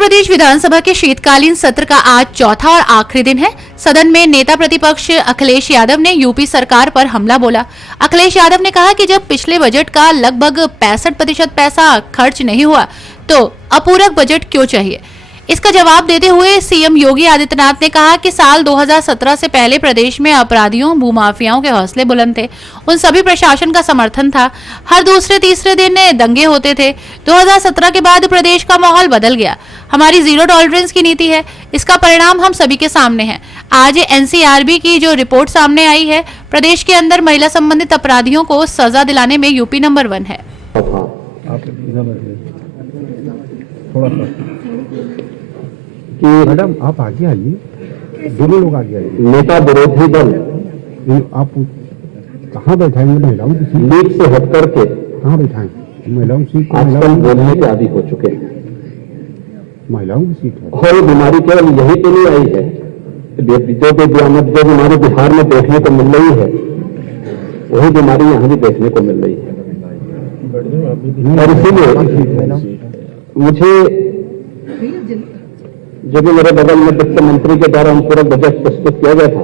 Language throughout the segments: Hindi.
प्रदेश विधानसभा के शीतकालीन सत्र का आज चौथा और आखिरी दिन है। सदन में नेता प्रतिपक्ष अखिलेश यादव ने यूपी सरकार पर हमला बोला। अखिलेश यादव ने कहा कि जब पिछले बजट का लगभग 65% पैसा खर्च नहीं हुआ तो अपूरक बजट क्यों चाहिए। इसका जवाब देते हुए सीएम योगी आदित्यनाथ ने कहा कि साल 2017 से पहले प्रदेश में अपराधियों, भूमाफियाओं के हौसले बुलंद थे। उन सभी प्रशासन का समर्थन था। हर दूसरे तीसरे दिन दंगे होते थे। 2017 के बाद प्रदेश का माहौल बदल गया। हमारी जीरो टॉलरेंस की नीति है। इसका परिणाम हम सभी के सामने है। आज एनसीआरबी की जो रिपोर्ट सामने आई है, प्रदेश के अंदर महिला संबंधित अपराधियों को सजा दिलाने में यूपी नंबर 1 है। कि मैडम आप आगे आइए, दोनों लोग आगे आइए। नेता विरोधी दल आप कहाँ बैठाएंगे महिलाओं की सीट? लीड से हट करके कहाँ बैठाएंगे महिलाओं की सीट? आजकल बोलने के आदी हो चुके हैं। महिलाओं की सीट है और बीमारी केवल यही तो नहीं आई है, जो बीमारी बिहार में देखने को मिल रही है वही बीमारी यहाँ भी देखने को मिल रही है। और इसीलिए मुझे जो भी मेरे बगल में वित्त मंत्री के द्वारा पूरा बजट प्रस्तुत किया गया था,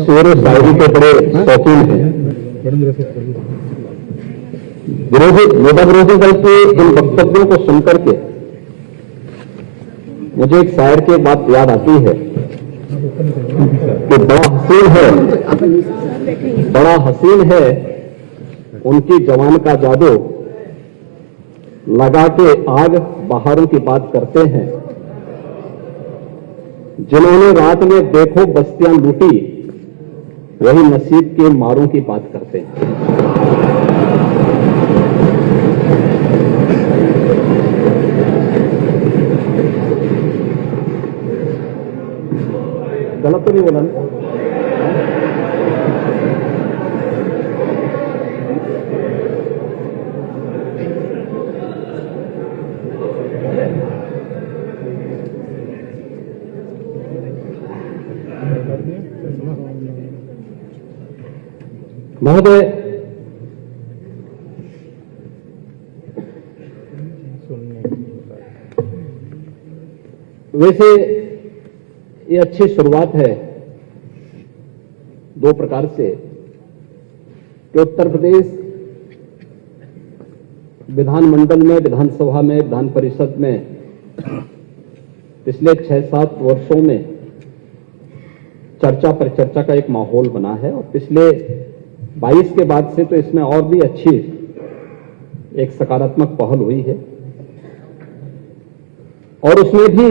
शेर शायरी के बड़े शौकीन हैं। नेता विरोधी दल के इन वक्तव्यों को सुनकर के मुझे एक शायर की बात याद आती है कि बड़ा हसीन है उनकी जवान का जादू, लगा के आग बहारों की बात करते हैं। जिन्होंने रात में देखो बस्तियां लूटी, वही नसीब के मारों की बात करते हैं। गलत तो नहीं बोला ना? महोदय, वैसे ये अच्छी शुरुआत है दो प्रकार से कि उत्तर प्रदेश विधानमंडल में, विधानसभा में, विधान परिषद में पिछले 6-7 वर्षों में चर्चा पर चर्चा का एक माहौल बना है और पिछले 22 के बाद से तो इसमें और भी अच्छी एक सकारात्मक पहल हुई है और उसमें भी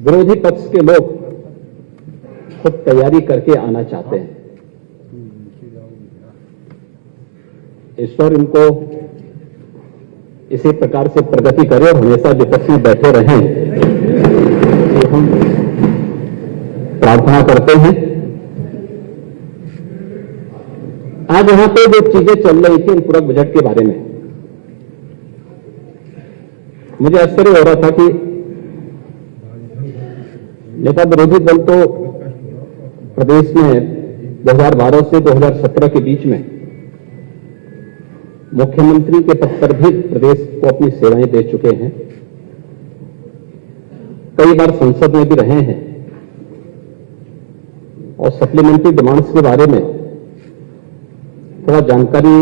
विरोधी पक्ष के लोग खुद तैयारी करके आना चाहते हैं। ईश्वर इनको इसी प्रकार से प्रगति करे और हमेशा विपक्ष में बैठे रहें, तो हम प्रार्थना करते हैं। आज यहां पे जो चीजें चल रही थी पूरक बजट के बारे में, मुझे आश्चर्य हो रहा था कि नेता विरोधी दल तो प्रदेश में 2012 से 2017 के बीच में मुख्यमंत्री के पद पर भी प्रदेश को अपनी सेवाएं दे चुके हैं, कई बार संसद में भी रहे हैं और सप्लीमेंट्री डिमांड्स के बारे में थोड़ा जानकारी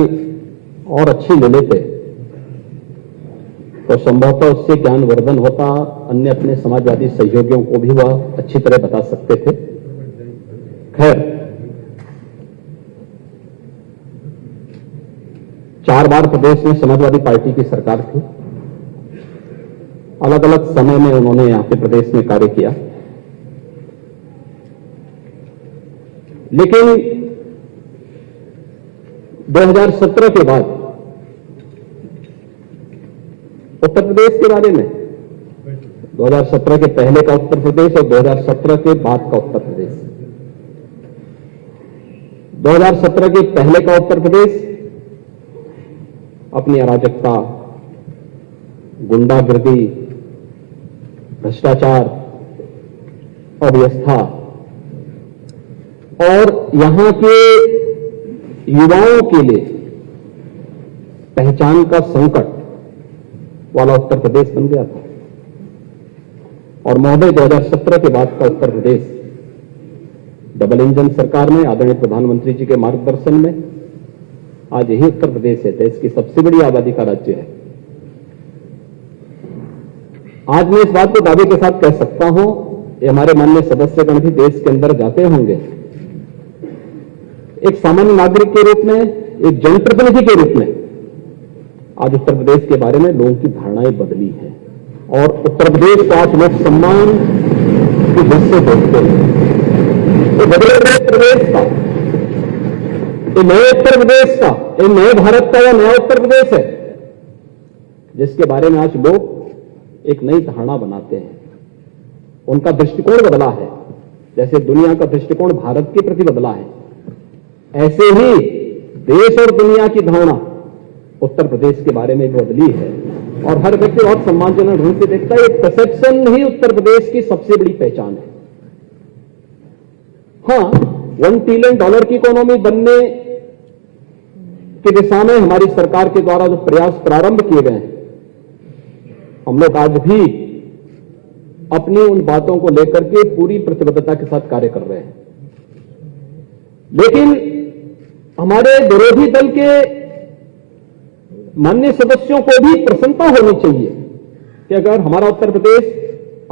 और अच्छी ले लेते तो संभवतः उससे ज्ञानवर्धन होता, अन्य अपने समाजवादी सहयोगियों को भी वह अच्छी तरह बता सकते थे। खैर, 4 बार प्रदेश में समाजवादी पार्टी की सरकार थी। अलग अलग समय में उन्होंने यहां पे प्रदेश में कार्य किया, लेकिन 2017 के बाद उत्तर प्रदेश के बारे में, 2017 के पहले का उत्तर प्रदेश और 2017 के बाद का उत्तर प्रदेश, 2017 के पहले का उत्तर प्रदेश अपनी अराजकता, गुंडागर्दी, भ्रष्टाचार, अव्यवस्था और यहां के युवाओं के लिए पहचान का संकट वाला उत्तर प्रदेश बन गया था। और महोदय 2017 के बाद का उत्तर प्रदेश डबल इंजन सरकार में आदरणीय प्रधानमंत्री जी के मार्गदर्शन में आज यही उत्तर प्रदेश है, देश की सबसे बड़ी आबादी का राज्य है। आज मैं इस बात को दावे के साथ कह सकता हूं, ये हमारे माननीय सदस्यगण भी देश के अंदर जाते होंगे, एक सामान्य नागरिक के रूप में, एक जनप्रतिनिधि के रूप में आज उत्तर प्रदेश के बारे में लोगों की धारणाएं बदली हैं और उत्तर प्रदेश को आज लोग सम्मान के दृष्टि से देखते हैं। तो बदले हुए प्रदेश का, ये नए उत्तर प्रदेश का, ये नए भारत का यह नया उत्तर प्रदेश है जिसके बारे में आज लोग एक नई धारणा बनाते हैं। उनका दृष्टिकोण बदला है, जैसे दुनिया का दृष्टिकोण भारत के प्रति बदला है, ऐसे ही देश और दुनिया की धारणा उत्तर प्रदेश के बारे में बदली है और हर व्यक्ति बहुत सम्मानजनक ढंग से देखता है। ये परसेप्शन ही उत्तर प्रदेश की सबसे बड़ी पहचान है। हाँ, $1 ट्रिलियन की इकोनॉमी बनने की दिशा में हमारी सरकार के द्वारा जो प्रयास प्रारंभ किए गए हैं, हम लोग आज भी अपनी उन बातों को लेकर के पूरी प्रतिबद्धता के साथ कार्य कर रहे हैं। लेकिन हमारे विरोधी दल के माननीय सदस्यों को भी प्रसन्नता होनी चाहिए कि अगर हमारा उत्तर प्रदेश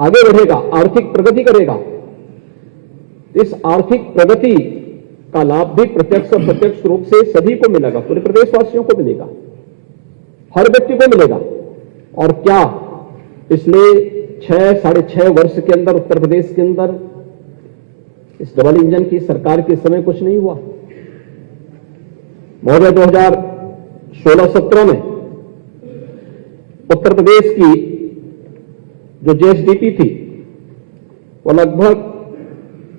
आगे बढ़ेगा, आर्थिक प्रगति करेगा, इस आर्थिक प्रगति का लाभ भी प्रत्यक्ष और प्रत्यक्ष रूप से सभी को मिलेगा, पूरे प्रदेशवासियों को मिलेगा, हर व्यक्ति को मिलेगा। और क्या पिछले 6-6.5 वर्ष के अंदर उत्तर प्रदेश के अंदर इस डबल इंजन की सरकार के समय कुछ नहीं हुआ? महोदय 2016-17 में उत्तर प्रदेश की जो जीएसडीपी थी वो लगभग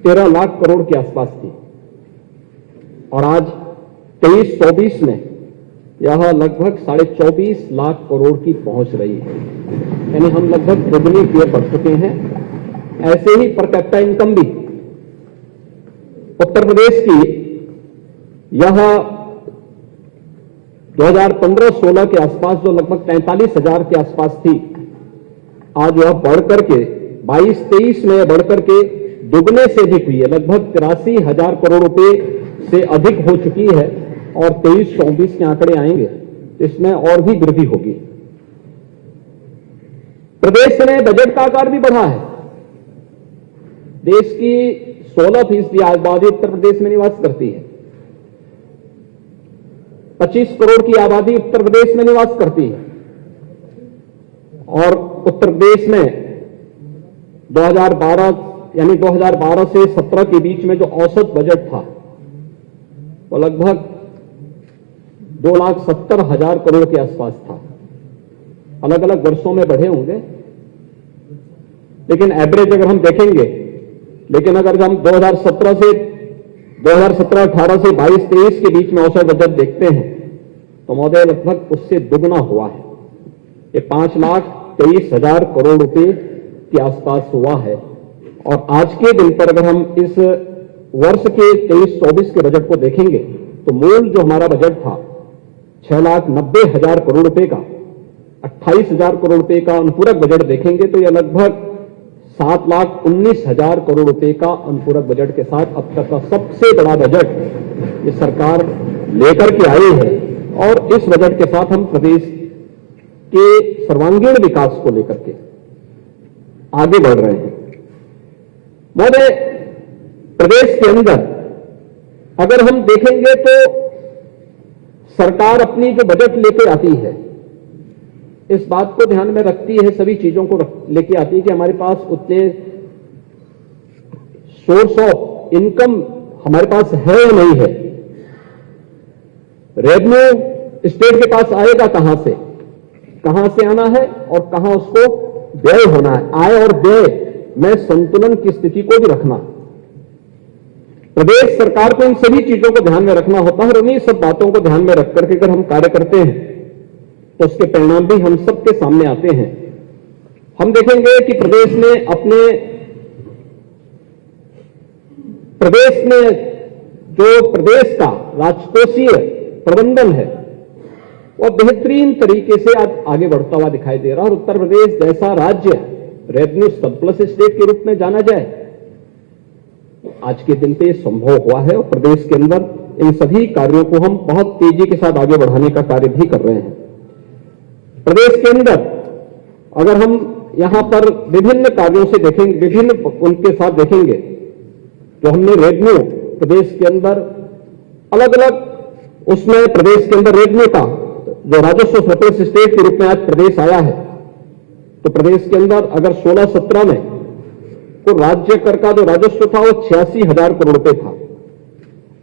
13 लाख करोड़ के आसपास थी और आज 23-24 में यह लगभग 24.5 लाख करोड़ की पहुंच रही है, यानी हम लगभग दुगनी की ओर बढ़ चुके हैं। ऐसे ही पर कैपिटा इनकम भी उत्तर प्रदेश की यह 2015-16 के आसपास जो लगभग 43,000 के आसपास थी, आज यह बढ़कर के 22-23 में बढ़कर के दुगने से अधिक हुई है, लगभग 83,000 करोड़ रुपए से अधिक हो चुकी है और 23-24 के आंकड़े आएंगे तो इसमें और भी वृद्धि होगी। प्रदेश में बजट का आकार भी बढ़ा है। देश की 16% आबादी उत्तर प्रदेश में निवास करती है, 25 करोड़ की आबादी उत्तर प्रदेश में निवास करती है और उत्तर प्रदेश में 2012 यानी 2012 से 17 के बीच में जो औसत बजट था वो लगभग 2,70,000 करोड़ के आसपास था। अलग अलग वर्षों में बढ़े होंगे लेकिन एवरेज अगर हम देखेंगे, लेकिन अगर हम 2017-18 से 22-23 के बीच में औसत बजट देखते हैं तो महोदय लगभग उससे दुगना हुआ है। ये 5,23,000 करोड़ रुपए के आसपास हुआ है और आज के दिन पर अगर हम इस वर्ष के 23-24 के बजट को देखेंगे तो मूल जो हमारा बजट था 6,90,000 करोड़ रुपए का, 28,000 करोड़ रुपए का अनुपूरक बजट देखेंगे तो यह लगभग 7,19,000 करोड़ रुपए का अनुपूरक बजट के साथ अब तक का सबसे बड़ा बजट ये सरकार लेकर के आई है और इस बजट के साथ हम प्रदेश के सर्वांगीण विकास को लेकर के आगे बढ़ रहे हैं। महोदय, प्रदेश के अंदर अगर हम देखेंगे तो सरकार अपनी जो बजट लेके आती है इस बात को ध्यान में रखती है, सभी चीजों को लेके आती है कि हमारे पास उतने सोर्स ऑफ इनकम हमारे पास है या नहीं है। रेवेन्यू स्टेट के पास आएगा कहां से आना है और कहां उसको व्यय होना है। आय और व्यय में संतुलन की स्थिति को भी रखना, प्रदेश सरकार को इन सभी चीजों को ध्यान में रखना होता है और उन्हीं सब बातों को ध्यान में रख करके अगर हम कार्य करते हैं तो उसके परिणाम भी हम सबके सामने आते हैं। हम देखेंगे कि प्रदेश में जो प्रदेश का राजकोषीय प्रबंधन है वो बेहतरीन तरीके से आज आगे बढ़ता हुआ दिखाई दे रहा है। और उत्तर प्रदेश जैसा राज्य रेवेन्यू सरप्लस स्टेट के रूप में जाना जाए, आज के दिन पे संभव हुआ है। और प्रदेश के अंदर इन सभी कार्यों को हम बहुत तेजी के साथ आगे बढ़ाने का कार्य भी कर रहे हैं। प्रदेश के अंदर अगर हम यहां पर विभिन्न कार्यों से देखेंगे, विभिन्न उनके साथ देखेंगे, तो हमने रेवेन्यू प्रदेश के अंदर अलग अलग उसमें प्रदेश के अंदर रेवेन्यू का जो राजस्व सरप्लस स्टेट के रूप में आज प्रदेश आया है, तो प्रदेश के अंदर अगर 16-17 में तो राज्य कर का जो राजस्व था वो 86,000 करोड़ रुपए था।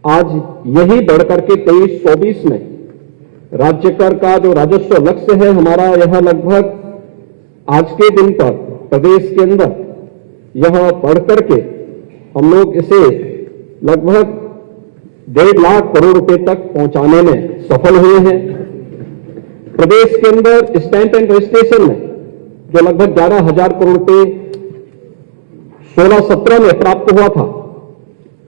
आज यही बढ़कर के 23-24 में राज्य कर का जो राजस्व लक्ष्य है हमारा, यह लगभग आज के दिन पर प्रदेश के अंदर यह बढ़कर के हम लोग इसे लगभग 1.5 लाख करोड़ रुपए तक पहुंचाने में सफल हुए हैं। प्रदेश के अंदर स्टैंप एंड रजिस्ट्रेशन में जो लगभग 11,000 करोड़ रुपए 16-17 में प्राप्त हुआ था,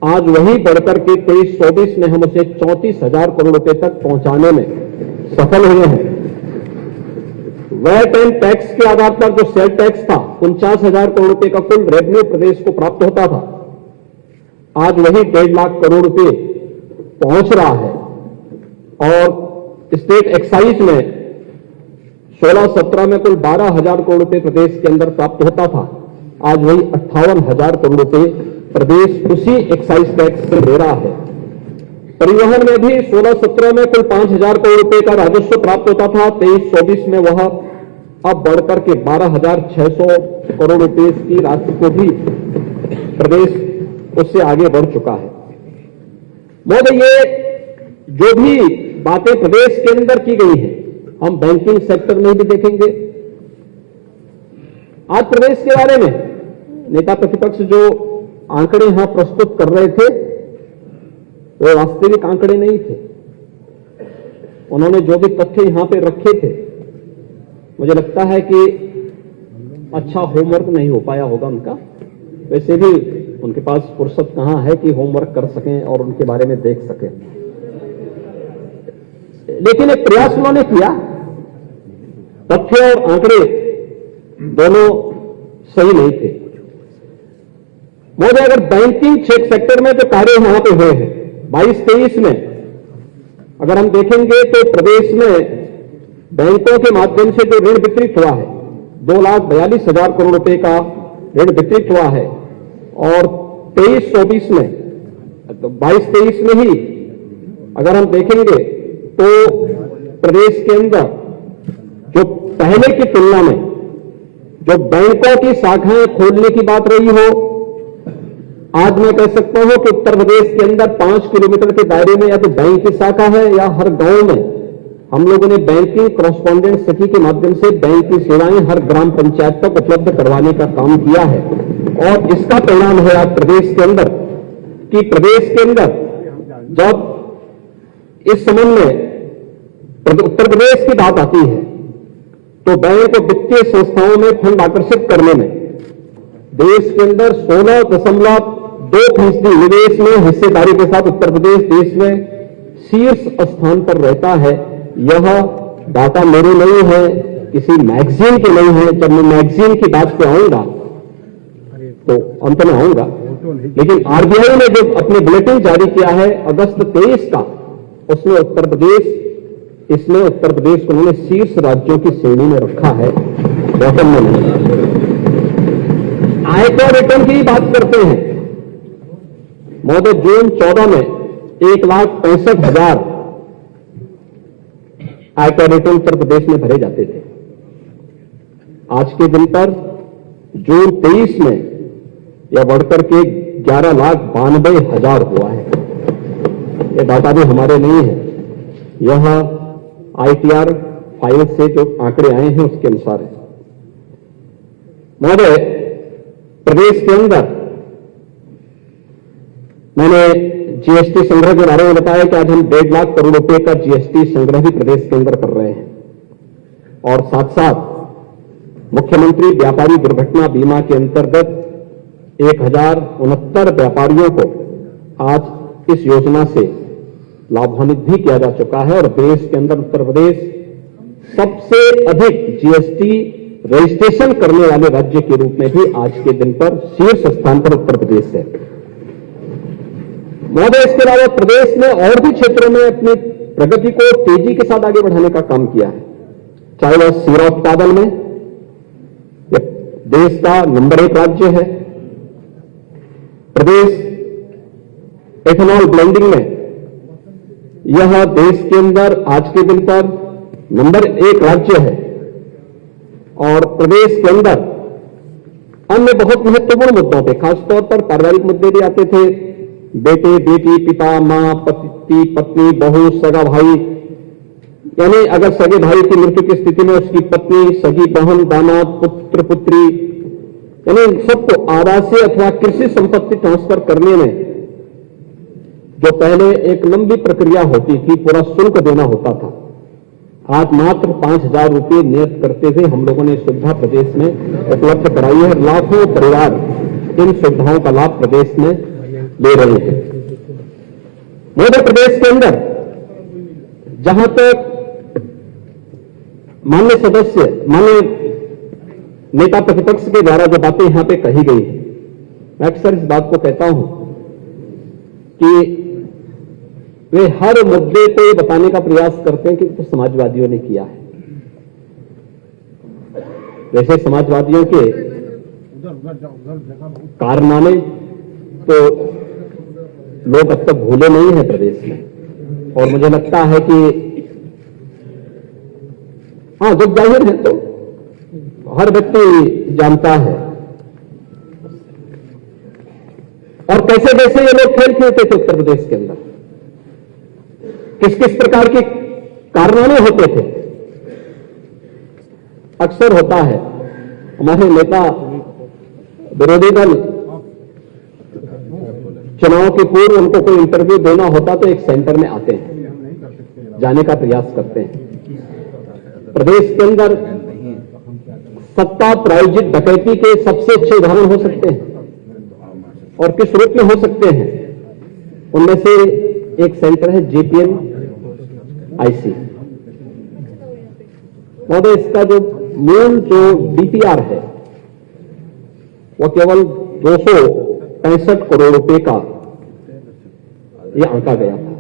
आज वही बढ़कर के 23-24 में हम उसे 34,000 करोड़ रुपए तक पहुंचाने में सफल हुए हैं। वैट एंड टैक्स के आधार पर जो सेल टैक्स था 49,000 करोड़ रुपए का कुल रेवेन्यू प्रदेश को प्राप्त होता था, आज वही 1.5 लाख करोड़ रुपए पहुंच रहा है। और स्टेट एक्साइज में 16-17 में कुल 12,000 करोड़ रुपए प्रदेश के अंदर प्राप्त होता था, आज वही 58,000 करोड़ रुपए प्रदेश उसी एक्साइज टैक्स से ले रहा है। परिवहन में भी 16-17 में कुल 5,000 करोड़ रुपए का राजस्व प्राप्त होता था, 23-24 में वह अब बढ़कर के 12,600 करोड़ रुपए की राशि को भी प्रदेश उससे आगे बढ़ चुका है। महोदय, ये जो भी बातें प्रदेश के अंदर की गई है, हम बैंकिंग सेक्टर में भी देखेंगे। आज प्रदेश के बारे में नेता प्रतिपक्ष जो आंकड़े यहां प्रस्तुत कर रहे थे, वो वास्तविक आंकड़े नहीं थे। उन्होंने जो भी तथ्य यहां पे रखे थे, मुझे लगता है कि अच्छा होमवर्क नहीं हो पाया होगा उनका। वैसे भी उनके पास फुर्सत कहां है कि होमवर्क कर सकें और उनके बारे में देख सकें, लेकिन एक प्रयास उन्होंने किया। तथ्य और आंकड़े दोनों सही नहीं थे। महोदय, अगर बैंकिंग सेक्टर में जो कार्य यहां पे हुए हैं 22-23 में अगर हम देखेंगे तो प्रदेश में बैंकों के माध्यम से जो ऋण वितरित हुआ है 2,42,000 करोड़ रुपए का ऋण वितरित हुआ है। और 23-24 में, 22-23 में ही अगर हम देखेंगे तो प्रदेश के अंदर जो पहले की तुलना में जो बैंकों की शाखाएं खोलने की बात रही हो, आज मैं कह सकता हूं कि उत्तर प्रदेश के अंदर 5 किलोमीटर के दायरे में या तो बैंक की शाखा है या हर गांव में हम लोगों ने बैंकिंग कॉरेस्पॉन्डेंट सखी के माध्यम से बैंक की सेवाएं हर ग्राम पंचायत तक उपलब्ध करवाने का काम किया है। और इसका परिणाम है आज प्रदेश के अंदर कि प्रदेश के अंदर जब इस संबंध में उत्तर प्रदेश की बात आती है तो बैंक और वित्तीय संस्थाओं में फंड आकर्षित करने में देश के अंदर 16.2% निवेश में हिस्सेदारी के साथ उत्तर प्रदेश देश में शीर्ष स्थान पर रहता है। यह डाटा मेरे नहीं है, किसी मैगजीन के नहीं है। जब मैं मैगजीन की बात पे आऊंगा तो अंत में आऊंगा, लेकिन आरबीआई ने जो अपने बुलेटिन जारी किया है अगस्त 23 का, उसमें उत्तर प्रदेश को उन्होंने शीर्ष राज्यों की श्रेणी में रखा है, बॉटम में नहीं। आयकर रिटर्न की बात करते हैं महोदय, जून 14 में 1,65,000 आयकर रिटर्न उत्तर प्रदेश में भरे जाते थे। आज के दिन पर जून 23 में यह बढ़कर के 11,92,000 हुआ है। यह डाटा भी हमारे नहीं है, यह आईटीआर फाइल से जो आंकड़े आए हैं उसके अनुसार है। महोदय, प्रदेश के अंदर मैंने जीएसटी संग्रह के बारे में बताया कि आज हम 1.5 लाख करोड़ रुपए का जीएसटी संग्रह भी प्रदेश के अंदर कर रहे हैं। और साथ साथ मुख्यमंत्री व्यापारी दुर्घटना बीमा के अंतर्गत 1,069 व्यापारियों को आज इस योजना से लाभान्वित भी किया जा चुका है। और देश के अंदर उत्तर प्रदेश सबसे अधिक जीएसटी रजिस्ट्रेशन करने वाले राज्य के रूप में भी आज के दिन पर शीर्ष स्थान पर उत्तर प्रदेश है। महोदय, इसके अलावा प्रदेश ने और भी क्षेत्रों में अपनी प्रगति को तेजी के साथ आगे बढ़ाने का काम किया है, चाहे वह शीरा उत्पादन में देश का नंबर 1 राज्य है। प्रदेश एथेनॉल ब्लेंडिंग में यह देश के अंदर आज के दिन पर नंबर 1 राज्य है और प्रदेश के अंदर अन्य बहुत महत्वपूर्ण मुद्दों पे, खासतौर पर पारिवारिक मुद्दे भी आते थे, बेटे बेटी, पिता मां, पति पत्नी, बहू, सगा भाई, यानी अगर सगे भाई की मृत्यु की स्थिति में उसकी पत्नी, सगी बहन, दामाद, पुत्र पुत्री, यानी सबको आवासीय अथवा कृषि संपत्ति ट्रांसफर करने में जो पहले एक लंबी प्रक्रिया होती थी, पूरा शुल्क देना होता था, आज मात्र 5,000 रुपये नियत करते हुए हम लोगों ने सुविधा प्रदेश में उपलब्ध कराई है। लाखों परिवार इन सुविधाओं का लाभ प्रदेश में ले रहे हैं। मध्य प्रदेश के अंदर जहां तक माननीय सदस्य, माननीय नेता प्रतिपक्ष के द्वारा जो बातें यहां पे कही गई है, मैं अक्सर इस बात को कहता हूं कि वे हर मुद्दे को बताने का प्रयास करते हैं कि तो समाजवादियों ने किया है। वैसे समाजवादियों के कारनामे तो लोग अब तक भूले नहीं हैं प्रदेश में, और मुझे लगता है कि हाँ, जब जाहिर है तो हर व्यक्ति जानता है। और कैसे कैसे ये लोग खेल खेलते थे उत्तर प्रदेश के अंदर, किस किस प्रकार के कारनामे होते थे। अक्सर होता है हमारे नेता विरोधी दल चुनाव के पूर्व उनको कोई इंटरव्यू देना होता तो एक सेंटर में आते हैं, जाने का प्रयास करते हैं। प्रदेश के अंदर सत्ता प्रायोजित डकैती के सबसे अच्छे उदाहरण हो सकते हैं, और किस रूप में हो सकते हैं, उनमें से एक सेंटर है जेपीएम आईसी। महोदय, इसका जो मूल जो डीपीआर है वह केवल 265 करोड़ रुपए का यह आंका गया था,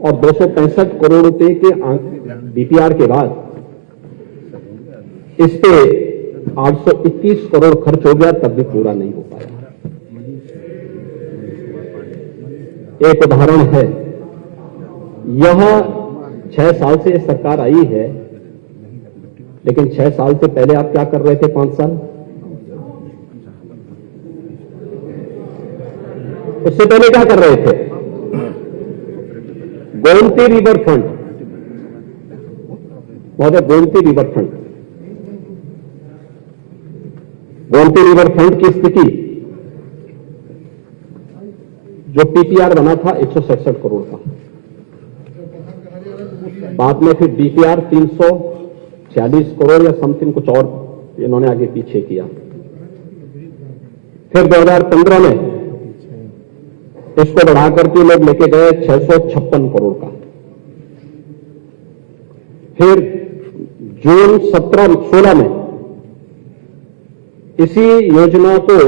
और 265 करोड़ रुपए के डीपीआर के बाद इस पे 821 करोड़ खर्च हो गया, तब भी पूरा नहीं हो पाया। एक उदाहरण है, यह 6 साल से सरकार आई है, लेकिन 6 साल से पहले आप क्या कर रहे थे? 5 साल उससे पहले क्या कर रहे थे? गोमती रिवर फ्रंट, महोदय, Gomti river front, Gomti river front की स्थिति जो पीपीआर बना था 167 करोड़ का, बाद में फिर डीपीआर 346 करोड़ या समथिंग कुछ और इन्होंने आगे पीछे किया। फिर 2015 में इसको बढ़ाकर के लोग लेके गए 656 करोड़ का। फिर जून 17-16 में इसी योजना को,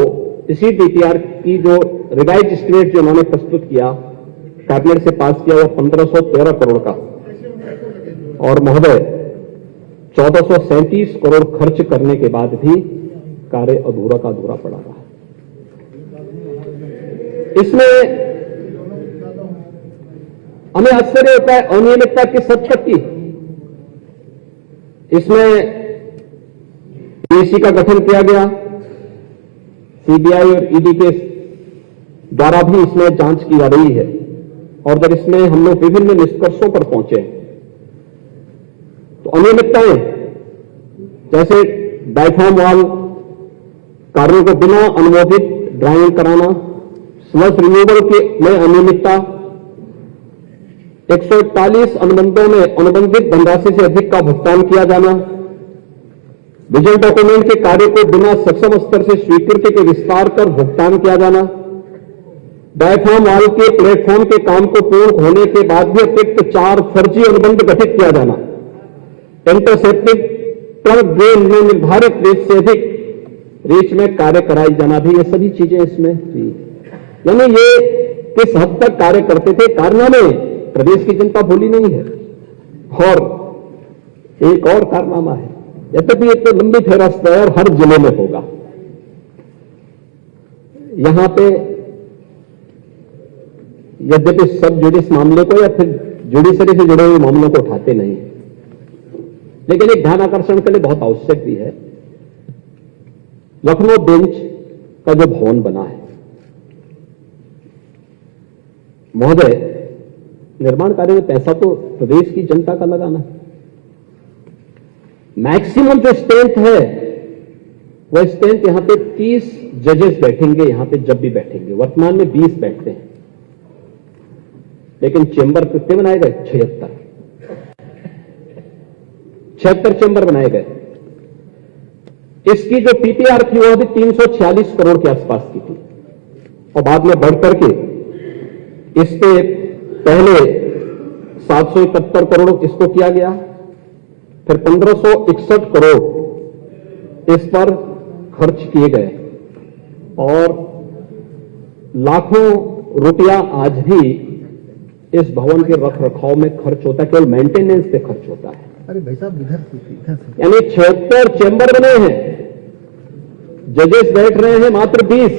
इसी डीपीआर की जो रिवाइज एस्टीमेट जो उन्होंने प्रस्तुत किया, कैबिनेट से पास किया, वो 1513 करोड़ का, और महोदय 1437 करोड़ खर्च करने के बाद भी कार्य अधूरा का अधूरा पड़ा रहा। इसमें हमें आश्चर्य होता है अनियमितता की सच की। इसमें पीएससी का गठन किया गया, सीबीआई और ईडी के द्वारा भी इसमें जांच की जा रही है, और जब इसमें हम लोग विभिन्न निष्कर्षों पर पहुंचे तो अनियमितताएं, जैसे डायफ्राम वाल कार्यों को बिना अनुमोदित ड्राइंग कराना, स्लज रिमूवल के में अनियमितता, 141 अनुबंधों में अनुबंधित धनराशि से अधिक का भुगतान किया जाना, विजन डॉक्यूमेंट के कार्य को बिना सक्षम स्तर से स्वीकृति के विस्तार कर भुगतान किया जाना, डायफ्राम वाल्व के प्लेटफॉर्म के काम को पूर्ण होने के बाद भी अतिरिक्त 4 फर्जी अनुबंध गठित किया जाना, इंटरसेप्टिंग ट्रंक ड्रेन में निर्धारित रेट से अधिक रेच में कार्य कराई जाना भी, ये सभी चीजें इसमें थी। यानी ये किस हद तक कार्य करते थे, कारनामे प्रदेश की जनता भूली नहीं है। और एक और कारनामा है, यद्यपि ये तो लंबी फेहरिस्त है और हर जिले में होगा। यहां पे यद्यपि सब जुडिस मामले को या फिर जुडिशरी से जुड़े हुए मामलों को उठाते नहीं, लेकिन एक ध्यान आकर्षण के लिए बहुत आवश्यक भी है। लखनऊ बेंच का जो भवन बना है, महोदय, निर्माण कार्य में पैसा तो प्रदेश की जनता का लगाना है। मैक्सिमम जो स्ट्रेंथ है वह स्ट्रेंथ यहां पे 30 जजेस बैठेंगे, यहां पे जब भी बैठेंगे। वर्तमान में 20 बैठते हैं, लेकिन चेंबर कितने बनाए गए? 76 चेंबर बनाए गए। इसकी जो पीपीआर थी वह भी 346 करोड़ के आसपास की थी, और बाद में बढ़कर के इस पे पहले 771 करोड़ इसको किया गया, फिर 1561 करोड़ इस पर खर्च किए गए, और लाखों रुपया आज भी इस भवन के रख रखाव में खर्च होता है, केवल मेंटेनेंस पे खर्च होता है। अरे भाई साहब इधर से यानी 76 चेंबर बने हैं, जजेस बैठ रहे हैं मात्र 20,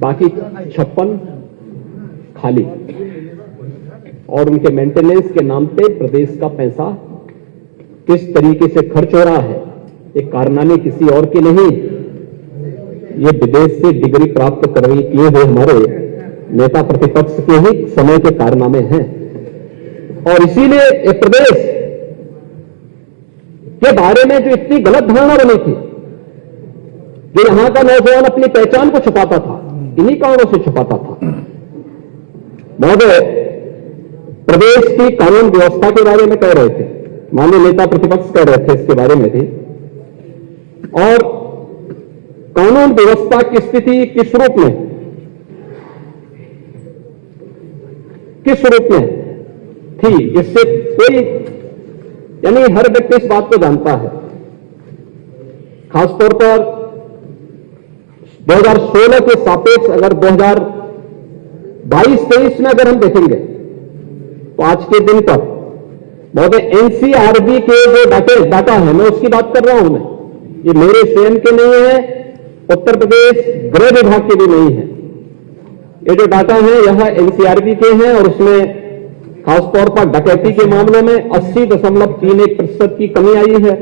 बाकी 56 खाली, और उनके मेंटेनेंस के नाम पे प्रदेश का पैसा किस तरीके से खर्च हो रहा है, ये कारनामे किसी और के नहीं, ये विदेश से डिग्री प्राप्त करने किए हुए हमारे नेता प्रतिपक्ष के ही समय के कारनामे हैं। और इसीलिए ये प्रदेश के बारे में जो इतनी गलत धारणा बनी थी, जो यहां का नौजवान अपनी पहचान को छुपाता था, इन्हीं कारणों से छुपाता था। महोदय, प्रदेश की कानून व्यवस्था के बारे में कह रहे थे, माननीय नेता प्रतिपक्ष कह रहे थे इसके बारे में भी, और कानून व्यवस्था की स्थिति किस रूप में थी, इससे कोई, यानी हर व्यक्ति इस बात को जानता है। खासतौर पर 2016 के सापेक्ष अगर 2022-23 में अगर हम देखेंगे तो आज के दिन पर महोदय एनसीआरबी के जो डाटा है, मैं उसकी बात कर रहा हूं, मैं ये मेरे स्वयं के नहीं है, उत्तर प्रदेश गृह विभाग के भी नहीं है। ये जो डाटा है यह एनसीआरबी के हैं, और उसमें खासतौर पर डकैती के मामलों में 80.31% की कमी आई है,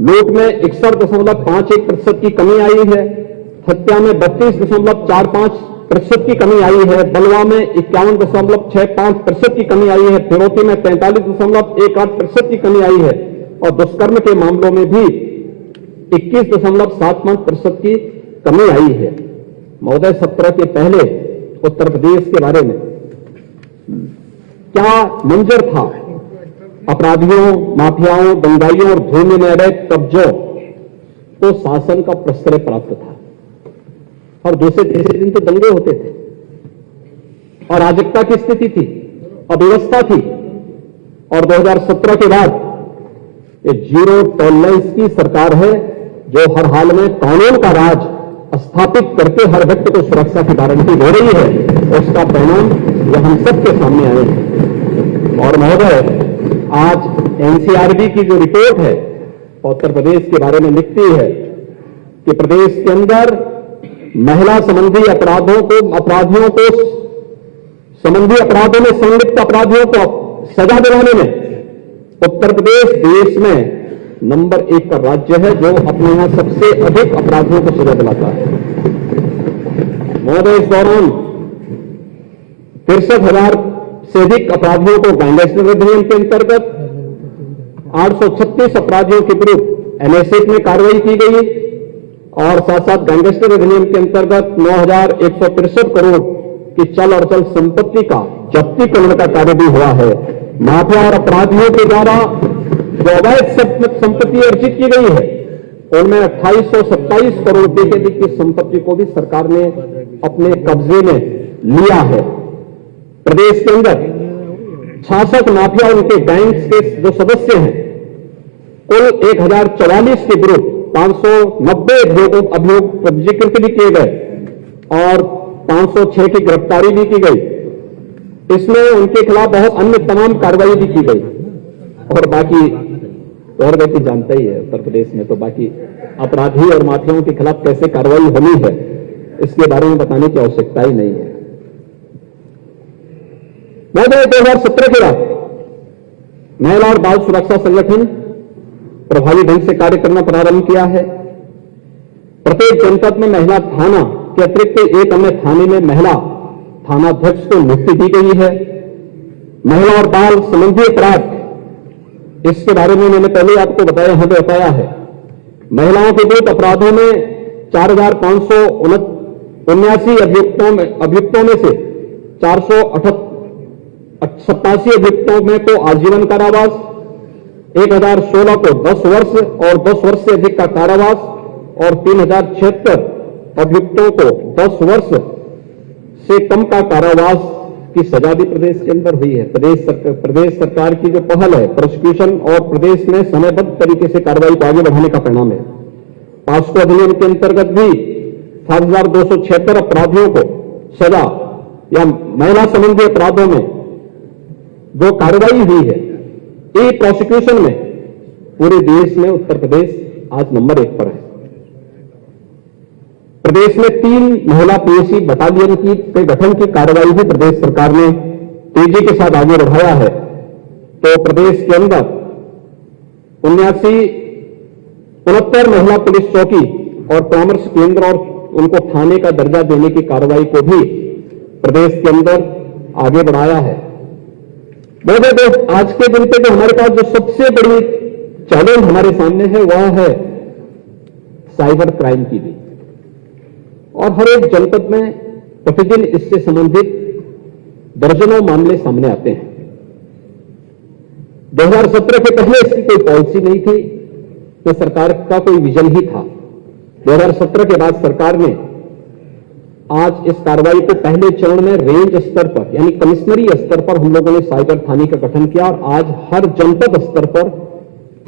लूट में 61.51% की कमी आई है, हत्या में 32.45% की कमी आई है, बलवा में 51.65% की कमी आई है, फिरौती में 45.18% की कमी आई है, और दुष्कर्म के मामलों में भी 21.75% की कमी आई है। महोदय, 17 के पहले उत्तर प्रदेश के बारे में क्या मंजर था? अपराधियों, माफियाओं, दंगाइयों और भूमि में अवैध कब्जों को शासन का प्रश्रय प्राप्त था, और दूसरे तीसरे दिन तो दंगे होते थे, और अराजकता की स्थिति थी, अव्यवस्था थी। और 2017 के बाद ये जीरो टॉलरेंस की सरकार है, जो हर हाल में कानून का राज स्थापित करके हर व्यक्ति को सुरक्षा की गारंटी दे रही है। उसका परिणाम जो हम सबके सामने आए हैं। और महोदय, आज एनसीआरबी की जो रिपोर्ट है उत्तर प्रदेश के बारे में लिखती है कि प्रदेश के अंदर महिला संबंधी अपराधियों में संलिप्त अपराधियों को सजा दिलाने में उत्तर प्रदेश देश में नंबर 1 का राज्य है, जो अपने यहां सबसे अधिक अपराधियों को सजा दिलाता है। महोदय, इस दौरान 63,000 से अधिक अपराधियों को गैंगस्टर अधिनियम के अंतर्गत 836 अपराधियों के विरुद्ध एनएसए में कार्रवाई की गई, और साथ साथ गैंगस्टर अधिनियम के अंतर्गत 9,163 करोड़ की चल और अचल संपत्ति का जब्ती करने का कार्य भी हुआ है। माफिया और अपराधियों के द्वारा जो अवैध संपत्ति अर्जित की गई है, उनमें 2827 करोड़ रुपए के अधिक की संपत्ति को भी सरकार ने अपने कब्जे में लिया है। प्रदेश के अंदर 66 माफिया उनके गैंग्स के जो सदस्य हैं, कुल 1044 के विरुद्ध 590 अभियोग पंजीकृत भी किए गए और 506 की गिरफ्तारी भी की गई। इसमें उनके खिलाफ बहुत अन्य तमाम कार्रवाई भी की गई। और बाकी और व्यक्ति जानता ही है, उत्तर प्रदेश में तो बाकी अपराधी और माफियाओं के खिलाफ कैसे कार्रवाई होनी है, इसके बारे में बताने की आवश्यकता ही नहीं है। 2017 के बाद महिला और बाल सुरक्षा संगठन प्रभावी ढंग से कार्य करना प्रारंभ किया है। प्रत्येक जनपद में महिला थाना के अतिरिक्त एक अन्य थाने में महिला थानाध्यक्ष को नियुक्ति दी गई है। महिला और बाल संबंधी अपराध, इसके बारे में मैंने पहले आपको बताया है। महिलाओं के विरुद्ध अपराधों में 4,579 अभियुक्तों में से 487 अभियुक्तों में को आजीवन कारावास, 1016 को 10 वर्ष और 10 वर्ष से अधिक का कारावास और 3076 अभियुक्तों को 10 वर्ष से कम का कारावास की सजा भी प्रदेश के अंदर हुई है। प्रदेश सरकार की जो पहल है प्रोसिक्यूशन और प्रदेश में समयबद्ध तरीके से कार्रवाई को आगे बढ़ाने का परिणाम है। पॉस्को अधिनियम के अंतर्गत भी 7276 अपराधियों को सजा या महिला संबंधी अपराधों में जो कार्रवाई हुई है, ई प्रोसिक्यूशन में पूरे देश में उत्तर प्रदेश आज नंबर 1 पर है। प्रदेश में 3 महिला पीएसी बटालियन के गठन की कार्रवाई भी प्रदेश सरकार ने तेजी के साथ आगे बढ़ाया है। तो प्रदेश के अंदर 69 महिला पुलिस चौकी और परामर्श केंद्र और उनको थाने का दर्जा देने की कार्रवाई को भी प्रदेश के अंदर आगे बढ़ाया है। आज के दिन पे जो हमारे पास जो सबसे बड़ी चैलेंज हमारे सामने है वह है साइबर क्राइम की भी। और हर एक जनपद में प्रतिदिन इससे संबंधित दर्जनों मामले सामने आते हैं। 2017 के पहले इसकी कोई पॉलिसी नहीं थी, तो सरकार का कोई विजन ही था। 2017 के बाद सरकार ने आज इस कार्रवाई को पहले चरण में रेंज स्तर पर यानी कमिश्नरी स्तर पर हम लोगों ने साइबर थाने का गठन किया और आज हर जनपद स्तर पर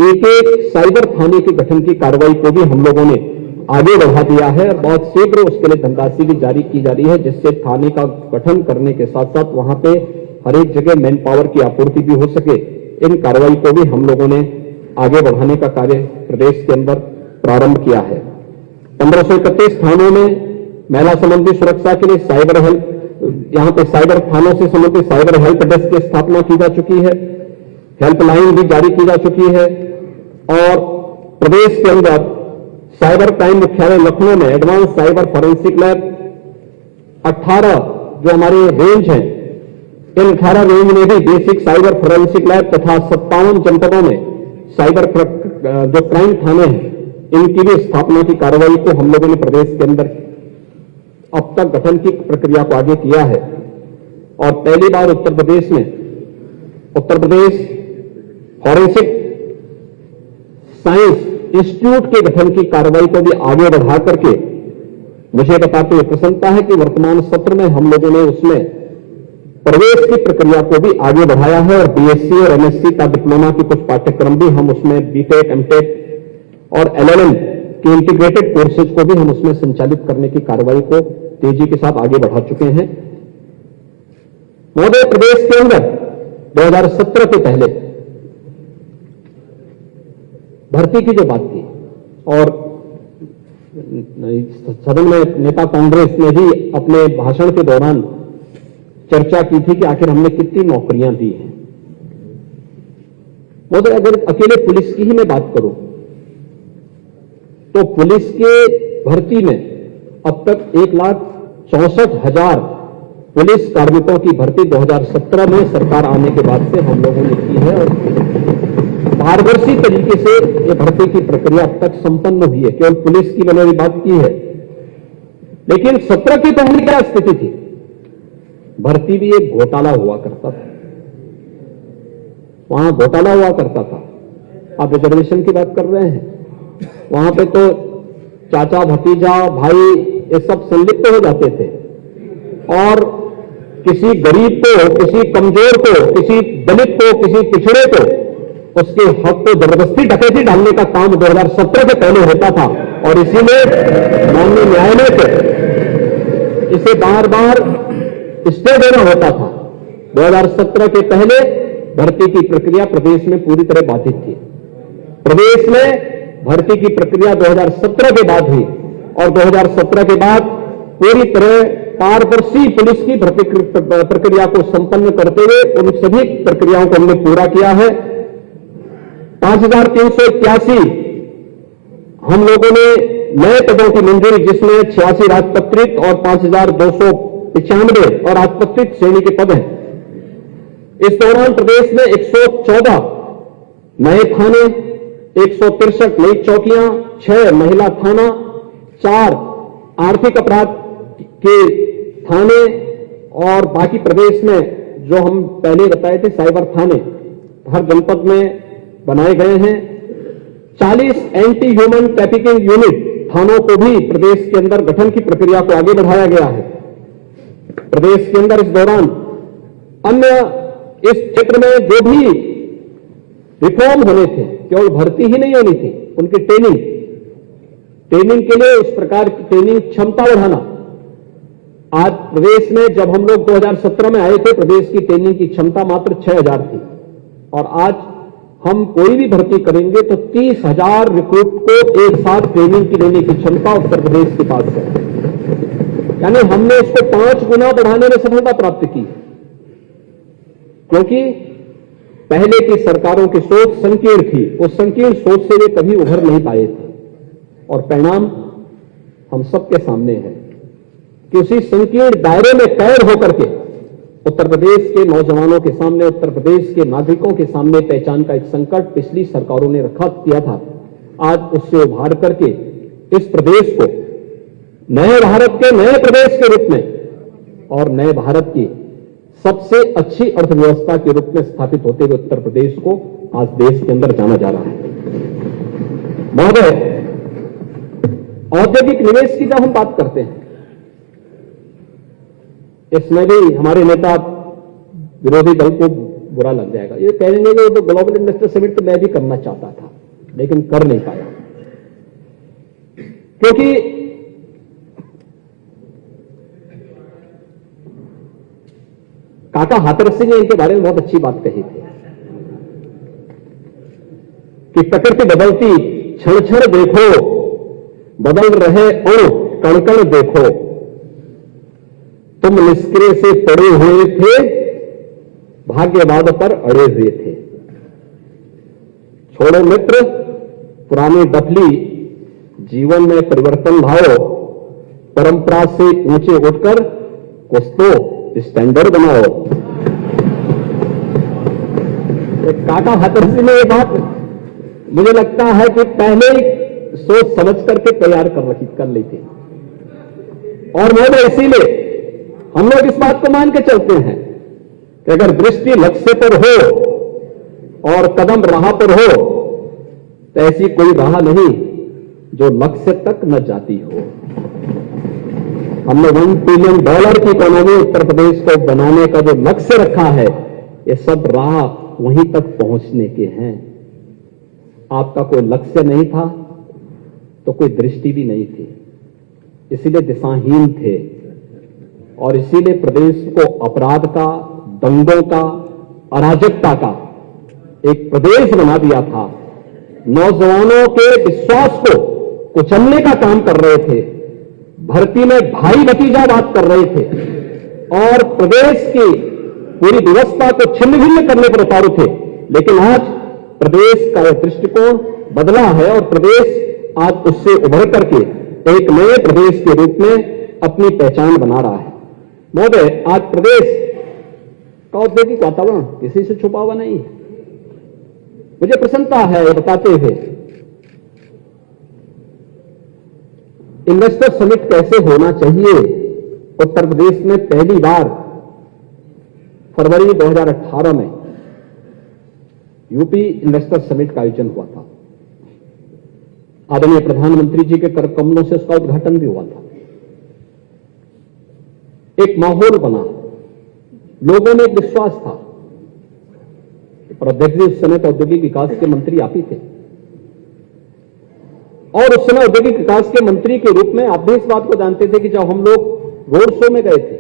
एक साइबर थाने के गठन की कार्रवाई को भी हम लोगों ने आगे बढ़ा दिया है और बहुत शीघ्र उसके लिए धनराशि भी जारी की जा रही है, जिससे थाने का गठन करने के साथ साथ वहां पे हर एक जगह मैन पावर की आपूर्ति भी हो सके। इन कार्रवाई को भी हम लोगों ने आगे बढ़ाने का कार्य प्रदेश के अंदर प्रारंभ किया है। 1531 थानों में महिला संबंधी सुरक्षा के लिए साइबर हेल्प, यहां पे साइबर थानों से संबंधित साइबर हेल्प डेस्क की स्थापना की जा चुकी है, हेल्पलाइन भी जारी की जा चुकी है और प्रदेश के अंदर साइबर क्राइम मुख्यालय लखनऊ में एडवांस साइबर फॉरेंसिक लैब 18 जो हमारे रेंज हैं, इन 18 रेंज में भी बेसिक साइबर फॉरेंसिक लैब तथा 57 जनपदों में साइबर जो क्राइम थाने हैं, इनकी भी स्थापना की कार्रवाई को हम लोगों ने प्रदेश के अंदर अब तक गठन की प्रक्रिया को आगे किया है। और पहली बार Uttar Pradesh forensic science institute के गठन की कार्रवाई को भी आगे बढ़ा करके मुझे बताते हुए प्रसन्नता है कि वर्तमान सत्र में हम लोगों ने उसमें प्रवेश की प्रक्रिया को भी आगे बढ़ाया है और बीएससी और एमएससी का डिप्लोमा की कुछ पाठ्यक्रम भी हम उसमें बीटेक, एमटेक और एलएलएम के इंटीग्रेटेड कोर्सेज को भी हम उसमें संचालित करने की कार्रवाई को तेजी के साथ आगे बढ़ा चुके हैं। महोदय, प्रदेश के अंदर 2017 के पहले भर्ती की जो बात थी और सदन में नेता कांग्रेस ने भी अपने भाषण के दौरान चर्चा की थी कि आखिर हमने कितनी नौकरियां दी हैं। महोदय, अगर अकेले पुलिस की ही मैं बात करूं तो पुलिस के भर्ती में अब तक 1,64,000 पुलिस कार्मिकों की भर्ती 2017 में सरकार आने के बाद से हम लोगों ने की है और पारदर्शी तरीके से ये भर्ती की प्रक्रिया अब तक संपन्न हुई है। केवल पुलिस की मैंने बात की है, लेकिन 17 की पहले क्या स्थिति थी? भर्ती भी एक घोटाला हुआ करता था, वहां घोटाला हुआ करता था। आप रिजर्वेशन की बात कर रहे हैं, वहां पे तो चाचा, भतीजा, भाई ये सब संलिप्त हो जाते थे। और किसी गरीब को, किसी कमजोर को, किसी दलित को, किसी पिछड़े को उसके हक को जबरदस्ती डकैती डालने का काम 2017 से पहले होता था और इसीलिए माननीय न्यायालय को इसे बार बार स्टे देना होता था। 2017 के पहले भर्ती की प्रक्रिया प्रदेश में पूरी तरह बाधित थी। प्रदेश में भर्ती की प्रक्रिया 2017 के बाद हुई और 2017 के बाद पूरी तरह पारदर्शी पुलिस की भर्ती प्रक्रिया को संपन्न करते हुए उन सभी प्रक्रियाओं को हमने पूरा किया है। 5381 हम लोगों ने नए पदों की मंजूरी, जिसमें 86 राजपत्रित और 5295 और राजपत्रित श्रेणी के पद हैं। इस दौरान प्रदेश में 114 नए थाने, 163 नई चौकियां, 6 महिला थाना, 4 आर्थिक अपराध के थाने और बाकी प्रदेश में जो हम पहले बताए थे साइबर थाने हर जनपद में बनाए गए हैं। 40 एंटी ह्यूमन ट्रैफिकिंग यूनिट थानों को भी प्रदेश के अंदर गठन की प्रक्रिया को आगे बढ़ाया गया है। प्रदेश के अंदर इस दौरान अन्य इस क्षेत्र में जो भी रिफॉर्म होने थे, केवल भर्ती ही नहीं होनी थी, उनकी ट्रेनिंग के लिए इस प्रकार की ट्रेनिंग क्षमता बढ़ाना। आज प्रदेश में जब हम लोग 2017 में आए थे, प्रदेश की ट्रेनिंग की क्षमता मात्र 6000 थी और आज हम कोई भी भर्ती करेंगे तो 30,000 रिक्रूट को एक साथ ट्रेनिंग की देने की क्षमता उत्तर प्रदेश के पास है। यानी हमने इसको 5 गुना बढ़ाने में सफलता प्राप्त की, क्योंकि पहले की सरकारों की सोच संकीर्ण थी। उस संकीर्ण सोच से वे कभी उभर नहीं पाए थे और परिणाम हम सबके सामने है कि उसी संकीर्ण दायरे में कैद होकर के उत्तर प्रदेश के नौजवानों के सामने, उत्तर प्रदेश के नागरिकों के सामने पहचान का एक संकट पिछली सरकारों ने रखा किया था। आज उससे उभार करके इस प्रदेश को नए भारत के नए प्रदेश के रूप में और नए भारत की सबसे अच्छी अर्थव्यवस्था के रूप में स्थापित होते हुए उत्तर प्रदेश को आज देश के अंदर जाना जा रहा है। महोदय, औद्योगिक निवेश की जब हम बात करते हैं, इसमें भी हमारे नेता विरोधी दल को बुरा लग जाएगा, ये कहेंगे कि तो ग्लोबल इन्वेस्टर समिट तो मैं भी करना चाहता था लेकिन कर नहीं पाया, क्योंकि काका हाथरस सिंह ने इनके बारे में बहुत अच्छी बात कही थी कि प्रकृति बदलती क्षण क्षण देखो, बदल रहे अणु कण कण देखो, तुम निष्क्रिय से पड़े हुए थे, भाग्यवाद पर अड़े हुए थे। छोड़ो मित्र पुरानी डफली, जीवन में परिवर्तन लाओ, परंपरा से ऊंचे उठकर कुछ तो स्टैंडर्ड बनाओ। काका हाथरसी ने ये बात मुझे लगता है कि पहले ही सोच समझ करके तैयार कर ली थी और मैं इसीलिए हम लोग इस बात को मान के चलते हैं कि अगर दृष्टि लक्ष्य पर हो और कदम राह पर हो तो ऐसी कोई राह नहीं जो लक्ष्य तक न जाती हो। हमने $1 ट्रिलियन की इकोनॉमी उत्तर प्रदेश को बनाने का जो लक्ष्य रखा है, ये सब राह वहीं तक पहुंचने के हैं। आपका कोई लक्ष्य नहीं था तो कोई दृष्टि भी नहीं थी, इसीलिए दिशाहीन थे और इसीलिए प्रदेश को अपराध का, दंगों का, अराजकता का एक प्रदेश बना दिया था। नौजवानों के विश्वास को कुचलने का काम कर रहे थे, भर्ती में भाई भतीजा बात कर रहे थे और प्रदेश की पूरी व्यवस्था को छिन्न भिन्न करने पर उतारू थे। लेकिन आज प्रदेश का दृष्टिकोण बदला है और प्रदेश आज उससे उभर करके एक नए प्रदेश के रूप में अपनी पहचान बना रहा है। महोदय, आज प्रदेश का औद्योगिक वातावरण किसी से छुपा हुआ नहीं है। मुझे प्रसन्नता है ये बताते हुए इन्वेस्टर समिट कैसे होना चाहिए। उत्तर प्रदेश में पहली बार फरवरी 2018 में यूपी इन्वेस्टर समिट का आयोजन हुआ था। आदरणीय प्रधानमंत्री जी के कर कमलों से उसका उद्घाटन भी हुआ था। एक माहौल बना, लोगों में एक विश्वास था। पर अध्यक्ष जी, उस समय तो औद्योगिक विकास के मंत्री आप ही थे, और उस समय औद्योगिक विकास के मंत्री के रूप में आप भी इस बात को जानते थे कि जब हम लोग रोड शो में गए थे,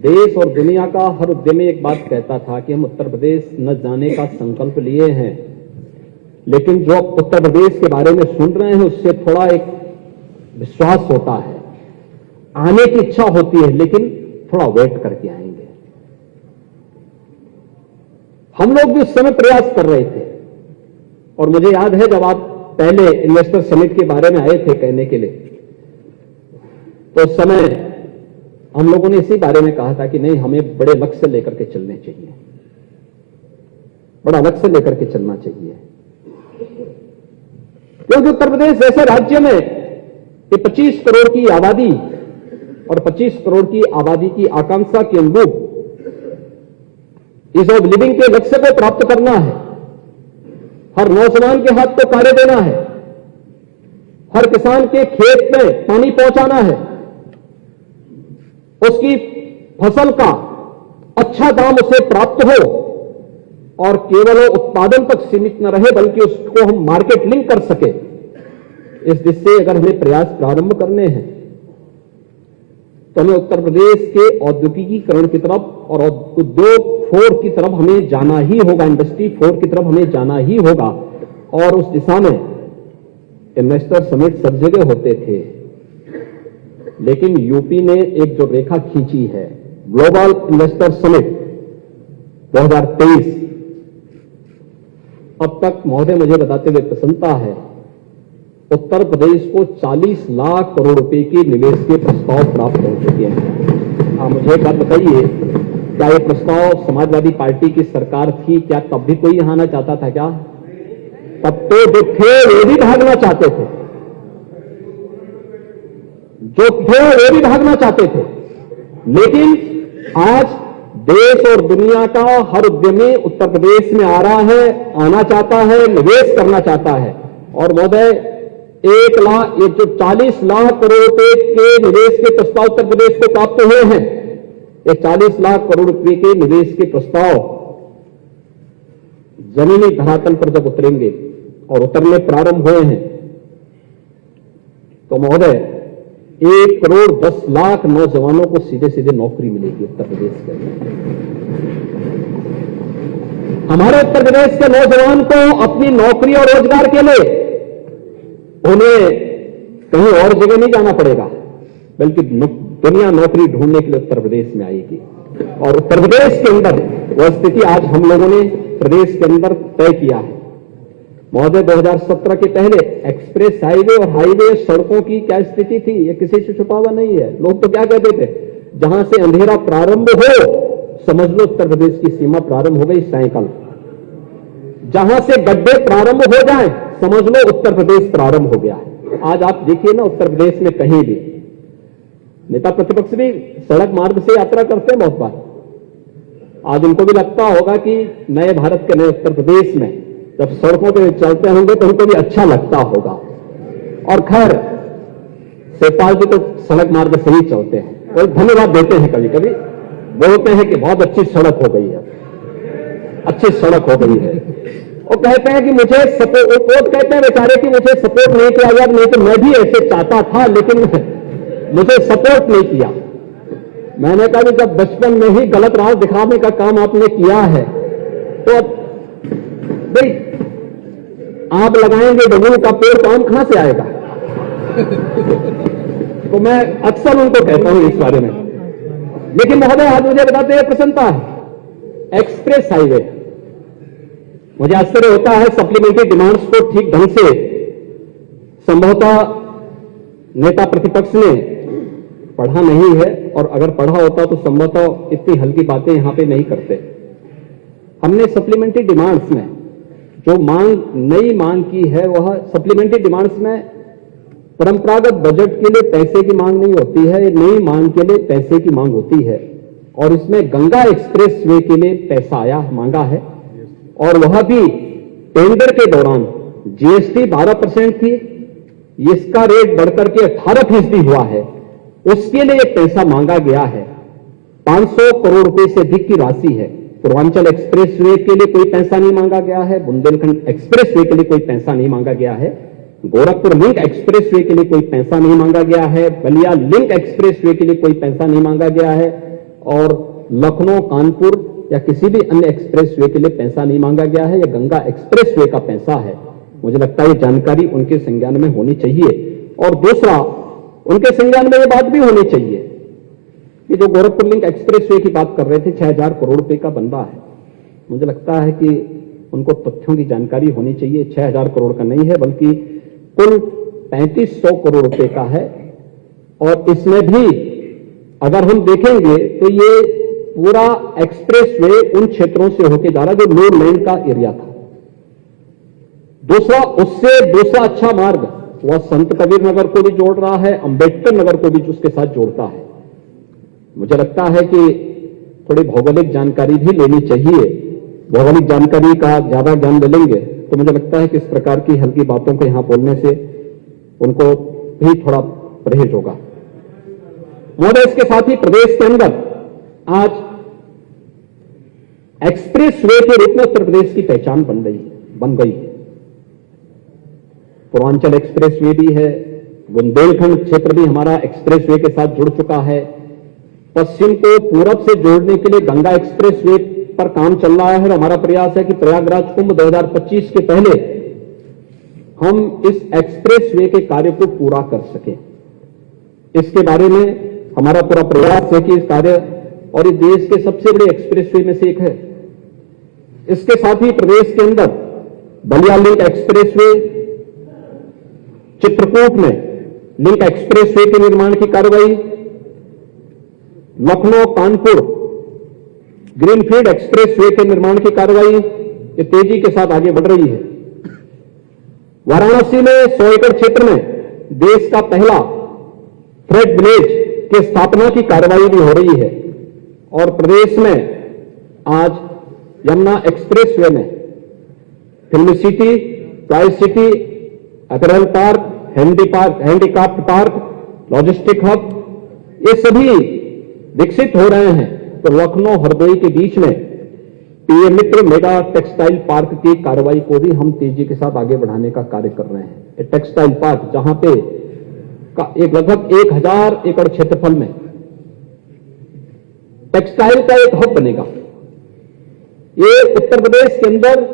देश और दुनिया का हर उद्यमी एक बात कहता था कि हम उत्तर प्रदेश न जाने का संकल्प लिए हैं, लेकिन जो उत्तर प्रदेश के बारे में सुन रहे हैं उससे थोड़ा एक विश्वास होता है, आने की इच्छा होती है, लेकिन थोड़ा वेट करके आएंगे। हम लोग भी उस समय प्रयास कर रहे थे, और मुझे याद है जब आप पहले इन्वेस्टर समिट के बारे में आए थे कहने के लिए, तो उस समय हम लोगों ने इसी बारे में कहा था कि नहीं, हमें बड़े लक्ष्य लेकर के चलने चाहिए, बड़ा लक्ष्य लेकर के चलना चाहिए, क्योंकि उत्तर प्रदेश जैसे राज्य में ये 25 करोड़ की आबादी और 25 करोड़ की आबादी की आकांक्षा के अनुरूप ईज ऑफ लिविंग के लक्ष्य को प्राप्त करना है, हर नौजवान के हाथ को कार्य देना है, हर किसान के खेत में पानी पहुंचाना है, उसकी फसल का अच्छा दाम उसे प्राप्त हो, और केवल उत्पादन तक सीमित न रहे बल्कि उसको हम मार्केट लिंक कर सके। इस दिशा अगर हमें प्रयास प्रारंभ करने हैं तो हमें उत्तर प्रदेश के औद्योगिकीकरण की तरफ और उद्योग 4 की तरफ हमें जाना ही होगा, इंडस्ट्री 4 की तरफ हमें जाना ही होगा, और उस दिशा में इन्वेस्टर समिट सब जगह होते थे, लेकिन यूपी ने एक जो रेखा खींची है, ग्लोबल इन्वेस्टर समिट 2023, अब तक महोदय मुझे बताते हुए प्रसन्नता है, उत्तर प्रदेश को 40 लाख करोड़ रुपए के निवेश के प्रस्ताव प्राप्त हो चुके हैं। आप मुझे एक बात बताइए, क्या ये प्रस्ताव समाजवादी पार्टी की सरकार थी, क्या तब भी कोई यहां आना चाहता था क्या? तब तो जो थे वे भी भागना चाहते थे, जो थे वे भी भागना चाहते थे, लेकिन आज देश और दुनिया का हर उद्यमी उत्तर प्रदेश में आ रहा है, आना चाहता है, निवेश करना चाहता है। और महोदय, 40 लाख करोड़ रुपए के निवेश के प्रस्ताव उत्तर प्रदेश को प्राप्त हुए हैं। ये 40 लाख करोड़ रुपए के निवेश के प्रस्ताव जमीनी धरातल पर जब उतरेंगे और उतरने प्रारंभ हुए हैं, तो महोदय 1 करोड़ 10 लाख नौजवानों को सीधे सीधे नौकरी मिलेगी उत्तर प्रदेश के अंदर। हमारे उत्तर प्रदेश के नौजवान को अपनी नौकरी और रोजगार के लिए उन्हें कहीं और जगह नहीं जाना पड़ेगा, बल्कि दुनिया नौकरी ढूंढने के लिए उत्तर प्रदेश में आएगी। और उत्तर प्रदेश के अंदर वह स्थिति आज हम लोगों ने प्रदेश के अंदर तय किया है। महोदय, 2017 के पहले एक्सप्रेस हाईवे और हाईवे सड़कों की क्या स्थिति थी, ये किसी से छुपा हुआ नहीं है। लोग तो क्या कहते थे, जहां से अंधेरा प्रारंभ हो समझ लो उत्तर प्रदेश की सीमा प्रारंभ हो गई साइकिल, जहां से गड्ढे प्रारंभ हो जाएं समझ लो उत्तर प्रदेश प्रारंभ हो गया है। आज आप देखिए ना, उत्तर प्रदेश में कहीं भी नेता प्रतिपक्ष भी सड़क मार्ग से यात्रा करते हैं बहुत बार। आज उनको भी लगता होगा कि नए भारत के नए उत्तर प्रदेश में जब सड़कों पर चलते होंगे तो उनको भी अच्छा लगता होगा। और खैर, शिवपाल जी तो सड़क मार्ग से ही चलते हैं और धन्यवाद देते हैं, कभी कभी बोलते हैं कि बहुत अच्छी सड़क हो गई है, अच्छी सड़क हो गई है। वो कहते हैं कि मुझे सपोर्ट, कहते हैं बेचारे कि मुझे सपोर्ट नहीं किया गया, नहीं तो मैं भी ऐसे चाहता था लेकिन मुझे सपोर्ट नहीं किया। मैंने कहा कि जब बचपन में ही गलत राह दिखाने का काम आपने किया है तो भाई आप लगाएंगे डबल का पेड़, काम कहां से आएगा? तो मैं अक्सर उनको कहता हूं इस बारे में। लेकिन महोदय, आज मुझे बताते हैं प्रसन्नता है, एक्सप्रेस हाईवे, मुझे आश्चर्य होता है सप्लीमेंट्री डिमांड्स को ठीक ढंग से संभवतः नेता प्रतिपक्ष ने पढ़ा नहीं है, और अगर पढ़ा होता तो संभवतः इतनी हल्की बातें यहां पे नहीं करते। हमने सप्लीमेंट्री डिमांड्स में जो मांग, नई मांग की है, वह सप्लीमेंट्री डिमांड्स में परंपरागत बजट के लिए पैसे की मांग नहीं होती है, नई मांग के लिए पैसे की मांग होती है। और इसमें गंगा एक्सप्रेस वे के लिए पैसा आया, मांगा है, और वह भी टेंडर के दौरान जीएसटी 12% थी, इसका रेट बढ़कर के 18% हुआ है। उसके लिए एक पैसा मांगा गया है। 500 करोड़ रुपए से अधिक की राशि है। पूर्वांचल एक्सप्रेसवे के लिए कोई पैसा नहीं मांगा गया है, बुंदेलखंड एक्सप्रेसवे के लिए कोई पैसा नहीं मांगा गया है, गोरखपुर लिंक एक्सप्रेसवे के लिए कोई पैसा नहीं मांगा गया है, बलिया लिंक एक्सप्रेसवे के लिए कोई पैसा नहीं मांगा गया है, और लखनऊ कानपुर या किसी भी अन्य एक्सप्रेसवे के लिए पैसा नहीं मांगा गया है। यह गंगा एक्सप्रेसवे का पैसा है। मुझे लगता है ये जानकारी उनके संज्ञान में होनी चाहिए। और दूसरा, उनके संज्ञान में ये बात भी होनी चाहिए कि जो गोरखपुर लिंक एक्सप्रेसवे की बात कर रहे थे, 6000 करोड़ रुपए का बन रहा है। मुझे लगता है कि उनको तथ्यों की जानकारी होनी चाहिए। 6000 करोड़ का नहीं है, बल्कि कुल 3500 करोड़ रुपए का है। और इसमें भी अगर हम देखेंगे तो ये पूरा एक्सप्रेसवे उन क्षेत्रों से होकर जा रहा जो लो लैंड का एरिया था। दूसरा, उससे दूसरा अच्छा मार्ग वह संत कबीर नगर को भी जोड़ रहा है, अंबेडकर नगर को भी उसके साथ जोड़ता है। मुझे लगता है कि थोड़ी भौगोलिक जानकारी भी लेनी चाहिए। भौगोलिक जानकारी का ज्यादा ज्ञान ले लेंगे तो मुझे लगता है कि इस प्रकार की हल्की बातों को यहां बोलने से उनको भी थोड़ा परहेज होगा। महोदय, इसके साथ ही प्रदेश के अंदर आज एक्सप्रेसवे के रूप में उत्तर प्रदेश की पहचान बन गई है। पूर्वांचल एक्सप्रेसवे भी है, बुंदेलखंड क्षेत्र भी हमारा एक्सप्रेसवे के साथ जुड़ चुका है। पश्चिम को पूरब से जोड़ने के लिए गंगा एक्सप्रेसवे पर काम चल रहा है और हमारा प्रयास है कि प्रयागराज कुंभ 2025 के पहले हम इस एक्सप्रेसवे के कार्य को पूरा कर सकें। इसके बारे में हमारा पूरा प्रयास है कि इस कार्य, और ये देश के सबसे बड़े एक्सप्रेसवे में से एक है। इसके साथ ही प्रदेश के अंदर बलिया लिंक एक्सप्रेसवे, चित्रकूट में लिंक एक्सप्रेसवे के निर्माण की कार्रवाई, लखनऊ कानपुर ग्रीनफील्ड एक्सप्रेसवे के निर्माण की कार्रवाई ये तेजी के साथ आगे बढ़ रही है। वाराणसी में 100 एकड़ क्षेत्र में देश का पहला फ्रेट विलेज की स्थापना की कार्रवाई भी हो रही है। और प्रदेश में आज यमुना एक्सप्रेसवे में film city, tri city, apparel park, handicraft park, logistic hub, ये सभी विकसित हो रहे हैं। तो लखनऊ हरदोई के बीच में पीएम मित्र मेगा टेक्सटाइल पार्क की कार्रवाई को भी हम तेजी के साथ आगे बढ़ाने का कार्य कर रहे हैं। एक टेक्सटाइल पार्क जहां पे एक लगभग 1000 एकड़ क्षेत्रफल में टेक्सटाइल का एक हब बनेगा। ये उत्तर प्रदेश के अंदर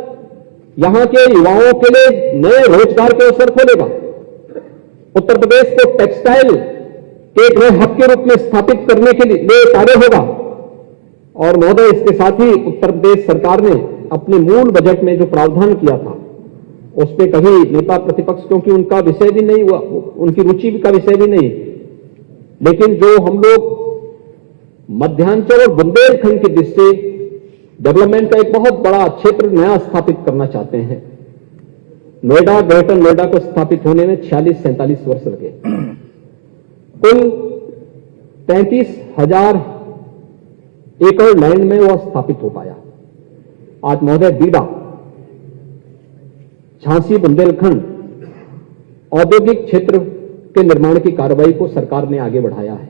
यहां के युवाओं के लिए नए रोजगार के अवसर खोलेगा। उत्तर प्रदेश को टेक्सटाइल के एक नए हब के रूप में स्थापित करने के लिए कार्य होगा। और महोदय, इसके साथ ही उत्तर प्रदेश सरकार ने अपने मूल बजट में जो प्रावधान किया था उस पर कभी नेता प्रतिपक्ष, क्योंकि उनका विषय भी नहीं हुआ, उनकी रुचि का विषय भी नहीं, लेकिन जो हम लोग मध्यांचल और बुंदेलखंड की दृष्टि डेवलपमेंट का एक बहुत बड़ा क्षेत्र नया स्थापित करना चाहते हैं। नोएडा, ग्रेटर नोएडा को स्थापित होने में 46-47 वर्ष लगे। कुल 33,000 एकड़ लैंड में वह स्थापित हो पाया। आज महोदय, बीडा, झांसी, बुंदेलखंड औद्योगिक क्षेत्र के निर्माण की कार्रवाई को सरकार ने आगे बढ़ाया है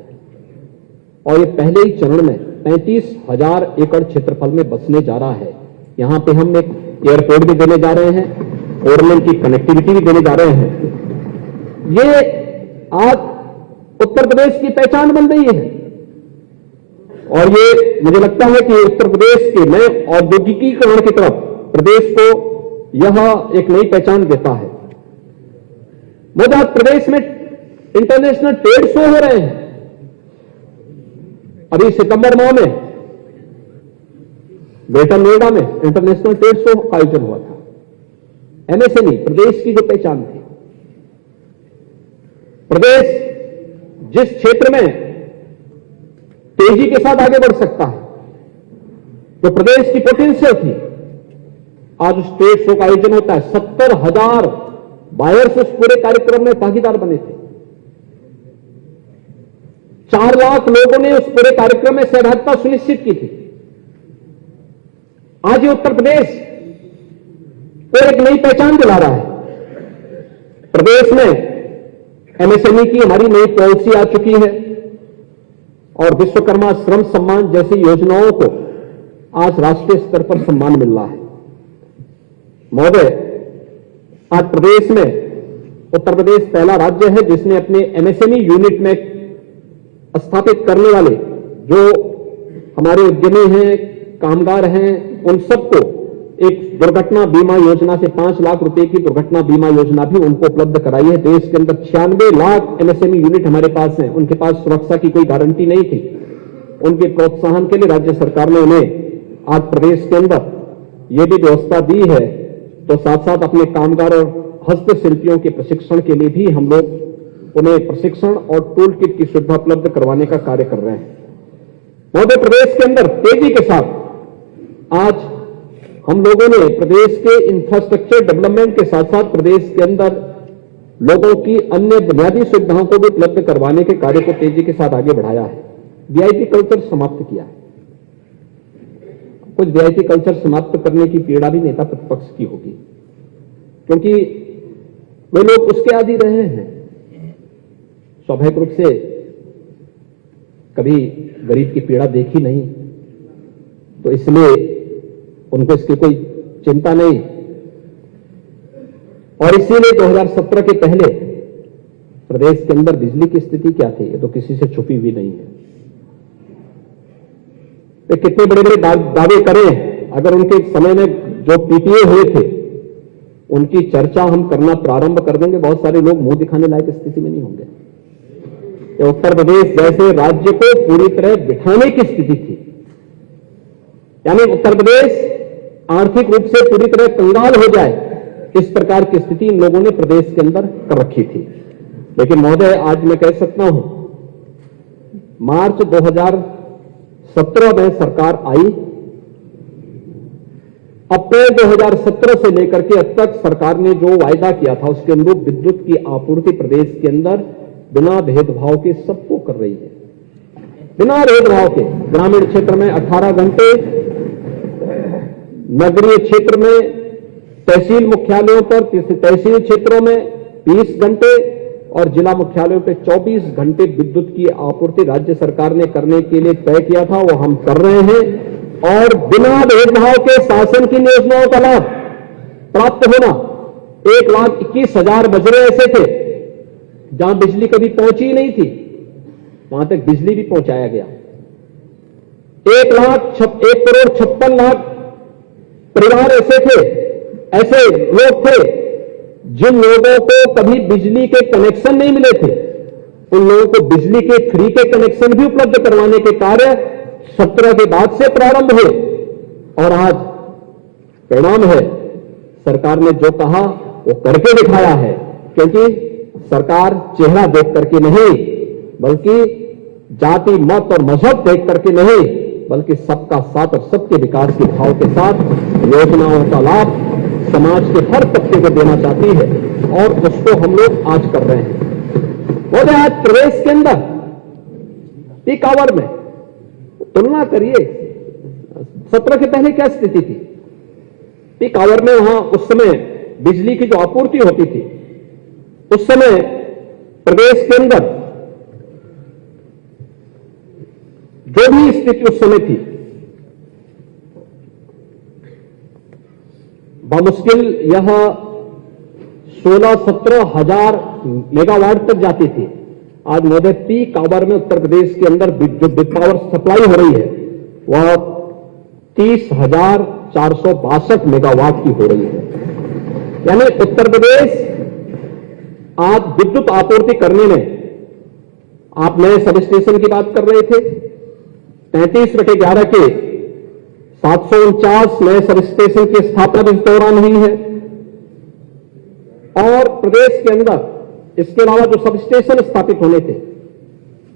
और ये पहले ही चरण में 35,000 एकड़ क्षेत्रफल में बसने जा रहा है। यहां पे हम एक एयरपोर्ट भी देने जा रहे हैं, ओवरलैंड की कनेक्टिविटी भी देने जा रहे हैं। ये आज उत्तर प्रदेश की पहचान बन रही है और ये मुझे लगता है कि उत्तर प्रदेश के नए औद्योगिकीकरण की तरफ प्रदेश को यह एक नई पहचान देता है। मुझे आज प्रदेश में इंटरनेशनल ट्रेड शो हो रहे हैं। अभी सितंबर माह में ग्रेटर नोएडा में इंटरनेशनल ट्रेड शो का आयोजन हुआ था। एमएसएमई प्रदेश की जो पहचान थी, प्रदेश जिस क्षेत्र में तेजी के साथ आगे बढ़ सकता है, जो प्रदेश की पोटेंशियल थी, आज उस ट्रेड शो का आयोजन होता है। 70,000 बायर्स उस पूरे कार्यक्रम में भागीदार बने थे। 4 लाख लोगों ने उस पूरे कार्यक्रम में सहभागिता सुनिश्चित की थी। आज ये उत्तर प्रदेश को एक नई पहचान दिला रहा है। प्रदेश में एमएसएमई की हमारी नई पॉलिसी आ चुकी है। और विश्वकर्मा श्रम सम्मान जैसी योजनाओं को आज राष्ट्रीय स्तर पर सम्मान मिल रहा है। महोदय, आज प्रदेश में उत्तर प्रदेश पहला राज्य है जिसने अपने एमएसएमई यूनिट में स्थापित करने वाले जो हमारे उद्यमी हैं, कामगार हैं, उन सबको एक दुर्घटना बीमा योजना से 5 लाख रुपए की दुर्घटना बीमा योजना भी उनको उपलब्ध कराई है। देश के अंदर 96 लाख एमएसएमई यूनिट हमारे पास हैं, उनके पास सुरक्षा की कोई गारंटी नहीं थी। उनके प्रोत्साहन के लिए राज्य सरकार ने उन्हें आज प्रदेश के अंदर यह भी व्यवस्था दी है, तो साथ साथ अपने कामगार और हस्तशिल्पियों के प्रशिक्षण के लिए भी हम लोग उन्हें प्रशिक्षण और टूल किट की सुविधा उपलब्ध करवाने का कार्य कर रहे हैं। मध्य प्रदेश के अंदर तेजी के साथ आज हम लोगों ने प्रदेश के इंफ्रास्ट्रक्चर डेवलपमेंट के साथ साथ प्रदेश के अंदर लोगों की अन्य बुनियादी सुविधाओं को भी उपलब्ध करवाने के कार्य को तेजी के साथ आगे बढ़ाया है। वीआईपी कल्चर समाप्त किया है। कुछ वीआईपी कल्चर समाप्त करने की पीड़ा भी नेता प्रतिपक्ष की होगी, क्योंकि वे लोग उसके आदी रहे हैं। स्वाभाविक रूप से कभी गरीब की पीड़ा देखी नहीं, तो इसलिए उनको इसकी कोई चिंता नहीं, और इसीलिए 2017 के पहले प्रदेश के अंदर बिजली की स्थिति क्या थी ये तो किसी से छुपी हुई नहीं है। वे कितने बड़े बड़े दावे करें, अगर उनके समय में जो पीटीए हुए थे उनकी चर्चा हम करना प्रारंभ कर देंगे, बहुत सारे लोग मुंह दिखाने लायक स्थिति में नहीं होंगे। ये उत्तर प्रदेश जैसे राज्य को पूरी तरह बिठाने की स्थिति थी, यानी उत्तर प्रदेश आर्थिक रूप से पूरी तरह कंगाल हो जाए, इस प्रकार की स्थिति इन लोगों ने प्रदेश के अंदर कर रखी थी। लेकिन महोदय, आज मैं कह सकता हूं, मार्च 2017 में सरकार आई, अप्रैल 2017 से लेकर के अब तक सरकार ने जो वायदा किया था उसके अनुरूप विद्युत की आपूर्ति प्रदेश के अंदर बिना भेदभाव के सबको कर रही है। बिना भेदभाव के ग्रामीण क्षेत्र में 18 घंटे, नगरीय क्षेत्र में तहसील मुख्यालयों पर, तहसील क्षेत्रों में 20 घंटे और जिला मुख्यालयों पे 24 घंटे विद्युत की आपूर्ति राज्य सरकार ने करने के लिए तय किया था, वो हम कर रहे हैं। और बिना भेदभाव के शासन की योजनाओं का लाभ प्राप्त होना, 1,21,000 बजरे ऐसे थे जहां बिजली कभी पहुंची ही नहीं थी, वहां तक बिजली भी पहुंचाया गया। 1,56,00,000 परिवार ऐसे थे, ऐसे लोग थे जिन लोगों को कभी बिजली के कनेक्शन नहीं मिले थे, उन लोगों को बिजली के फ्री के कनेक्शन भी उपलब्ध करवाने के कार्य 17 के बाद से प्रारंभ हुए। और आज परिणाम है, सरकार ने जो कहा वो करके दिखाया है, क्योंकि सरकार चेहरा देख करके नहीं, बल्कि जाति, मत और मजहब देख करके नहीं, बल्कि सबका साथ और सबके विकास के भाव के साथ योजनाओं का लाभ समाज के हर तबके को देना चाहती है, और उसको हम लोग आज कर रहे हैं। वो आज प्रदेश के अंदर पीक आवर में तुलना करिए, 17 के पहले क्या स्थिति थी। पीक आवर में वहां उस समय बिजली की जो आपूर्ति होती थी, उस समय प्रदेश के अंदर जो भी स्थिति उस समय थी, बामुश्किल यह 16-17 हजार मेगावाट तक जाती थी। आज महोदय पीक आवर में उत्तर प्रदेश के अंदर जो पावर सप्लाई हो रही है वह 30,462 मेगावाट की हो रही है। यानी उत्तर प्रदेश आज विद्युत आपूर्ति करने में, आप नए सब स्टेशन की बात कर रहे थे, 33/11 के 749 नए सब स्टेशन की स्थापना भी इस दौरान हुई है। और प्रदेश के अंदर इसके अलावा जो सब स्टेशन स्थापित होने थे,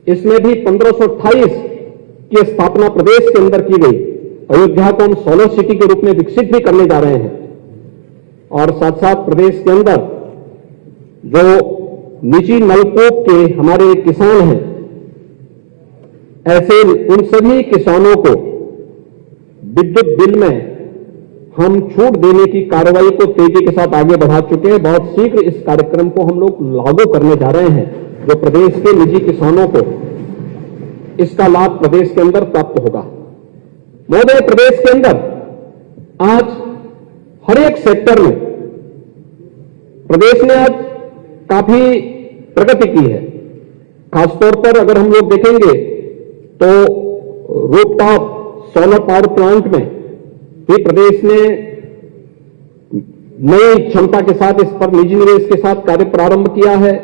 इसमें भी 1528 की स्थापना प्रदेश के अंदर की गई। अयोध्या को हम सोलर सिटी के रूप में विकसित भी करने जा रहे हैं। और साथ साथ प्रदेश के अंदर जो निजी नलकूप के हमारे किसान हैं, ऐसे उन सभी किसानों को विद्युत बिल में हम छूट देने की कार्रवाई को तेजी के साथ आगे बढ़ा चुके हैं। बहुत शीघ्र इस कार्यक्रम को हम लोग लागू करने जा रहे हैं, जो प्रदेश के निजी किसानों को इसका लाभ प्रदेश के अंदर प्राप्त होगा। महोदय, प्रदेश के अंदर आज हर एक सेक्टर में प्रदेश ने आज काफी प्रगति की है। खासतौर पर अगर हम लोग देखेंगे तो रूफटॉप सोलर पावर प्लांट में भी प्रदेश ने नई क्षमता के साथ इस पर निजी निवेश के साथ कार्य प्रारंभ किया है।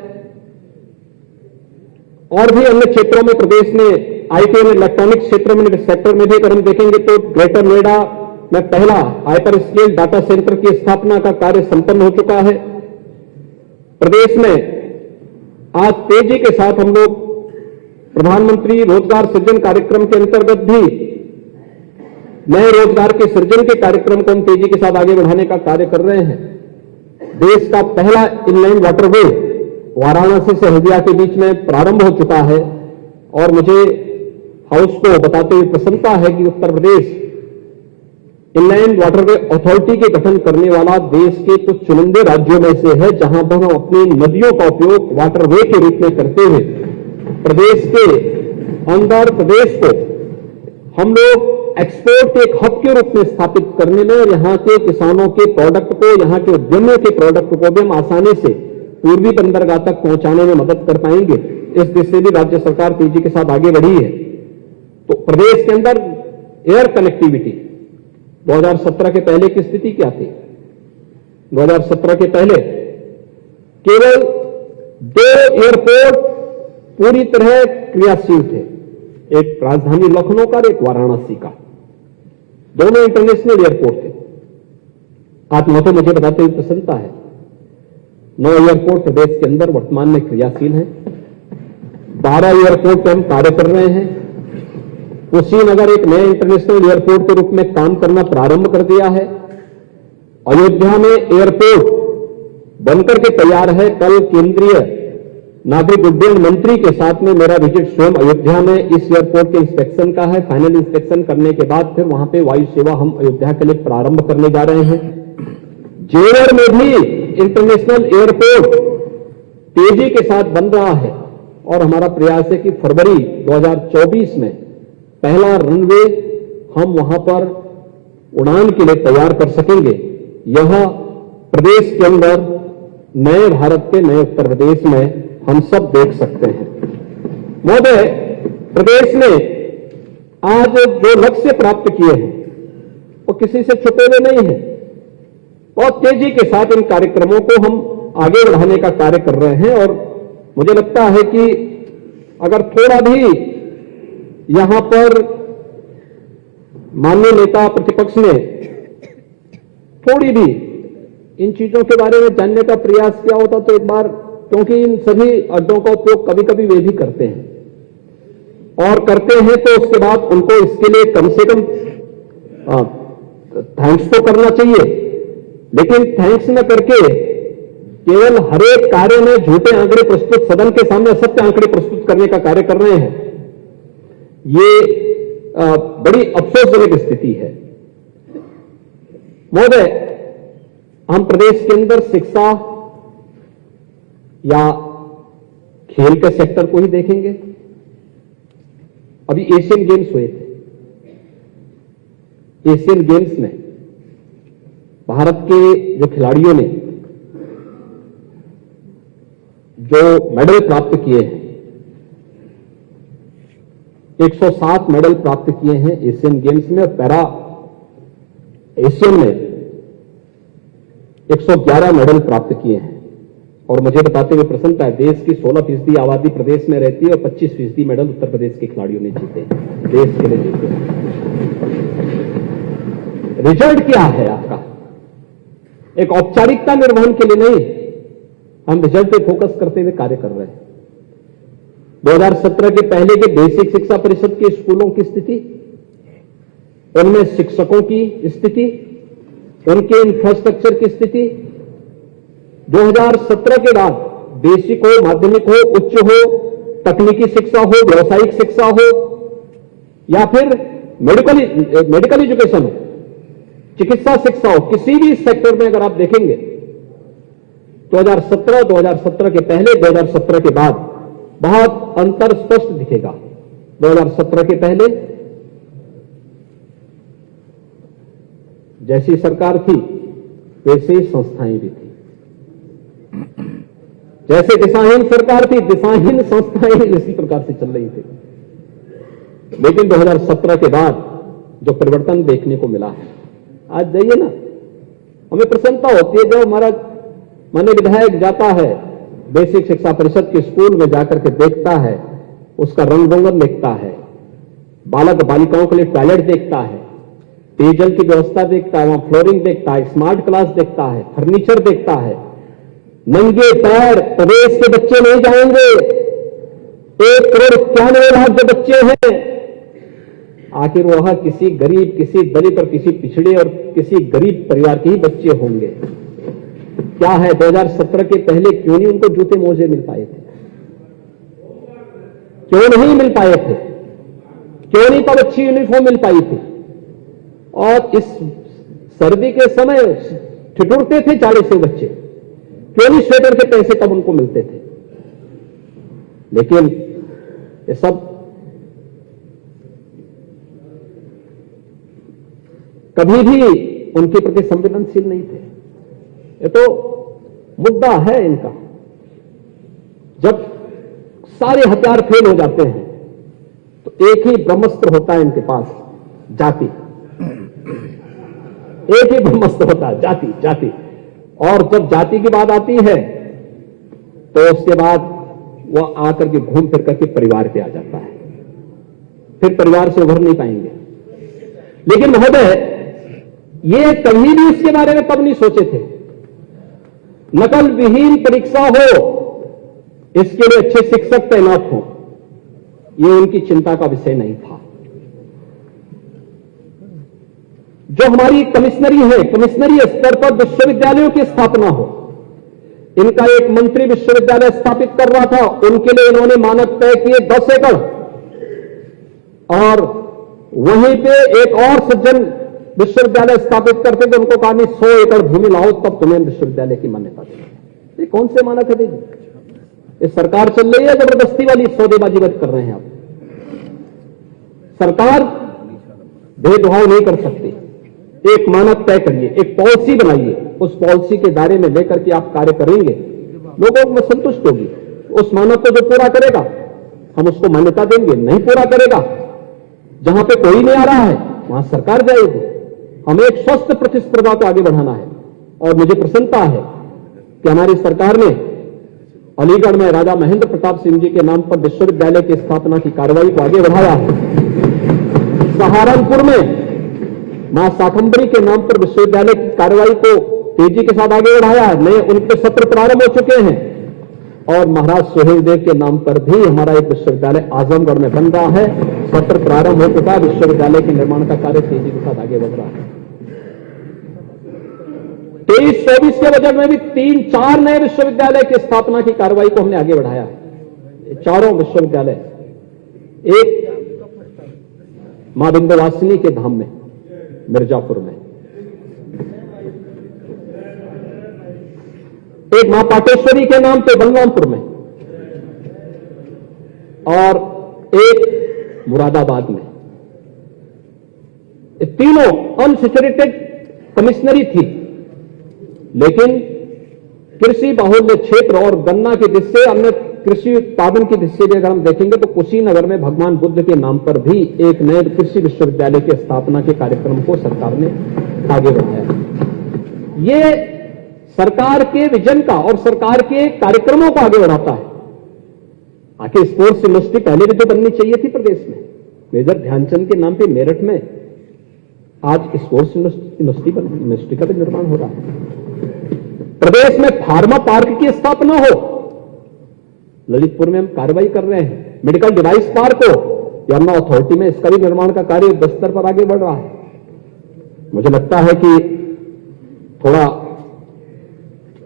और भी अन्य क्षेत्रों में प्रदेश ने आईटी और इलेक्ट्रॉनिक्स सेक्टर में भी अगर हम देखेंगे तो ग्रेटर नोएडा में पहला हाइपर स्केल डाटा सेंटर की स्थापना का कार्य संपन्न हो चुका है। प्रदेश में आज तेजी के साथ हम लोग प्रधानमंत्री रोजगार सृजन कार्यक्रम के अंतर्गत भी नए रोजगार के सृजन के कार्यक्रम को हम तेजी के साथ आगे बढ़ाने का कार्य कर रहे हैं। देश का पहला इनलाइन वाटरवे वाराणसी से हल्दिया के बीच में प्रारंभ हो चुका है और मुझे हाउस को बताते हुए प्रसन्नता है कि Uttar Pradesh inland waterway authority के गठन करने वाला देश के कुछ चुनिंदे राज्यों में से है, जहां पर हम अपनी नदियों का उपयोग वाटरवे के रूप में करते हुए प्रदेश के अंदर प्रदेश को हम लोग एक्सपोर्ट के एक हब के रूप में स्थापित करने में और यहां के किसानों के प्रोडक्ट को, यहां के उद्यमियों के प्रोडक्ट को भी हम आसानी से पूर्वी बंदरगाह तक पहुंचाने में मदद कर पाएंगे। इस दिशा से भी राज्य सरकार तेजी के साथ आगे बढ़ी है। तो प्रदेश के अंदर एयर कनेक्टिविटी 2017 के पहले की स्थिति क्या थी? 2017 के पहले केवल 2 एयरपोर्ट पूरी तरह क्रियाशील थे, एक राजधानी लखनऊ का और एक वाराणसी का। दोनों इंटरनेशनल एयरपोर्ट थे। आज तो मुझे बताते हुए प्रसन्नता है 9 एयरपोर्ट प्रदेश के अंदर वर्तमान में क्रियाशील हैं। 12 एयरपोर्ट पर हम कार्य कर रहे हैं। कुशीनगर एक नए इंटरनेशनल एयरपोर्ट के रूप में काम करना प्रारंभ कर दिया है। अयोध्या में एयरपोर्ट बनकर के तैयार है। कल केंद्रीय नागरिक उड्डयन मंत्री के साथ में मेरा विजिट स्वयं अयोध्या में इस एयरपोर्ट के इंस्पेक्शन का है। फाइनल इंस्पेक्शन करने के बाद फिर वहां पे वायु सेवा हम अयोध्या के लिए प्रारंभ करने जा रहे हैं। जेवर में भी इंटरनेशनल एयरपोर्ट तेजी के साथ बन रहा है और हमारा प्रयास है कि फरवरी 2024 में पहला रनवे हम वहां पर उड़ान के लिए तैयार कर सकेंगे। यह प्रदेश के अंदर नए भारत के नए उत्तर प्रदेश में हम सब देख सकते हैं। महोदय, प्रदेश ने आज जो लक्ष्य प्राप्त किए हैं वो किसी से छुपे हुए नहीं है। बहुत तेजी के साथ इन कार्यक्रमों को हम आगे बढ़ाने का कार्य कर रहे हैं और मुझे लगता है कि अगर थोड़ा भी यहां पर माननीय नेता प्रतिपक्ष ने थोड़ी भी इन चीजों के बारे में जानने का प्रयास किया होता तो एक बार, क्योंकि इन सभी अड्डों का उपयोग कभी कभी वे भी करते हैं और करते हैं तो उसके बाद उनको इसके लिए कम से कम थैंक्स तो करना चाहिए, लेकिन थैंक्स न करके केवल हर एक कार्य में झूठे आंकड़े प्रस्तुत, सदन के सामने असत्य आंकड़े प्रस्तुत करने का कार्य कर रहे हैं। ये बड़ी अफसोसजनक स्थिति है। महोदय, हम प्रदेश के अंदर शिक्षा या खेल के सेक्टर को ही देखेंगे। अभी एशियन गेम्स हुए थे। एशियन गेम्स में भारत के जो खिलाड़ियों ने जो मेडल प्राप्त किए हैं, 107 मेडल प्राप्त किए हैं एशियन गेम्स में और पैरा एशियन में 111 मेडल प्राप्त किए हैं। और मुझे बताते हुए प्रसन्नता है, देश की 16% आबादी प्रदेश में रहती है और 25% मेडल उत्तर प्रदेश के खिलाड़ियों ने जीते, देश के लिए जीते। रिजल्ट क्या है आपका? एक औपचारिकता निर्वहन के लिए नहीं, हम रिजल्ट पे फोकस करते हुए कार्य कर रहे हैं। 2017 के पहले के बेसिक शिक्षा परिषद के स्कूलों की स्थिति, उनमें शिक्षकों की स्थिति, उनके इंफ्रास्ट्रक्चर की स्थिति, 2017 के बाद बेसिक हो, माध्यमिक हो, उच्च हो, तकनीकी शिक्षा हो, व्यावसायिक शिक्षा हो या फिर मेडिकल एजुकेशन हो, चिकित्सा शिक्षा हो, किसी भी सेक्टर में अगर आप देखेंगे 2017 के पहले 2017 के बाद बहुत अंतर स्पष्ट दिखेगा। 2017 के पहले जैसी सरकार थी वैसे ही संस्थाएं भी थी। जैसे दिशाहीन सरकार थी, दिशाहीन संस्थाएं इसी प्रकार से चल रही थी। लेकिन 2017 के बाद जो परिवर्तन देखने को मिला है, आज जाइए ना, हमें प्रसन्नता होती है जब हमारा माननीय विधायक जाता है बेसिक शिक्षा परिषद के स्कूल में जाकर के देखता है, उसका रंग रोगन देखता है, बालक बालिकाओं के लिए टॉयलेट देखता है, पेयजल की व्यवस्था देखता है, वहां फ्लोरिंग देखता है, स्मार्ट क्लास देखता है, फर्नीचर देखता है। नंगे पैर प्रदेश के बच्चे नहीं जाएंगे। 1,91,00,000 जो बच्चे हैं, आखिर वह किसी गरीब, किसी दलित और किसी पिछड़े और किसी गरीब परिवार के ही बच्चे होंगे। क्या है, 2017 के पहले क्यों नहीं उनको जूते मोजे मिल पाए थे? क्यों नहीं मिल पाए थे? क्यों नहीं तब अच्छी यूनिफॉर्म मिल पाई थी? और इस सर्दी के समय ठिठुरते थे जाड़े से बच्चे, क्यों नहीं स्वेटर के पैसे तब उनको मिलते थे? लेकिन ये सब कभी भी उनके प्रति संवेदनशील नहीं थे। ये तो मुद्दा है इनका। जब सारे हथियार फेल हो जाते हैं तो एक ही ब्रह्मास्त्र होता है इनके पास, जाति। एक ही ब्रह्मास्त्र होता है, जाति, जाति। और जब जाति की बात आती है तो उसके बाद वह आकर के घूम फिर करके परिवार पे आ जाता है, फिर परिवार से उभर नहीं पाएंगे। लेकिन महोदय, ये कभी भी इसके बारे में तब नहीं सोचे थे। नकल विहीन परीक्षा हो, इसके लिए अच्छे शिक्षक तैनात हो, ये उनकी चिंता का विषय नहीं था। जो हमारी कमिश्नरी है, कमिश्नरी स्तर पर विश्वविद्यालयों की स्थापना हो, इनका एक मंत्री विश्वविद्यालय स्थापित कर रहा था, उनके लिए इन्होंने मानक तय किए 10 एकड़, और वहीं पे एक और सज्जन विश्वविद्यालय स्थापित करते थे, उनको कहा नहीं 100 एकड़ भूमि लाओ तब तुम्हें विश्वविद्यालय की मान्यता देंगे। ये कौन से मानक है दीजिए? ये सरकार चल रही है, जबरदस्ती वाली सौदेबाजी कर रहे हैं आप। सरकार भेदभाव नहीं कर सकती। एक मानक तय करिए, एक पॉलिसी बनाइए, उस पॉलिसी के दायरे में लेकर के आप कार्य करेंगे, लोगों को संतुष्ट होगी। उस मानक को जो पूरा करेगा हम उसको मान्यता देंगे, नहीं पूरा करेगा, जहां पे कोई नहीं आ रहा है वहां सरकार जाएगी। हमें एक स्वस्थ प्रतिस्पर्धा को आगे बढ़ाना है। और मुझे प्रसन्नता है कि हमारी सरकार ने अलीगढ़ में राजा महेंद्र प्रताप सिंह जी के नाम पर विश्वविद्यालय की स्थापना की कार्रवाई को आगे बढ़ाया है। सहारनपुर में मां शाकंभरी के नाम पर विश्वविद्यालय की कार्रवाई को तेजी के साथ आगे बढ़ाया है। नए उनके सत्र प्रारंभ हो चुके हैं। और महाराज सुहेलदेव के नाम पर भी हमारा एक विश्वविद्यालय आजमगढ़ में बन रहा है। सत्र प्रारंभ हो चुका है, विश्वविद्यालय के निर्माण का कार्य तेजी के साथ आगे बढ़ रहा है। 23-24 के बजट में भी 3-4 नए विश्वविद्यालय की स्थापना की कार्रवाई को हमने आगे बढ़ाया है। चारों विश्वविद्यालय, एक मां विंध्यवासिनी के धाम में मिर्जापुर में, एक मां पाटेश्वरी के नाम पे बलरामपुर में, और एक मुरादाबाद में। ये तीनों अनसैचुरेटेड कमिश्नरी थी, लेकिन कृषि बाहुल्य क्षेत्र और गन्ना की दृष्टि से, अन्य कृषि उत्पादन की दृष्टि से अगर हम देखेंगे तो कुशीनगर में भगवान बुद्ध के नाम पर भी एक नए कृषि विश्वविद्यालय की स्थापना के कार्यक्रम को सरकार ने आगे बढ़ाया। ये सरकार के विजन का और सरकार के कार्यक्रमों को आगे बढ़ाता है। आखिर स्पोर्ट्स यूनिवर्सिटी पहले भी तो बननी चाहिए थी प्रदेश में। मेजर ध्यानचंद के नाम पे मेरठ में आज स्पोर्ट्स यूनिवर्सिटी का भी निर्माण हो रहा है। प्रदेश में फार्मा पार्क की स्थापना हो, ललितपुर में हम कार्रवाई कर रहे हैं। मेडिकल डिवाइस पार्क हो, यमुना अथॉरिटी में इसका भी निर्माण का कार्य युद्ध स्तर पर आगे बढ़ रहा है। मुझे लगता है कि थोड़ा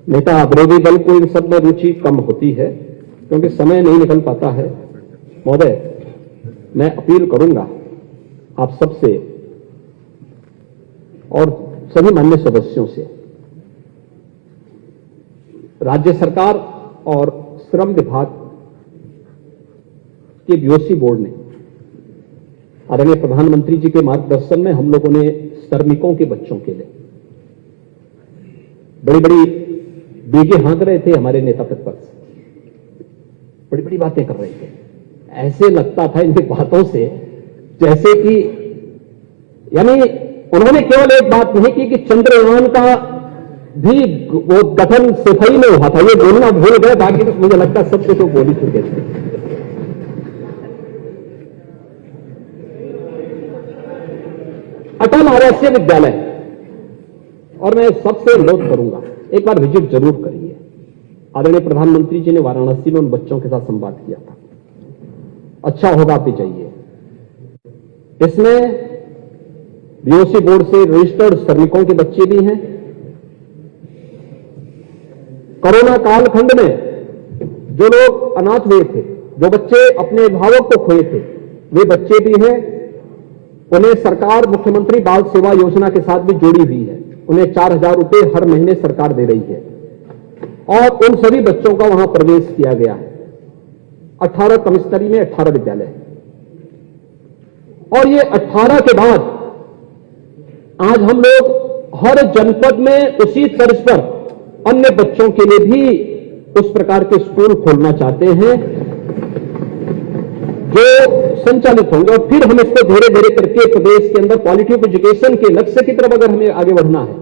नेता विरोधी दल को इन सब में रुचि कम होती है, क्योंकि समय नहीं निकल पाता है। महोदय, मैं अपील करूंगा आप सबसे और सभी माननीय सदस्यों से, राज्य सरकार और श्रम विभाग के बीओसी बोर्ड ने आदरणीय प्रधानमंत्री जी के मार्गदर्शन में हम लोगों ने श्रमिकों के बच्चों के लिए बड़ी बड़ी बीगे हाँक रहे थे हमारे नेता प्रतिपक्ष, बड़ी बड़ी बातें कर रहे थे। ऐसे लगता था इनकी बातों से जैसे कि यानी उन्होंने केवल एक बात नहीं की कि चंद्रयान का भी वो गठन सिफाई में हुआ था, ये बोलना भूल गए, बाकी तो मुझे लगता है सब कुछ वो बोल ही चुके थे। अटल आवासीय विद्यालय, और मैं सबसे अनुरोध करूंगा एक बार विजिट जरूर करिए। आदरणीय प्रधानमंत्री जी ने वाराणसी में उन बच्चों के साथ संवाद किया था, अच्छा होगा आप भी जाइए। इसमें बीओसी बोर्ड से रजिस्टर्ड श्रमिकों के बच्चे भी हैं। कोरोना कालखंड में जो लोग अनाथ हुए थे, जो बच्चे अपने अभिभावक को खोए थे, वे बच्चे भी हैं। उन्हें सरकार मुख्यमंत्री बाल सेवा योजना के साथ भी जुड़ी हुई है। उन्हें 4,000 रुपए हर महीने सरकार दे रही है और उन सभी बच्चों का वहां प्रवेश किया गया है। 18 कमिश्नरी में 18 विद्यालय, और ये 18 के बाद आज हम लोग हर जनपद में उसी तर्ज पर अन्य बच्चों के लिए भी उस प्रकार के स्कूल खोलना चाहते हैं जो संचालित होंगे, और फिर हम इसको धीरे धीरे करके प्रदेश के अंदर क्वालिटी ऑफ एजुकेशन के लक्ष्य की तरफ अगर हमें आगे बढ़ना है।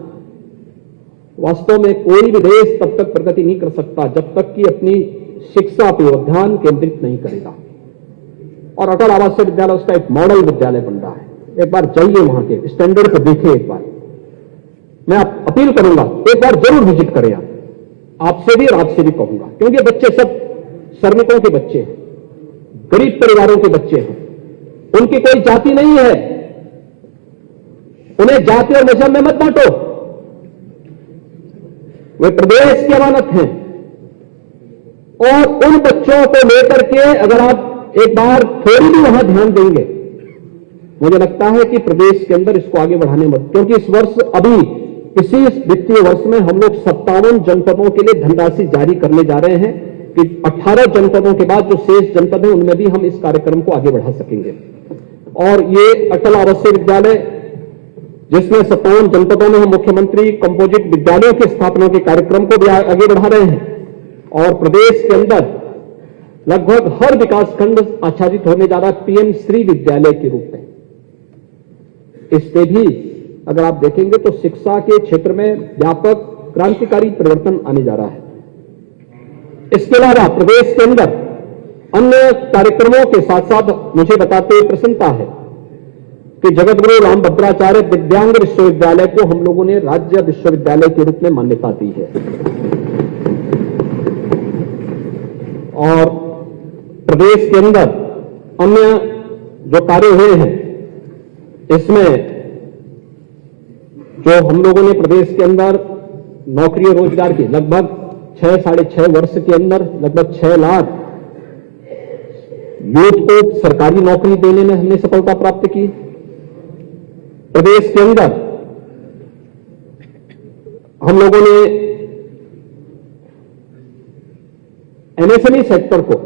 वास्तव में कोई भी देश तब तक प्रगति नहीं कर सकता जब तक कि अपनी शिक्षा पर ध्यान केंद्रित नहीं करेगा, और अटल आवासीय विद्यालय उसका एक मॉडल विद्यालय बन रहा है। एक बार जाइए, वहां के स्टैंडर्ड को देखिए। एक बार मैं अपील करूंगा, एक बार जरूर विजिट करें आपसे भी और आपसे भी कहूंगा, क्योंकि बच्चे सब श्रमिकों के बच्चे हैं, गरीब परिवारों के बच्चे हैं, उनकी कोई जाति नहीं है। उन्हें जाति और मजहब में मत बांटो, वे प्रदेश के अमानत हैं। और उन बच्चों को लेकर के अगर आप एक बार थोड़ी भी वहां ध्यान देंगे, मुझे लगता है कि प्रदेश के अंदर इसको आगे बढ़ाने में, क्योंकि इस वर्ष अभी इसी वित्तीय वर्ष में हम लोग 57 जनपदों के लिए धनराशि जारी करने जा रहे हैं कि 18 जनपदों के बाद जो शेष जनपद हैं उनमें भी हम इस कार्यक्रम को आगे बढ़ा सकेंगे। और ये अटल आवासीय विद्यालय जिसमें 57 जनपदों में हम मुख्यमंत्री कंपोजिट विद्यालयों की स्थापना के कार्यक्रम को भी आगे बढ़ा रहे हैं, और प्रदेश के अंदर लगभग हर विकासखंड आच्छादित होने जा रहा है पीएम श्री विद्यालय के रूप में। इससे भी अगर आप देखेंगे तो शिक्षा के क्षेत्र में व्यापक क्रांतिकारी परिवर्तन आने जा रहा है। इसके अलावा प्रदेश के अंदर अन्य कार्यक्रमों के साथ साथ मुझे बताते हुए प्रसन्नता है कि जगतगुरु रामभद्राचार्य दिव्यांग विश्वविद्यालय को हम लोगों ने राज्य विश्वविद्यालय के रूप में मान्यता दी है। और प्रदेश के अंदर अन्य जो कार्य हुए हैं, इसमें जो हम लोगों ने प्रदेश के अंदर नौकरी और रोजगार की लगभग 6-6.5 वर्ष के अंदर लगभग 6 लाख यूथ को सरकारी नौकरी देने में हमने सफलता प्राप्त की। प्रदेश के अंदर हम लोगों ने एमएसएमई सेक्टर को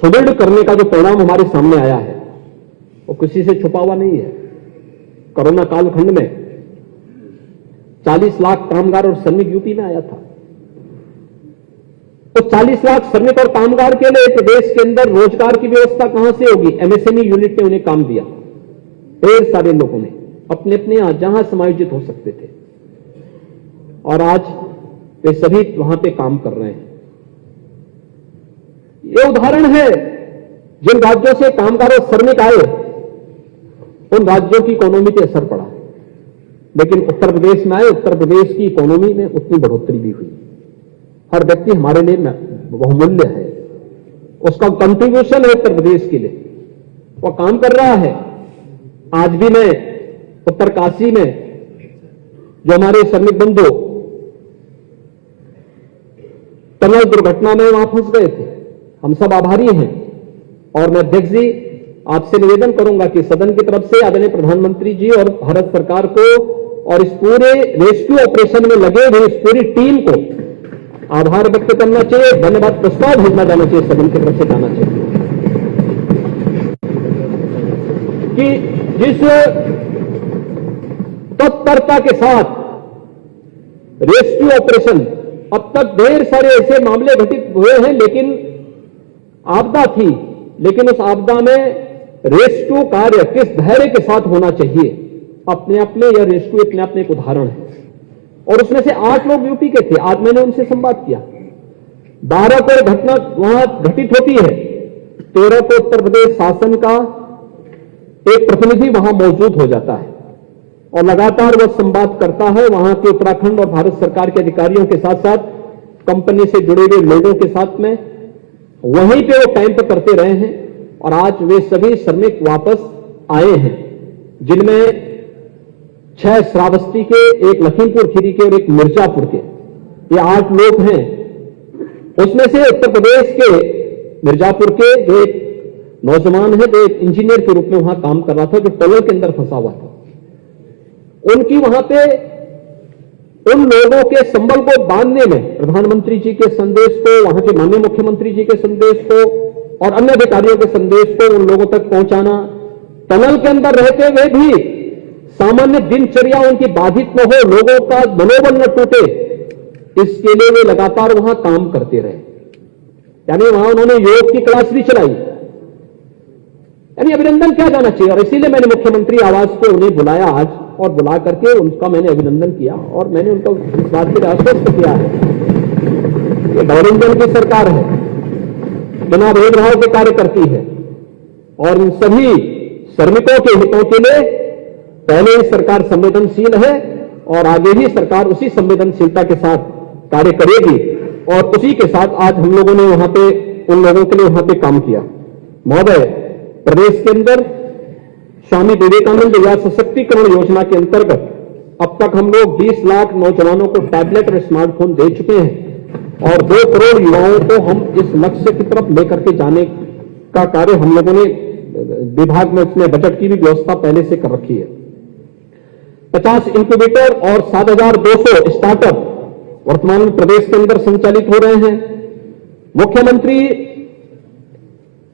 सुदृढ़ करने का जो परिणाम हमारे सामने आया है वो किसी से छुपा हुआ नहीं है। कोरोना कालखंड में 40 लाख कामगार और श्रमिक यूपी में आया था। तो 40 लाख श्रमिक और कामगार के लिए प्रदेश के अंदर रोजगार की व्यवस्था कहां से होगी? एमएसएमई यूनिट ने उन्हें काम दिया। ढेर सारे लोगों ने अपने अपने जहां समायोजित हो सकते थे, और आज वे सभी वहां पे काम कर रहे हैं। ये उदाहरण है, जिन राज्यों से कामगार और श्रमिक आए उन राज्यों की इकोनॉमी पे असर पड़ा, लेकिन उत्तर प्रदेश में आए, उत्तर प्रदेश की इकोनॉमी में उतनी बढ़ोतरी भी हुई। हर व्यक्ति हमारे लिए बहुमूल्य है, उसका कंट्रीब्यूशन है उत्तर प्रदेश के लिए, वो काम कर रहा है। आज भी मैं उत्तरकाशी में जो हमारे श्रमिक बंधु टनल दुर्घटना में वहां फंस गए थे, हम सब आभारी हैं। और मैं अध्यक्ष जी आपसे निवेदन करूंगा कि सदन की तरफ से आदरणीय प्रधानमंत्री जी और भारत सरकार को और इस पूरे रेस्क्यू ऑपरेशन में लगे हुए इस पूरी टीम को आभार व्यक्त करना चाहिए, धन्यवाद प्रस्ताव भेजना जाना चाहिए, सदन की तरफ से जाना चाहिए। कि जिस तत्परता के साथ रेस्क्यू ऑपरेशन, अब तक ढेर सारे ऐसे मामले घटित हुए हैं, लेकिन आपदा थी, लेकिन उस आपदा में रेस्क्यू कार्य किस धैर्य के साथ होना चाहिए, अपने अपने यह रेस्क्यू अपने अपने एक उदाहरण है। और उसमें से 8 लोग यूपी के थे। आज मैंने उनसे संवाद किया। 12 को घटना वहां घटित होती है, 13 को उत्तर प्रदेश शासन का एक प्रतिनिधि वहां मौजूद हो जाता है और लगातार वह संवाद करता है वहां के उत्तराखंड और भारत सरकार के अधिकारियों के साथ साथ कंपनी से जुड़े हुए लोगों के साथ में। वहीं पे वो कैंप करते रहे हैं और आज वे सभी श्रमिक वापस आए हैं, जिनमें 6 श्रावस्ती के, एक लखीमपुर खीरी के और एक मिर्जापुर के, ये 8 लोग हैं। उसमें से उत्तर प्रदेश के मिर्जापुर के जो एक नौजवान है, जो एक इंजीनियर के रूप में वहां काम कर रहा था, जो टनल के अंदर फंसा हुआ था, उनकी वहां पे उन लोगों के संबल को बांधने में प्रधानमंत्री जी के संदेश को, वहां के माननीय मुख्यमंत्री जी के संदेश को और अन्य अधिकारियों के संदेश को उन लोगों तक पहुंचाना, टनल के अंदर रहते हुए भी सामान्य दिनचर्या उनकी बाधित न हो, लोगों का मनोबल न टूटे, इसके लिए वे लगातार वहां काम करते रहे। यानी वहां उन्होंने योग की क्लास भी चलाई। यानी अभिनंदन किया जाना चाहिए और इसीलिए मैंने मुख्यमंत्री आवास पे उन्हें बुलाया आज और बुला करके उनका मैंने अभिनंदन किया और मैंने उनका इस बात के लिए आश्वस्त किया है कि गठबंधन की सरकार है, बिना भेदभाव के कार्य करती है और इन सभी श्रमिकों के हितों के लिए पहले ही सरकार संवेदनशील है और आगे भी सरकार उसी संवेदनशीलता के साथ कार्य करेगी और उसी के साथ आज हम लोगों ने वहां पे उन लोगों के लिए वहां पे काम किया। महोदय, प्रदेश के अंदर स्वामी विवेकानंद युवा सशक्तिकरण योजना के अंतर्गत अब तक हम लोग 20 लाख नौजवानों को टैबलेट और स्मार्टफोन दे चुके हैं और 2 करोड़ युवाओं को हम इस लक्ष्य की तरफ लेकर के जाने का कार्य हम लोगों ने विभाग में उसमें बजट की भी व्यवस्था पहले से कर रखी है। 50 इंक्यूबेटर और 7,200 स्टार्टअप वर्तमान में प्रदेश के अंदर संचालित हो रहे हैं। मुख्यमंत्री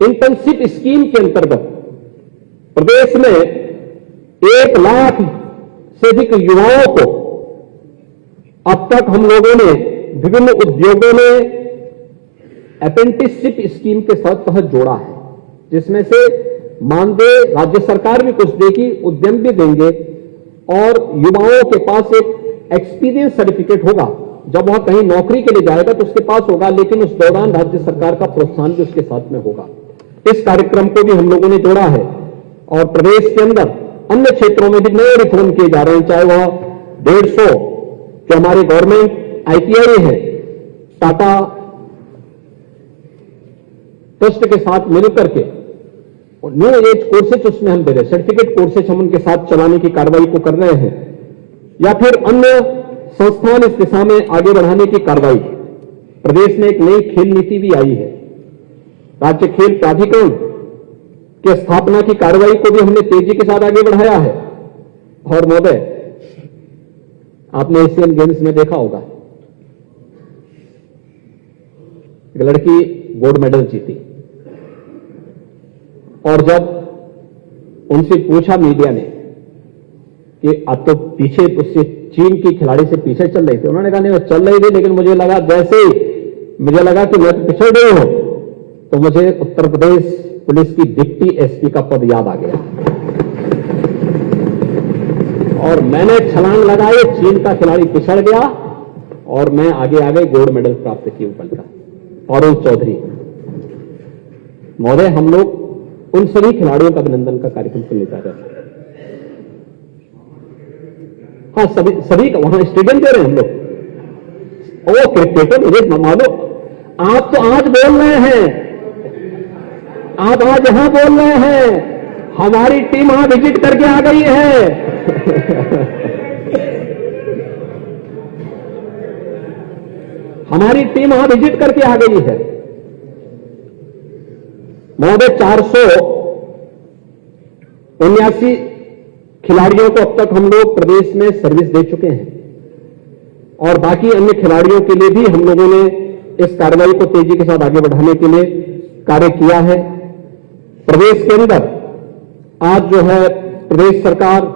इंटर्नशिप स्कीम के अंतर्गत प्रदेश में 1 लाख से अधिक युवाओं को अब तक हम लोगों ने विभिन्न उद्योगों में अप्रेंटिसशिप स्कीम के तहत जोड़ा है, जिसमें से मानदेय राज्य सरकार भी कुछ देगी, उद्यम भी देंगे और युवाओं के पास एक एक्सपीरियंस सर्टिफिकेट होगा। जब वह कहीं नौकरी के लिए जाएगा तो उसके पास होगा, लेकिन उस दौरान राज्य सरकार का प्रोत्साहन भी उसके साथ में होगा। इस कार्यक्रम को भी हम लोगों ने जोड़ा है और प्रदेश के अंदर अन्य क्षेत्रों में भी नए रिफॉर्म किए जा रहे हैं, चाहे वह 150 जो हमारे गवर्नमेंट ITI है, टाटा ट्रस्ट के साथ मिलकर के न्यू एज कोर्सेज उसमें हम दे रहे हैं, सर्टिफिकेट कोर्सेज हम उनके साथ चलाने की कार्रवाई को कर रहे हैं, या फिर अन्य संस्थान इस दिशा में आगे बढ़ाने की कार्रवाई। प्रदेश में एक नई खेल नीति भी आई है, राज्य खेल प्राधिकरण की स्थापना की कार्रवाई को भी हमने तेजी के साथ आगे बढ़ाया है। और महोदय, आपने एशियन गेम्स में देखा होगा, एक लड़की गोल्ड मेडल जीती और जब उनसे पूछा मीडिया ने कि आप तो पीछे उससे चीन की खिलाड़ी से पीछे चल रही थी, उन्होंने कहा नहीं वो चल रही थी, लेकिन मुझे लगा जैसे ही मुझे लगा कि मैं तो पिछड़ गई हूं तो मुझे उत्तर प्रदेश पुलिस की डिप्टी SP का पद याद आ गया और मैंने छलांग लगाई, चीन का खिलाड़ी पिछड़ गया और मैं आगे आ गई, गोल्ड मेडल प्राप्त की उपल का। पारुल चौधरी महोदय, हम लोग उन सभी खिलाड़ियों का अभिनंदन का कार्यक्रम करने जा रहे हैं। हाँ, सभी का वहां स्टेडियम दे रहे हैं हम लोग। ओ क्रिकेटर, मुझे मानो आप तो आज बोल रहे हैं, आप आज यहां बोल रहे हैं, हमारी टीम वहां विजिट करके आ गई है। हमारी टीम वहां विजिट करके आ गई है। महोदय, 479 खिलाड़ियों को अब तक हम लोग प्रदेश में सर्विस दे चुके हैं और बाकी अन्य खिलाड़ियों के लिए भी हम लोगों ने इस कार्रवाई को तेजी के साथ आगे बढ़ाने के लिए कार्य किया है। प्रदेश के अंदर आज जो है प्रदेश सरकार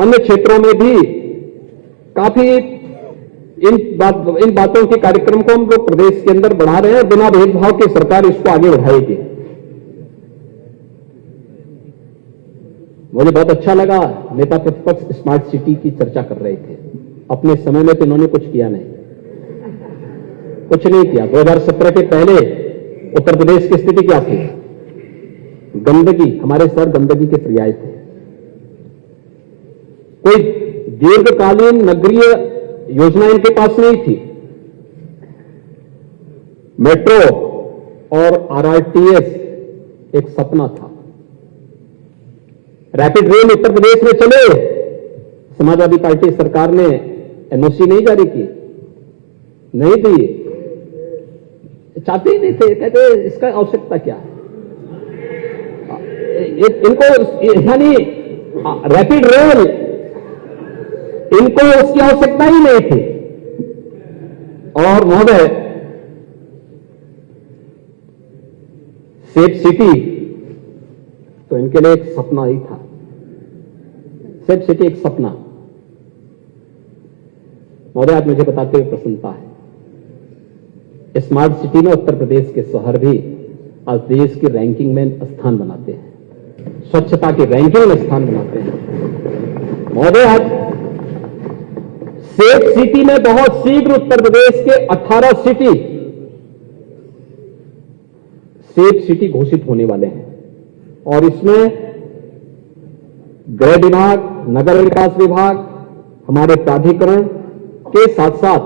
अन्य क्षेत्रों में भी काफी इन बातों के कार्यक्रम को हम लोग प्रदेश के अंदर बढ़ा रहे हैं। बिना भेदभाव के सरकार इसको आगे बढ़ाएगी। मुझे बहुत अच्छा लगा, नेता प्रतिपक्ष स्मार्ट सिटी की चर्चा कर रहे थे। अपने समय में तो इन्होंने कुछ किया नहीं, कुछ नहीं किया। 2017 के पहले उत्तर प्रदेश की स्थिति क्या थी? गंदगी, हमारे शहर गंदगी के पर्याय थे। कोई दीर्घकालीन नगरीय योजना इनके पास नहीं थी। मेट्रो और आरआरटीएस एक सपना था। रैपिड रेल उत्तर प्रदेश में चले, समाजवादी पार्टी सरकार ने एनओसी नहीं जारी की, नहीं दी, चाहते ही नहीं थे। कहते इसका आवश्यकता क्या है इनको, यानी रैपिड रेल इनको उसकी आवश्यकता ही नहीं थी। और महोदय, सेफ सिटी तो इनके लिए एक सपना ही था। सेफ सिटी एक सपना। महोदय, आज मुझे बताते हुए प्रसन्नता है, स्मार्ट सिटी में उत्तर प्रदेश के शहर भी आज देश की रैंकिंग में स्थान बनाते हैं, स्वच्छता की रैंकिंग में स्थान बनाते हैं। महोदय, आज सेफ सिटी में बहुत शीघ्र उत्तर प्रदेश के 18 सिटी सेफ सिटी घोषित होने वाले हैं। और इसमें गृह विभाग, नगर विकास विभाग, हमारे प्राधिकरण के साथ साथ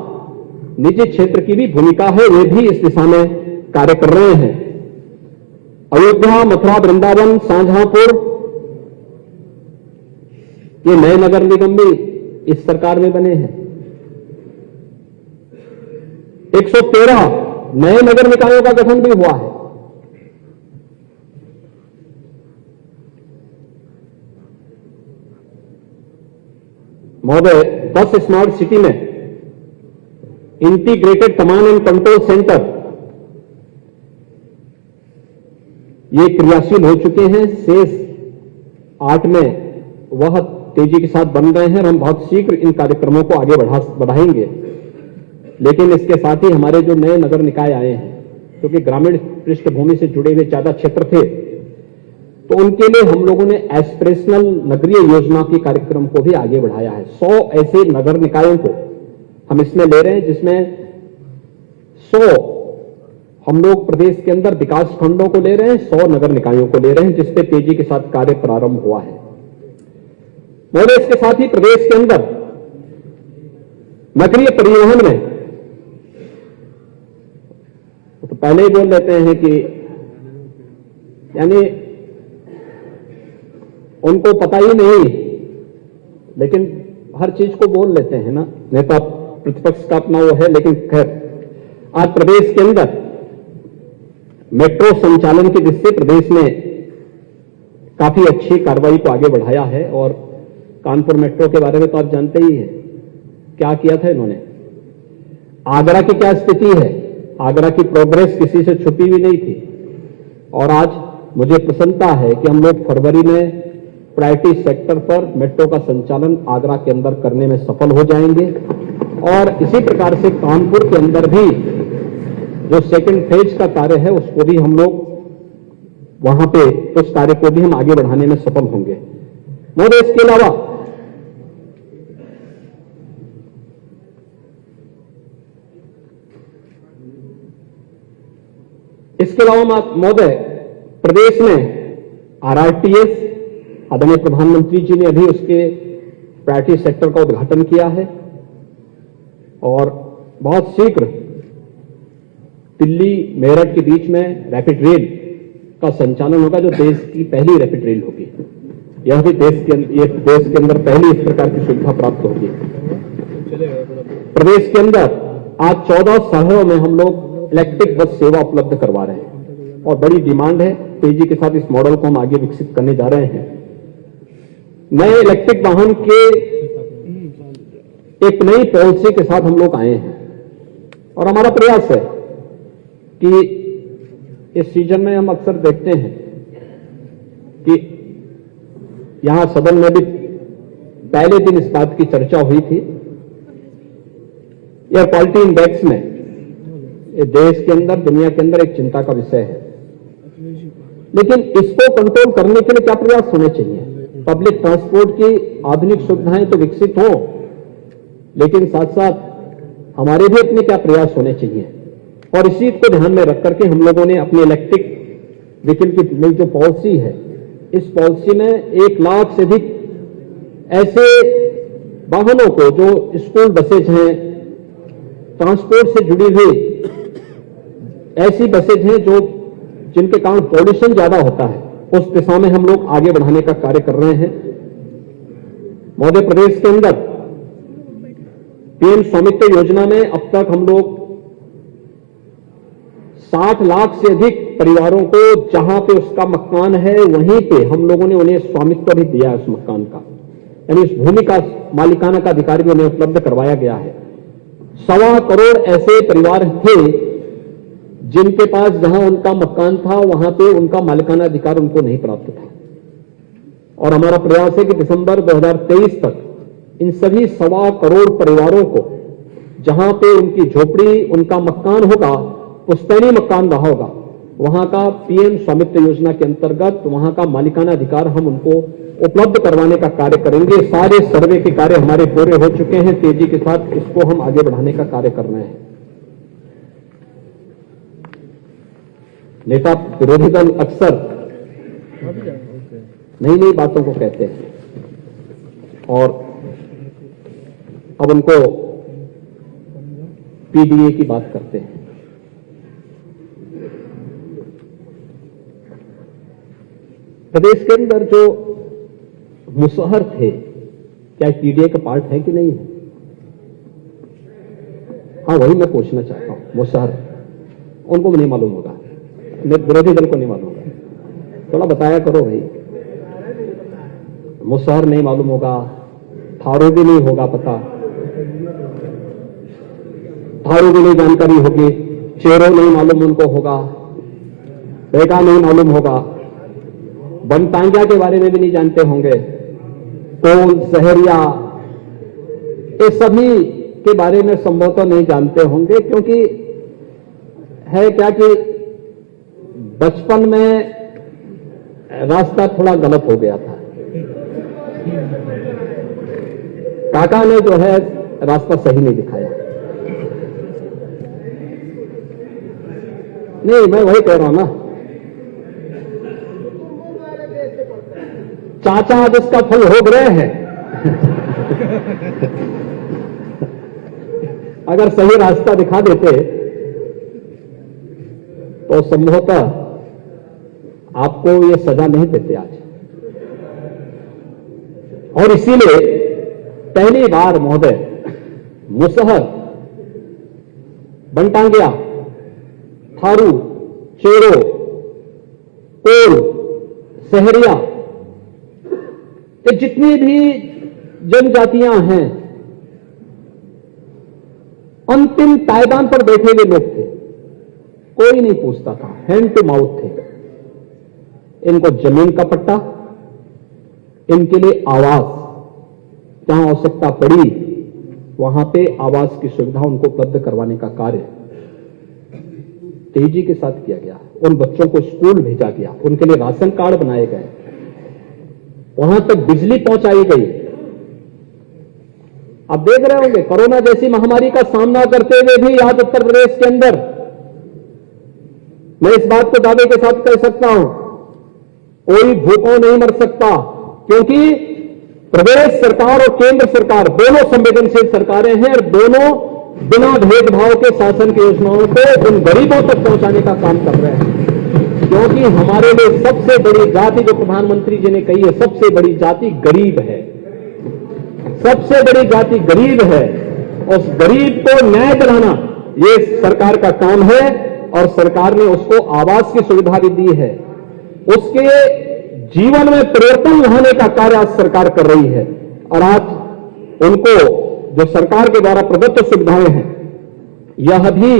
निजी क्षेत्र की भी भूमिका है। वे भी इस दिशा में कार्य कर रहे हैं। अयोध्या, मथुरा, वृंदावन, शाहजहांपुर, ये नए नगर निगम भी इस सरकार में बने हैं। 113 नए नगर निकायों का गठन भी हुआ है। महोदय, 10 स्मार्ट सिटी में integrated command and control centre ये क्रियाशील हो चुके हैं। शेष 8 में वह तेजी के साथ बन गए हैं और हम बहुत शीघ्र इन कार्यक्रमों को आगे बढ़ाएंगे। लेकिन इसके साथ ही हमारे जो नए नगर निकाय आए हैं, क्योंकि ग्रामीण पृष्ठभूमि से जुड़े हुए ज्यादा क्षेत्र थे, तो उनके लिए हम लोगों ने एस्पिरेशनल नगरीय योजना के कार्यक्रम को भी आगे बढ़ाया है। 100 ऐसे नगर निकायों को हम इसमें ले रहे हैं, जिसमें 100 हम लोग प्रदेश के अंदर विकास खंडों को ले रहे हैं, 100 नगर निकायों को ले रहे हैं, जिसपे तेजी के साथ कार्य प्रारंभ हुआ है। महोदय, इसके साथ ही प्रदेश के अंदर नगरीय परिवहन में तो पहले ही बोल लेते हैं कि यानी उनको पता ही नहीं, लेकिन हर चीज को बोल लेते हैं ना, नेता प्रतिपक्ष का अपना वो है। लेकिन खैर, आज प्रदेश के अंदर मेट्रो संचालन की दृष्टि से प्रदेश ने काफी अच्छी कार्रवाई को आगे बढ़ाया है। और कानपुर मेट्रो के बारे में तो आप जानते ही हैं, क्या किया था इन्होंने। आगरा की क्या स्थिति है, आगरा की प्रोग्रेस किसी से छुपी हुई नहीं थी। और आज मुझे प्रसन्नता है कि हम लोग फरवरी में प्रायोरिटी सेक्टर पर मेट्रो का संचालन आगरा के अंदर करने में सफल हो जाएंगे। और इसी प्रकार से कानपुर के अंदर भी जो सेकंड फेज का कार्य है, उसको भी हम लोग वहां पे उस कार्य को भी हम आगे बढ़ाने में सफल होंगे। महोदय, इसके अलावा महोदय, प्रदेश में आरआरटीएस आदरणीय प्रधानमंत्री जी ने अभी उसके प्रायोरिटी सेक्टर का उद्घाटन किया है। और बहुत शीघ्र दिल्ली मेरठ के बीच में रैपिड रेल का संचालन होगा, जो देश की पहली रैपिड रेल होगी। यह भी देश के अंदर पहली इस प्रकार की सुविधा प्राप्त होगी। प्रदेश के अंदर आज 14 शहरों में हम लोग इलेक्ट्रिक बस सेवा उपलब्ध करवा रहे हैं और बड़ी डिमांड है। तेजी के साथ इस मॉडल को हम आगे विकसित करने जा रहे हैं। नए इलेक्ट्रिक वाहन के एक नई पॉलिसी के साथ हम लोग आए हैं और हमारा प्रयास है कि इस सीजन में हम अक्सर देखते हैं कि यहां सदन में भी पहले दिन इस बात की चर्चा हुई थी। एयर क्वालिटी इंडेक्स में ये देश के अंदर, दुनिया के अंदर एक चिंता का विषय है, लेकिन इसको कंट्रोल करने के लिए क्या प्रयास होने चाहिए? पब्लिक ट्रांसपोर्ट की आधुनिक सुविधाएं तो विकसित हो, लेकिन साथ साथ हमारे भी अपने क्या प्रयास होने चाहिए। और इसी को ध्यान में रख करके हम लोगों ने अपनी इलेक्ट्रिक व्हीकल की नई जो पॉलिसी है, इस पॉलिसी में 1 लाख से अधिक ऐसे वाहनों को, जो स्कूल बसेज हैं, ट्रांसपोर्ट से जुड़ी हुई ऐसी बसेज हैं जो जिनके कारण पॉल्यूशन ज्यादा होता है, उस दिशा में हम लोग आगे बढ़ाने का कार्य कर रहे हैं। मध्य प्रदेश के अंदर पीएम स्वामित्व योजना में अब तक हम लोग 60 लाख से अधिक परिवारों को, जहां पे उसका मकान है वहीं पे हम लोगों ने उन्हें स्वामित्व भी दिया है उस मकान का, यानी उस भूमि का मालिकाना का अधिकार भी उन्हें उपलब्ध करवाया गया है। 1.25 करोड़ ऐसे परिवार थे जिनके पास जहां उनका मकान था वहां पे उनका मालिकाना अधिकार उनको नहीं प्राप्त था, और हमारा प्रयास है कि दिसंबर 2023 तक इन सभी 1.25 करोड़ परिवारों को, जहां पे उनकी झोपड़ी, उनका मकान होगा, पुश्तैनी मकान रहा होगा, वहां का पीएम स्वामित्व योजना के अंतर्गत वहां का मालिकाना अधिकार हम उनको उपलब्ध करवाने का कार्य करेंगे। सारे सर्वे के कार्य हमारे पूरे हो चुके हैं, तेजी के साथ इसको हम आगे बढ़ाने का कार्य कर रहे हैं। नेता विरोधी दल अक्सर नई नई बातों को कहते हैं और अब उनको पीडीए की बात करते हैं। प्रदेश के अंदर जो मुसहर थे, क्या पीडीए का पार्ट है कि नहीं है? हाँ, वही मैं पूछना चाहता हूं। मुसहर उनको नहीं मालूम होगा, विरोधी दल को नहीं मालूम होगा, थोड़ा बताया करो भाई। मुसहर नहीं मालूम होगा, थारू भी नहीं होगा पता, थारू भी नहीं जानकारी होगी, चेरो नहीं मालूम उनको होगा, बेगा नहीं मालूम होगा, बनटांगिया के बारे में भी नहीं जानते होंगे, कोल, सहरिया, ये सभी के बारे में संभवतः नहीं जानते होंगे, क्योंकि है क्या कि बचपन में रास्ता थोड़ा गलत हो गया था। काका ने जो है रास्ता सही नहीं दिखाया। नहीं, मैं वही कह रहा हूं ना, चाचा आज इसका फल भोग रहे हैं। अगर सही रास्ता दिखा देते तो संभवतः आपको ये सजा नहीं देते आज। और इसीलिए पहली बार महोदय मुसहर, बनटांगिया, थारू, चेरो, कोल, सहरिया, ये जितनी भी जनजातियां हैं, अंतिम पायदान पर बैठे हुए लोग थे, कोई नहीं पूछता था, हैंड टू माउथ थे। इनको जमीन का पट्टा, इनके लिए आवास, जहां आवश्यकता पड़ी वहां पे आवास की सुविधा उनको उपलब्ध करवाने का कार्य तेजी के साथ किया गया। उन बच्चों को स्कूल भेजा गया, उनके लिए राशन कार्ड बनाए गए, वहां तक बिजली पहुंचाई गई। आप देख रहे होंगे कोरोना जैसी महामारी का सामना करते हुए भी आज उत्तर प्रदेश के अंदर, मैं इस बात को दावे के साथ कह सकता हूं, कोई भूखों नहीं मर सकता, क्योंकि प्रदेश सरकार और केंद्र सरकार दोनों संवेदनशील सरकारें हैं और दोनों बिना भेदभाव के शासन की योजनाओं को उन गरीबों तक पहुंचाने का काम कर रहे हैं। क्योंकि हमारे लिए सबसे बड़ी जाति, जो प्रधानमंत्री जी ने कही है, सबसे बड़ी जाति गरीब है, सबसे बड़ी जाति गरीब है। उस गरीब को न्याय दिलाना ये सरकार का काम है, और सरकार ने उसको आवास की सुविधा भी दी है। उसके जीवन में परिवर्तन लाने का कार्य आज सरकार कर रही है, और आज उनको जो सरकार के द्वारा प्रदत्त सुविधाएं हैं, यह भी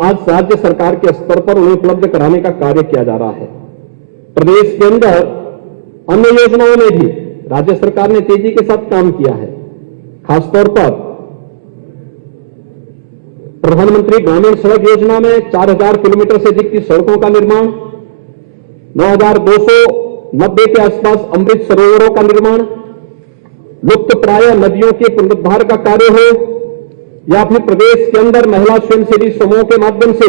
आज राज्य सरकार के स्तर पर उन्हें उपलब्ध कराने का कार्य किया जा रहा है। प्रदेश के अंदर अन्य योजनाओं में भी राज्य सरकार ने तेजी के साथ काम किया है। खासतौर पर प्रधानमंत्री ग्रामीण सड़क योजना में 4000 किलोमीटर से अधिक की सड़कों का निर्माण, 9290 के आसपास अमृत सरोवरों का निर्माण, लुप्त प्राय नदियों के पुनरुद्धार का कार्य हो, या फिर प्रदेश के अंदर महिला स्वयंसेवी समूहों के माध्यम से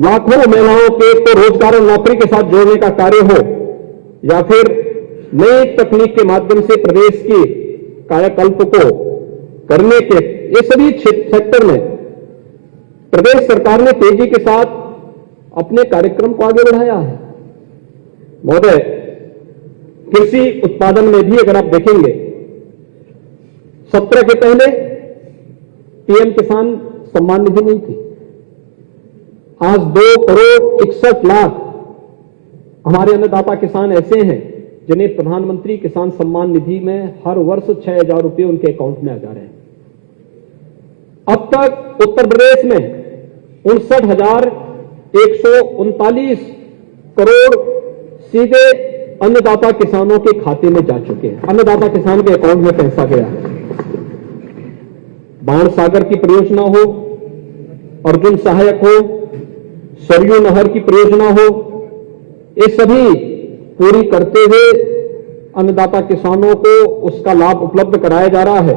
लाखों महिलाओं के तो रोजगार और नौकरी के साथ जोड़ने का कार्य हो, या फिर नई तकनीक के माध्यम से प्रदेश की कायाकल्प को करने के, ये सभी सेक्टर में प्रदेश सरकार ने तेजी के साथ अपने कार्यक्रम को आगे बढ़ाया है। महोदय, कृषि उत्पादन में भी अगर आप देखेंगे, सत्र के पहले पीएम किसान सम्मान निधि नहीं थी। आज 2,61,00,000 हमारे अन्नदाता किसान ऐसे हैं जिन्हें प्रधानमंत्री किसान सम्मान निधि में हर वर्ष 6,000 रुपए उनके अकाउंट में आ जा रहे हैं। अब तक उत्तर प्रदेश में 59,139 करोड़ सीधे अन्नदाता किसानों के खाते में जा चुके हैं। अन्नदाता किसान के अकाउंट में पैसा गया है। बाण सागर की परियोजना हो, अर्जुन सहायक हो, सरयू नहर की परियोजना हो, ये सभी पूरी करते हुए अन्नदाता किसानों को उसका लाभ उपलब्ध कराया जा रहा है।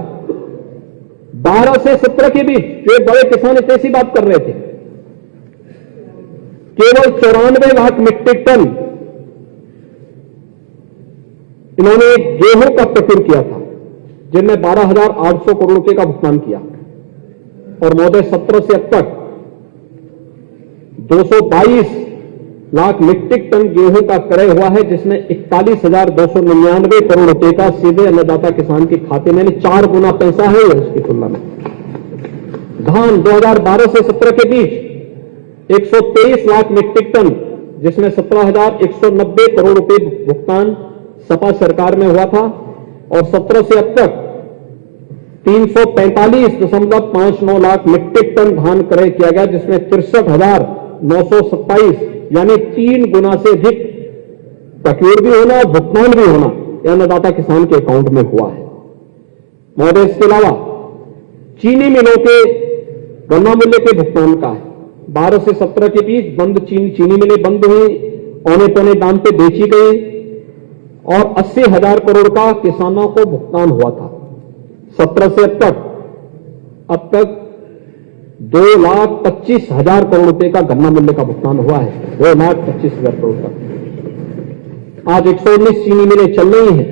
12 से 17 के बीच जो बड़े किसान इतनी सी बात कर रहे थे, केवल 94 लाख मीट्रिक टन इन्होंने गेहूं का प्रक्रिया किया था, जिनमें 12,800 करोड़ रुपए का भुगतान किया। और महोदय, 17 से अब तक 222 लाख मीट्रिक टन गेहूं का क्रय हुआ है, जिसमें 41,299 करोड़ रुपए का सीधे अन्नदाता किसान के खाते में 4 गुना पैसा है उसकी तुलना में। धान 2012 से 17 के बीच 123 लाख मीट्रिक टन, जिसमें 17,190 करोड़ रुपए भुगतान सपा सरकार में हुआ था। और 17 से अब तक 345.59 लाख मीट्रिक टन धान क्रय किया गया, जिसमें 63,927 यानी 3 गुना से अधिक प्रक्रिया भी होना और भुगतान भी होना यह अन्नदाता किसान के अकाउंट में हुआ है। महोदय, इसके अलावा चीनी मिलों के गन्ना मूल्य के भुगतान का है। 12 से 17 के बीच बंद चीनी मिलें बंद हुई, औने पौने दाम पे बेची गई और 80,000 करोड़ का किसानों को भुगतान हुआ था। 17 से अब तक 2,25,000 करोड़ रुपए का गन्ना मूल्य का भुगतान हुआ है। 2,25,000 करोड़ का। आज 119 चीनी मिलें चल रही हैं।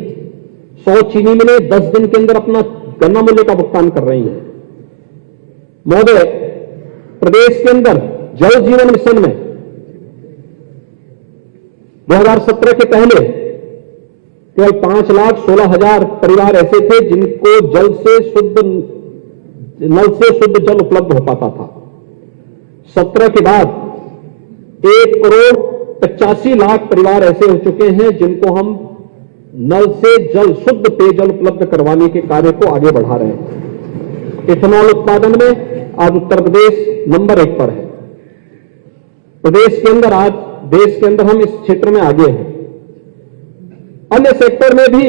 100 चीनी मिलें 10 दिन के अंदर अपना गन्ना मूल्य का भुगतान कर रही हैं। महोदय, प्रदेश के अंदर जल जीवन मिशन में 2017 के पहले केवल 5,16,000 परिवार ऐसे थे जिनको नल से शुद्ध जल उपलब्ध हो पाता था। 17 के बाद 1,85,00,000 परिवार ऐसे हो चुके हैं जिनको हम नल से शुद्ध पेयजल उपलब्ध करवाने के कार्य को आगे बढ़ा रहे हैं। इथेनॉल उत्पादन में आज उत्तर प्रदेश नंबर 1 पर है। प्रदेश के अंदर आज देश के अंदर हम इस क्षेत्र में आगे हैं। अन्य सेक्टर में भी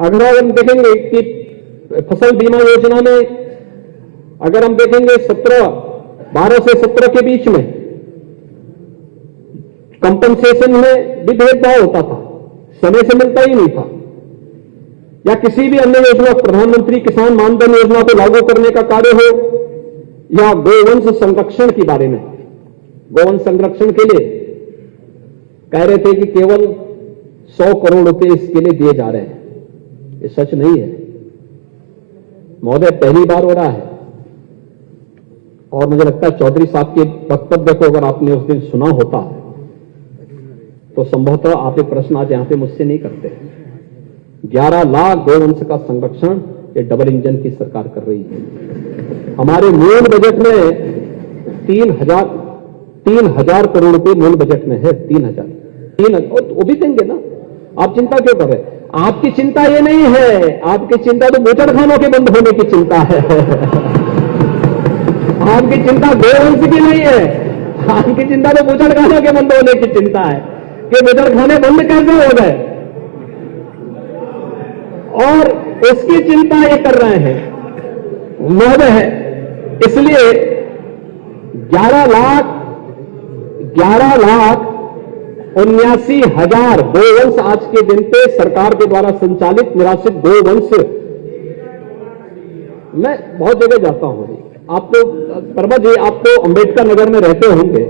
अगर हम देखेंगे कि फसल बीमा योजना में अगर हम देखेंगे 12 से 17 के बीच में कंपनसेशन में भी भेदभाव होता था, समय से मिलता ही नहीं था। या किसी भी अन्य योजना, प्रधानमंत्री किसान मानधन योजना को लागू करने का कार्य हो, या गोवंश संरक्षण के बारे में, गोवंश संरक्षण के लिए कह रहे थे कि केवल 100 करोड़ रुपए इसके लिए दिए जा रहे हैं। ये सच नहीं है महोदय, पहली बार हो रहा है। और मुझे लगता है चौधरी साहब के वक्तव्य को अगर आपने उस दिन सुना होता तो संभवतः आप ये प्रश्न आज यहां पे मुझसे नहीं करते। 11 लाख गोवंश का संरक्षण ये डबल इंजन की सरकार कर रही है। हमारे मूल बजट में 3,000 करोड़ रुपए मूल बजट में है। 3,000 वो भी देंगे ना। आप चिंता क्यों कर रहे हैं? आपकी चिंता ये नहीं है, आपकी चिंता तो बूचड़खानों के बंद होने की चिंता है। आपकी चिंता गोवंश की नहीं है, आपकी चिंता तो बूचड़खानों के बंद होने की चिंता है कि बूचड़खाने बंद कैसे हो गए। और उसकी चिंता ये कर रहे हैं महोदय। इसलिए 11,79,000 गोवंश आज के दिन पे सरकार के द्वारा संचालित निराश्रित गोवंश। मैं बहुत जगह जाता हूं, आप तो परमा जी, आप तो अंबेडकर नगर में रहते होंगे,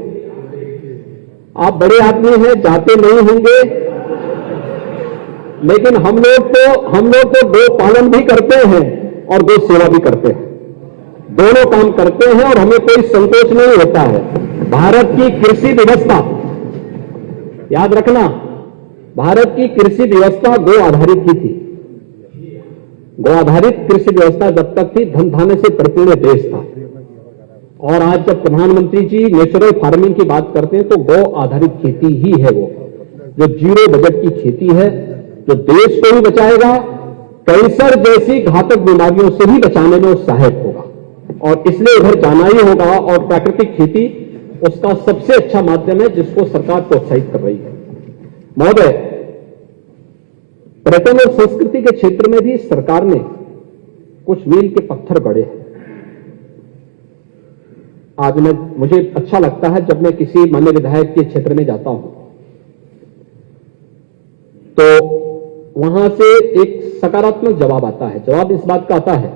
आप बड़े आदमी हैं, जाते नहीं होंगे, लेकिन हम लोग तो गो पालन भी करते हैं और गो सेवा भी करते हैं, दोनों काम करते हैं और हमें कोई संकोच नहीं होता है। भारत की कृषि व्यवस्था, याद रखना, भारत की कृषि व्यवस्था गो आधारित ही थी। गो आधारित कृषि व्यवस्था जब तक थी, धन धान्य से परिपूर्ण देश था। और आज जब प्रधानमंत्री जी नेचुरल फार्मिंग की बात करते हैं तो गौ आधारित खेती ही है वो, जो जीरो बजट की खेती है, जो देश को भी बचाएगा, कैंसर जैसी घातक बीमारियों से भी बचाने में सहायक होगा। और इसलिए उधर जाना ही होगा। और प्राकृतिक खेती उसका सबसे अच्छा माध्यम है जिसको सरकार प्रोत्साहित कर रही है। महोदय, पर्यटन और संस्कृति के क्षेत्र में भी सरकार ने कुछ मील के पत्थर गढ़े हैं। आज मुझे अच्छा लगता है जब मैं किसी माननीय विधायक के क्षेत्र में जाता हूं तो वहां से एक सकारात्मक जवाब आता है। जवाब इस बात का आता है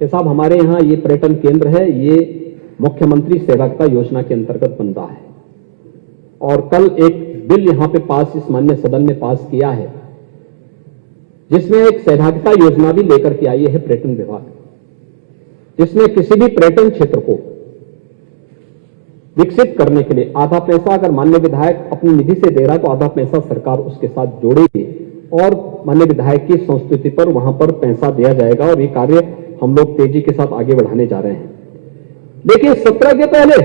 कि साहब, हमारे यहां ये पर्यटन केंद्र है, ये मुख्यमंत्री सहभागिता योजना के अंतर्गत बन रहा है। और कल एक बिल यहां पे पास, इस माननीय सदन में पास किया है, जिसमें एक सहभागिता योजना भी लेकर के आई है पर्यटन विभाग, जिसमें किसी भी पर्यटन क्षेत्र को विकसित करने के लिए आधा पैसा अगर माननीय विधायक अपनी निधि से दे रहा है तो आधा पैसा सरकार उसके साथ जोड़ेगी और माननीय विधायक की संस्तुति पर वहां पर पैसा दिया जाएगा। और ये कार्य हम लोग तेजी के साथ आगे बढ़ाने जा रहे हैं। लेकिन 17 के पहले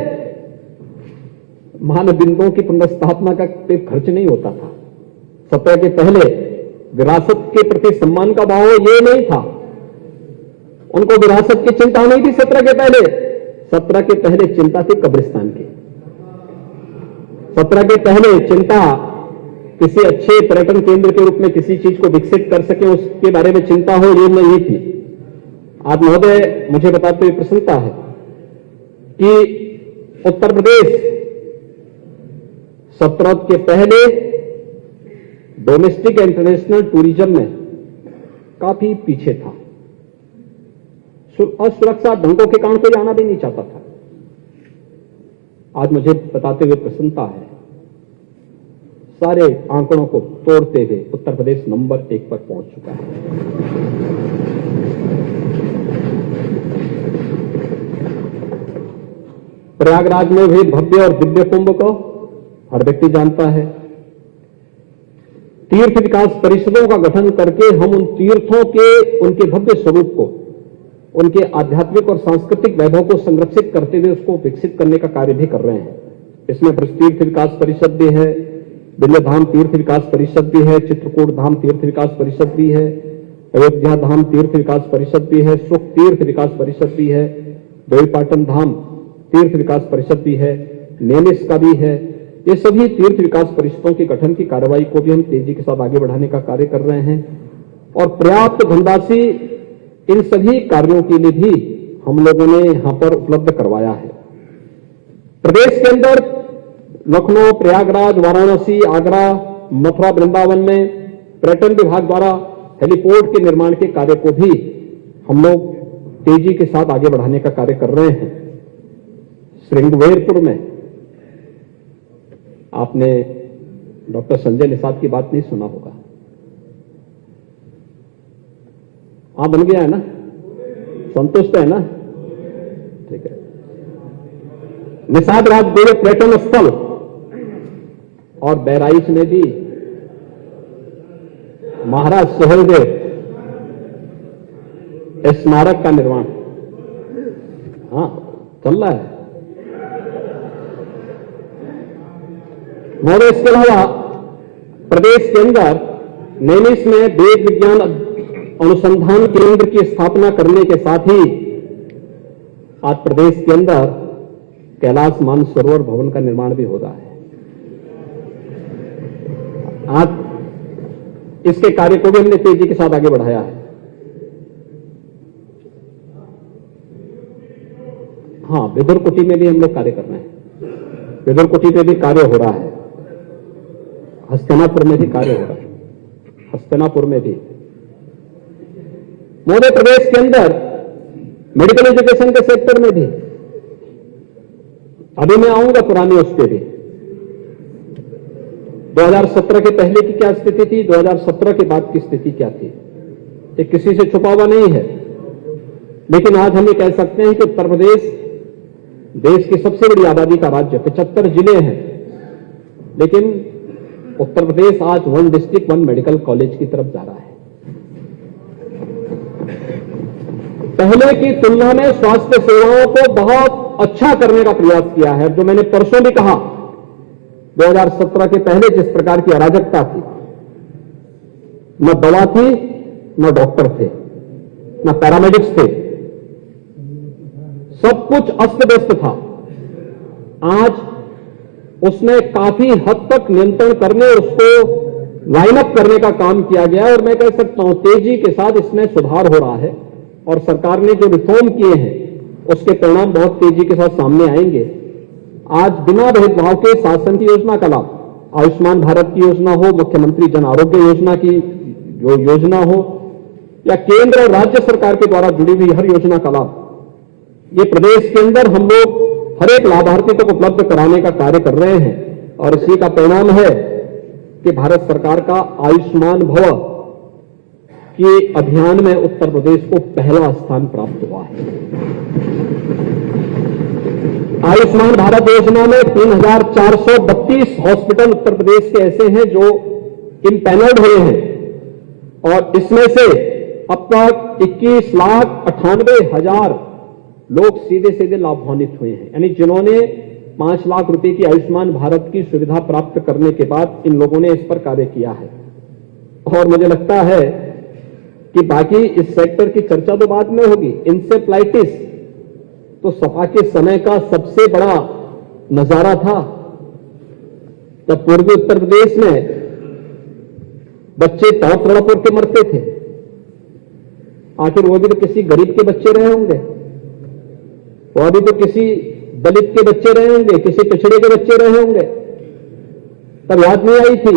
मानव बिंदुओं की पुनर्स्थापना का खर्च नहीं होता था। 17 के पहले विरासत के प्रति सम्मान का भाव ये नहीं था, उनको विरासत की चिंता नहीं थी। 17 के पहले चिंता थी कब्रिस्तान की। 17 के पहले चिंता किसी अच्छे पर्यटन केंद्र के रूप में किसी चीज को विकसित कर सके उसके बारे में चिंता हो, ये नहीं थी। आज महोदय, मुझे बताते हुए प्रसन्नता है कि उत्तर प्रदेश 17 के पहले डोमेस्टिक इंटरनेशनल टूरिज्म में काफी पीछे था। असुरक्षा ढंगों के कारण कोई आना भी नहीं चाहता था। आज मुझे बताते हुए प्रसन्नता है, सारे आंकड़ों को तोड़ते हुए उत्तर प्रदेश नंबर 1 पर पहुंच चुका है। प्रयागराज में भी भव्य और दिव्य कुंभ को हर व्यक्ति जानता है। तीर्थ विकास परिषदों का गठन करके हम उन तीर्थों के उनके भव्य स्वरूप को, उनके आध्यात्मिक और सांस्कृतिक वैभव को संरक्षित करते हुए उसको विकसित करने का कार्य भी कर रहे हैं। इसमें ब्रज तीर्थ विकास परिषद भी है, विल्य धाम तीर्थ विकास परिषद भी है, चित्रकूट धाम तीर्थ विकास परिषद भी है, अयोध्या धाम तीर्थ विकास परिषद भी है, सुख तीर्थ विकास परिषद भी है, देवीपाटन धाम तीर्थ विकास परिषद भी है, नैमिष का भी है। ये सभी तीर्थ विकास परिषदों के गठन की कार्रवाई को भी हम तेजी के साथ आगे बढ़ाने का कार्य कर रहे हैं। और पर्याप्त धनराशि इन सभी कार्यों के लिए भी हम लोगों ने यहां पर उपलब्ध करवाया है। प्रदेश के अंदर लखनऊ, प्रयागराज, वाराणसी, आगरा, मथुरा, वृंदावन में पर्यटन विभाग द्वारा हेलीपोर्ट के निर्माण के कार्य को भी हम लोग तेजी के साथ आगे बढ़ाने का कार्य कर रहे हैं। श्रृंगवेरपुर में आपने डॉक्टर संजय निषाद की बात नहीं सुना होगा, बन गया है ना, संतुष्ट है ना? ठीक है। निषाद राजगुरु पर्यटन स्थल और बहराइच में भी महाराज सुहेलदेव स्मारक का निर्माण चल रहा है। महोदय, इसके अलावा प्रदेश के अंदर नैमिष में वेद विज्ञान अनुसंधान केंद्र की स्थापना करने के साथ ही आज प्रदेश के अंदर कैलाश मानसरोवर भवन का निर्माण भी हो रहा है। आज इसके कार्य को भी हमने तेजी के साथ आगे बढ़ाया है। हाँ, विदुरकुटी में भी हम लोग कार्य कर रहे हैं। विदुरकुटी पे भी कार्य हो रहा है, हस्तिनापुर में भी कार्य हो रहा है, हस्तिनापुर में भी। मध्य प्रदेश के अंदर मेडिकल एजुकेशन के सेक्टर में भी अभी मैं आऊंगा पुरानी उस पे भी। 2017 के पहले की क्या स्थिति थी, 2017 के बाद की स्थिति क्या थी, ये किसी से छुपा हुआ नहीं है। लेकिन आज हम ये कह सकते हैं कि उत्तर प्रदेश देश की सबसे बड़ी आबादी का राज्य, 75 जिले हैं, लेकिन उत्तर प्रदेश आज 1 डिस्ट्रिक्ट 1 मेडिकल कॉलेज की तरफ जा रहा है। पहले की तुलना में स्वास्थ्य सेवाओं को बहुत अच्छा करने का प्रयास किया है। जो मैंने परसों भी कहा, 2017 के पहले जिस प्रकार की अराजकता थी, न दवा थी, न डॉक्टर थे, न पैरामेडिक्स थे, सब कुछ अस्त व्यस्त था। आज उसने काफी हद तक नियंत्रण करने और उसको लाइन अप करने का काम किया गया है और मैं कह सकता हूं तेजी के साथ इसमें सुधार हो रहा है और सरकार ने जो रिफॉर्म किए हैं उसके परिणाम बहुत तेजी के साथ सामने आएंगे। आज बिना भेदभाव के शासन की योजना का लाभ, आयुष्मान भारत की योजना हो, मुख्यमंत्री जन आरोग्य योजना की जो योजना हो, या केंद्र और राज्य सरकार के द्वारा जुड़ी हुई हर योजना का लाभ, ये प्रदेश के अंदर हम लोग हर एक लाभार्थी तक उपलब्ध कराने का कार्य कर रहे हैं और इसी का परिणाम है कि भारत सरकार का आयुष्मान भव के अभियान में उत्तर प्रदेश को पहला स्थान प्राप्त हुआ है। आयुष्मान भारत योजना में 3432 हॉस्पिटल उत्तर प्रदेश के ऐसे हैं जो इम्पैनल्ड हुए हैं और इसमें से अब तक 21,98,000 लोग सीधे सीधे लाभान्वित हुए हैं। यानी जिन्होंने 5 लाख रुपए की आयुष्मान भारत की सुविधा प्राप्त करने के बाद इन लोगों ने इस पर कार्य किया है। और मुझे लगता है कि बाकी इस सेक्टर की चर्चा तो बाद में होगी। इंसेफ्लाइटिस तो सपा के समय का सबसे बड़ा नजारा था, जब पूर्वी उत्तर प्रदेश में बच्चे तड़प तड़प के मरते थे। आखिर वो भी तो किसी गरीब के बच्चे रहे होंगे, वो भी तो किसी दलित के बच्चे रहे होंगे, किसी पिछड़े के बच्चे रहे होंगे। तब याद नहीं आई थी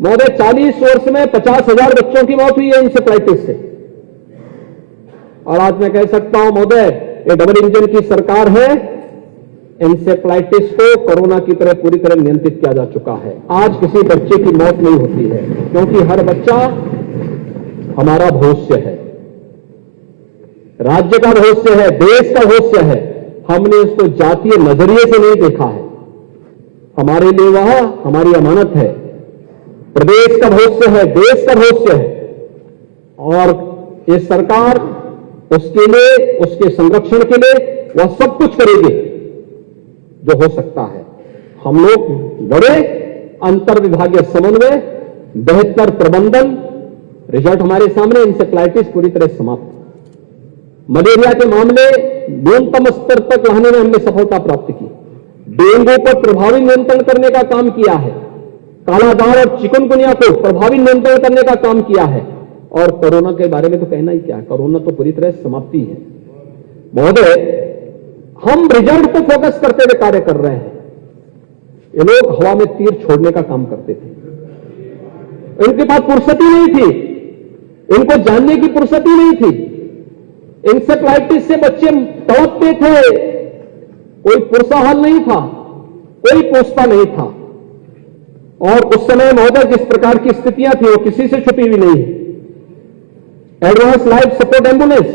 महोदय, 40 वर्ष में 50,000 बच्चों की मौत हुई है इंसेफ्लाइटिस से। और आज मैं कह सकता हूं महोदय, ये डबल इंजन की सरकार है, इंसेफ्लाइटिस को कोरोना की तरह पूरी तरह नियंत्रित किया जा चुका है। आज किसी बच्चे की मौत नहीं होती है, क्योंकि हर बच्चा हमारा भविष्य है, राज्य का भविष्य है, देश का भविष्य है। हमने उसको जातीय नजरिए से नहीं देखा है। हमारे लिए वह हमारी अमानत है, प्रदेश का भविष्य है, देश का भविष्य है। और ये सरकार उसके लिए, उसके संरक्षण के लिए वह सब कुछ करेगी जो हो सकता है। हम लोग लड़े, अंतर विभागीय समन्वय, बेहतर प्रबंधन, रिजल्ट हमारे सामने, इंसेफ्लाइटिस पूरी तरह समाप्त। मलेरिया के मामले न्यूनतम स्तर तक लाने में हमने सफलता प्राप्त की। डेंगू पर प्रभावी नियंत्रण करने का काम किया है, कालाजार और चिकनगुनिया को प्रभावी नियंत्रण करने का काम किया है। और कोरोना के बारे में तो कहना ही क्या, कोरोना तो पूरी तरह समाप्ति है। महोदय, हम रिजल्ट को फोकस करते हुए कार्य कर रहे हैं। ये लोग हवा में तीर छोड़ने का काम करते थे, इनके पास फुर्सत ही नहीं थी, इनको जानने की फुर्सत ही नहीं थी। इंसेफ्लाइटिस से बच्चे तड़पते थे, कोई पुरसाहाल नहीं था, कोई पूछता नहीं था। और उस समय महोदय जिस प्रकार की स्थितियां थी वो किसी से छुपी हुई नहीं है। Advance life support ambulance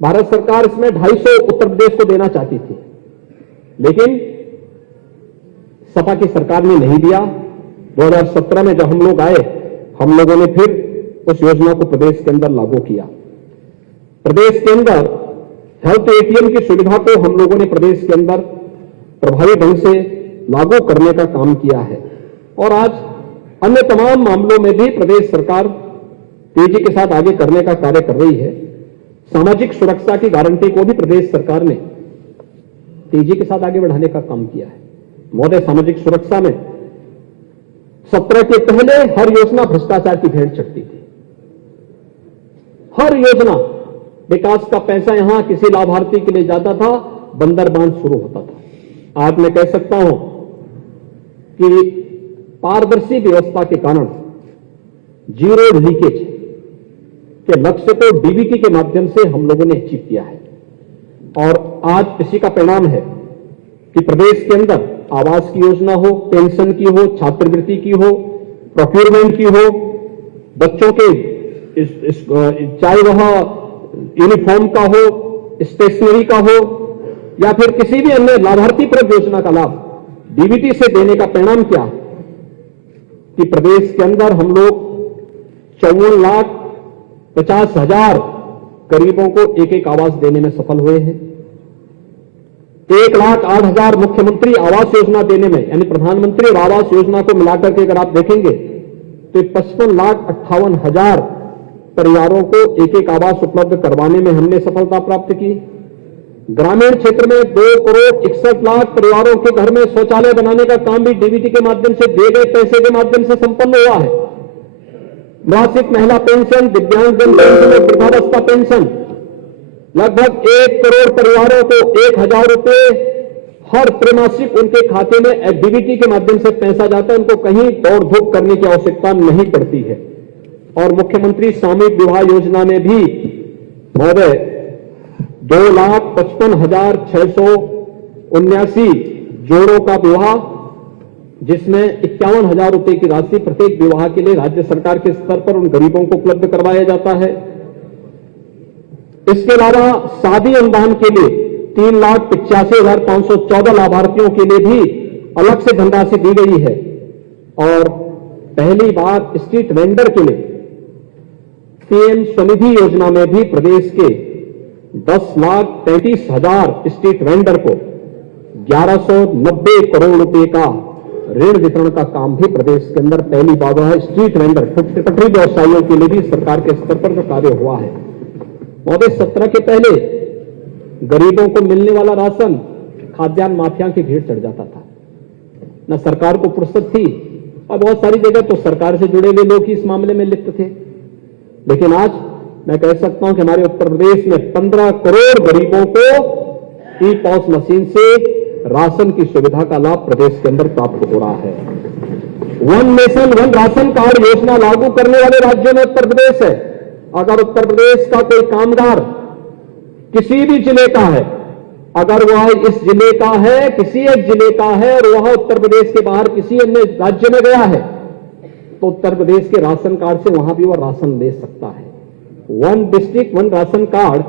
Bharat सरकार इसमें 250 उत्तर प्रदेश को देना चाहती थी, लेकिन सपा की सरकार ने नहीं दिया। 2017 में जब हम लोग आए, हम लोगों ने फिर उस योजना को प्रदेश के अंदर लागू किया। प्रदेश के अंदर हेल्थ एटीएम की सुविधा को हम लोगों ने प्रदेश के अंदर प्रभावी ढंग से लागू करने का काम किया है। और आज अन्य तमाम मामलों में भी प्रदेश सरकार तेजी के साथ आगे करने का कार्य कर रही है। सामाजिक सुरक्षा की गारंटी को भी प्रदेश सरकार ने तेजी के साथ आगे बढ़ाने का काम किया है। महोदय, सामाजिक सुरक्षा में 17 के पहले हर योजना भ्रष्टाचार की भेंट चढ़ती थी। हर योजना, विकास का पैसा यहां किसी लाभार्थी के लिए जाता था, बंदर बांध शुरू होता था। आज मैं कह सकता हूं कि पारदर्शी व्यवस्था के कारण जीरो लीकेज के लक्ष्य को डीबीटी के माध्यम से हम लोगों ने अचीव किया है। और आज इसी का परिणाम है कि प्रदेश के अंदर आवास की योजना हो, पेंशन की हो, छात्रवृत्ति की हो, प्रोक्योरमेंट की हो, बच्चों के चाहे वह यूनिफॉर्म का हो, स्टेशनरी का हो, या फिर किसी भी अन्य लाभार्थी पर योजना का लाभ डीबीटी से देने का परिणाम क्या कि प्रदेश के अंदर हम लोग 54,50,000 गरीबों को एक एक आवास देने में सफल हुए हैं। 1,08,000 मुख्यमंत्री आवास योजना देने में, यानी प्रधानमंत्री और आवास योजना को मिलाकर के अगर आप देखेंगे तो 55,58,000 परिवारों को एक एक आवास उपलब्ध करवाने में हमने सफलता प्राप्त की। ग्रामीण क्षेत्र में 2,61,00,000 परिवारों के घर में शौचालय बनाने का काम भी डीबीटी के माध्यम से दिए गए पैसे के माध्यम से संपन्न हुआ है। मासिक महिला पेंशन, दिव्यांगजन पेंशन और वृद्धावस्था पेंशन, लगभग 1 करोड़ परिवारों को 1,000 रुपए हर त्रैमासिक उनके खाते में डीबीटी के माध्यम से पैसा जाता है। उनको कहीं दौड़ धूप करने की आवश्यकता नहीं पड़ती है। और मुख्यमंत्री सामूहिक विवाह योजना में भी महोदय 2,55,679 जोड़ों का विवाह, जिसमें 51,000 रुपए की राशि प्रत्येक विवाह के लिए राज्य सरकार के स्तर पर उन गरीबों को उपलब्ध करवाया जाता है। इसके अलावा शादी अनुदान के लिए 3,85,514 लाभार्थियों के लिए भी अलग से धनराशि दी गई है। और पहली बार स्ट्रीट वेंडर के लिए पीएम स्वनिधि योजना में भी प्रदेश के 10,33,000 स्ट्रीट वेंडर को 1,190 करोड़ रुपए का ऋण वितरण का काम भी प्रदेश के अंदर पहली बार हुआ है। स्ट्रीट वेंडर, पटरी व्यवसायियों के लिए भी सरकार के स्तर पर जो कार्य हुआ है। महोदय 17 के पहले गरीबों को मिलने वाला राशन खाद्यान्न माफिया की भीड़ चढ़ जाता था, न सरकार को फुर्सत थी, और बहुत सारी जगह तो सरकार से जुड़े हुए लोग ही इस मामले में लिप्त थे। लेकिन आज मैं कह सकता हूं कि हमारे उत्तर प्रदेश में 15 करोड़ गरीबों को ई-पॉस मशीन से राशन की सुविधा का लाभ प्रदेश के अंदर प्राप्त हो रहा है। One nation one ration card योजना लागू करने वाले राज्यों में उत्तर प्रदेश है। अगर उत्तर प्रदेश का कोई कामगार किसी भी जिले का है, अगर वह इस जिले का है, किसी एक जिले का है, और वह उत्तर प्रदेश के बाहर किसी अन्य राज्य में गया है, तो उत्तर प्रदेश के राशन कार्ड से वहां भी वह राशन ले सकता है। One district one ration card,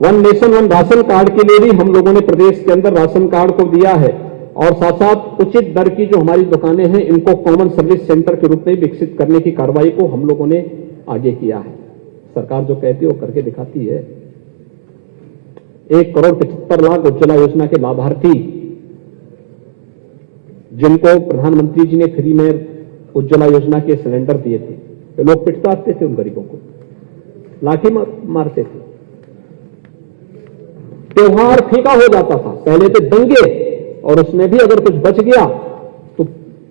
one nation one ration card के लिए भी हम लोगों ने प्रदेश के अंदर राशन कार्ड को दिया है। और साथ साथ उचित दर की जो हमारी दुकानें हैं, इनको कॉमन सर्विस सेंटर के रूप में विकसित करने की कार्रवाई को हम लोगों ने आगे किया है। सरकार जो कहती है वो करके दिखाती है। 1,75,00,000 उज्ज्वला योजना के लाभार्थी, जिनको प्रधानमंत्री जी ने फ्री में उज्ज्वला योजना के सिलेंडर दिए थे, तो लोग पिटवाते थे, उन गरीबों को लाठी मारते थे। त्योहार फीका हो जाता था, पहले थे दंगे, और उसमें भी अगर कुछ बच गया तो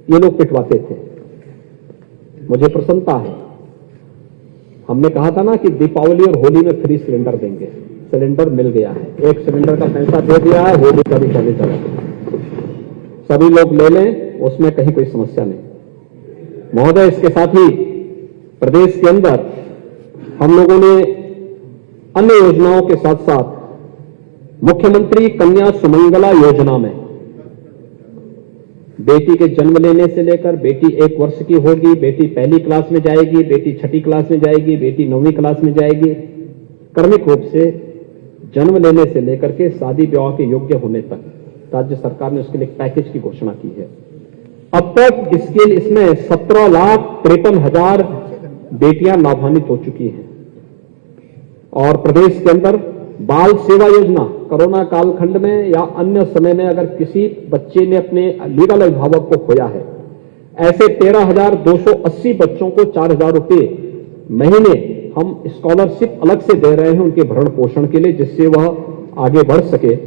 ये लोग पिटवाते थे। मुझे प्रसन्नता है, हमने कहा था ना कि दीपावली और होली में फ्री सिलेंडर देंगे, सिलेंडर मिल गया है। एक सिलेंडर का पैसा दे दिया है, होली का भी चले चला, सभी लोग ले लें, उसमें कहीं कोई समस्या नहीं। महोदय, इसके साथ ही प्रदेश के अंदर हम लोगों ने अन्य योजनाओं के साथ साथ मुख्यमंत्री कन्या सुमंगला योजना में बेटी के जन्म लेने से लेकर, बेटी 1 वर्ष की होगी, बेटी पहली क्लास में जाएगी, बेटी छठी क्लास में जाएगी, बेटी 9वीं क्लास में जाएगी, क्रमिक रूप से जन्म लेने से लेकर के शादी विवाह के योग्य होने तक राज्य सरकार ने उसके लिए एक पैकेज की घोषणा की है। अब तक इसमें 17,53,000 बेटियां लाभान्वित हो चुकी हैं। और प्रदेश के अंदर बाल सेवा योजना, कोरोना कालखंड में या अन्य समय में अगर किसी बच्चे ने अपने लीगल अभिभावक को खोया है, ऐसे 13,280 बच्चों को 4,000 रुपए महीने हम स्कॉलरशिप अलग से दे रहे हैं उनके भरण पोषण के लिए, जिससे वह आगे बढ़ सके।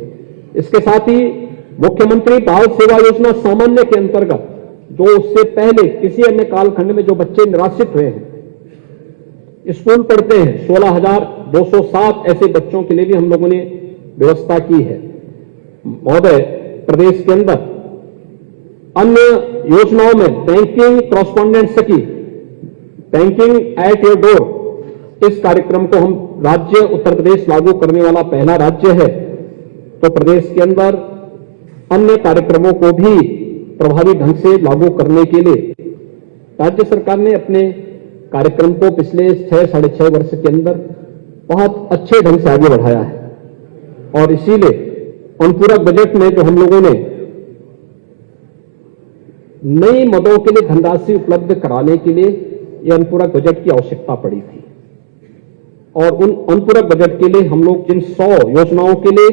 इसके साथ ही मुख्यमंत्री बाल सेवा योजना सामान्य के अंतर्गत जो उससे पहले किसी अन्य कालखंड में जो बच्चे निराश्रित हुए हैं, स्कूल पढ़ते हैं, 16,207 ऐसे बच्चों के लिए भी हम लोगों ने व्यवस्था की है। महोदय, प्रदेश के अंदर अन्य योजनाओं में बैंकिंग कॉरस्पॉन्डेंट सखी, बैंकिंग एट योर डोर, इस कार्यक्रम को हम राज्य उत्तर प्रदेश लागू करने वाला पहला राज्य है। तो प्रदेश के अंदर अन्य कार्यक्रमों को भी प्रभावी ढंग से लागू करने के लिए राज्य सरकार ने अपने कार्यक्रम को पिछले 6-6.5 वर्ष के अंदर बहुत अच्छे ढंग से आगे बढ़ाया है। और इसीलिए अनुपूरक बजट में जो हम लोगों ने नई मदों के लिए धनराशि उपलब्ध कराने के लिए यह अनुपूरक बजट की आवश्यकता पड़ी थी। और उन अनुपूरक बजट के लिए हम लोग जिन 100 योजनाओं के लिए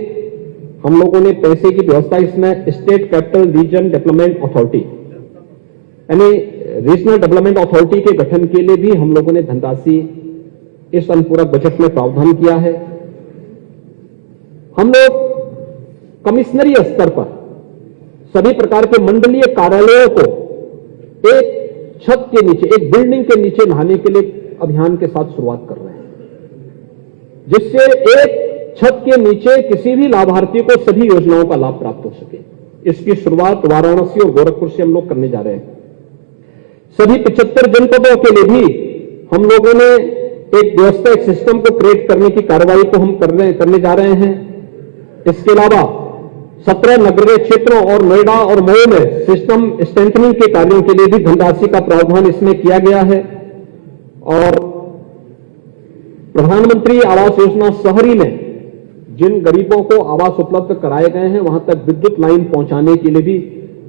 हम लोगों ने पैसे की व्यवस्था, इसमें state capital region development authority यानी रीजनल डेवलपमेंट अथॉरिटी के गठन के लिए भी हम लोगों ने धनराशि इस अनुपूरक बजट में प्रावधान किया है। हम लोग कमिश्नरी स्तर पर सभी प्रकार के मंडलीय कार्यालयों को एक छत के नीचे, एक बिल्डिंग के नीचे लाने के लिए अभियान के साथ शुरुआत कर रहे हैं, जिससे एक छत के नीचे किसी भी लाभार्थी को सभी योजनाओं का लाभ प्राप्त हो सके। इसकी शुरुआत वाराणसी और गोरखपुर से हम लोग करने जा रहे हैं। सभी 75 जनपदों के लिए भी हम लोगों ने एक व्यवस्था, एक सिस्टम को क्रिएट करने की कार्रवाई को हम करने जा रहे हैं। इसके अलावा 17 नगरीय क्षेत्रों और नोएडा और मऊ में सिस्टम स्ट्रेंथनिंग के कार्यों के लिए भी धनराशि का प्रावधान इसमें किया गया है। और प्रधानमंत्री आवास योजना शहरी में जिन गरीबों को आवास उपलब्ध कराए गए हैं, वहां तक विद्युत लाइन पहुंचाने के लिए भी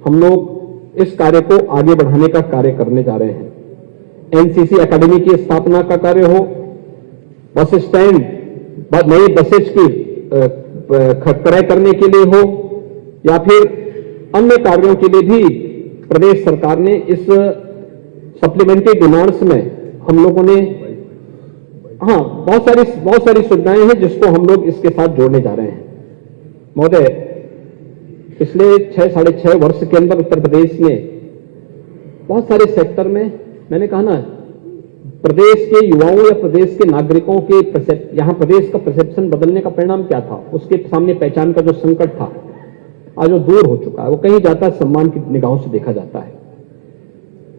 हम लोग इस कार्य को आगे बढ़ाने का कार्य करने जा रहे हैं। एनसीसी एकेडमी की स्थापना का कार्य हो, बस स्टैंड, नई बसेज की क्रय करने के लिए हो, या फिर अन्य कार्यों के लिए भी प्रदेश सरकार ने इस सप्लीमेंट्री डिमांड्स में हम लोगों ने बहुत सारी सुविधाएं हैं जिसको हम लोग इसके साथ जोड़ने जा रहे हैं। महोदय, पिछले 6-6.5 वर्ष के अंदर उत्तर प्रदेश में बहुत सारे सेक्टर में, मैंने कहा ना, प्रदेश के युवाओं या प्रदेश के नागरिकों के यहां प्रदेश का परसेप्शन बदलने का परिणाम क्या था, उसके सामने पहचान का जो संकट था आज वो दूर हो चुका है। वो कहीं जाता है सम्मान की निगाहों से देखा जाता है।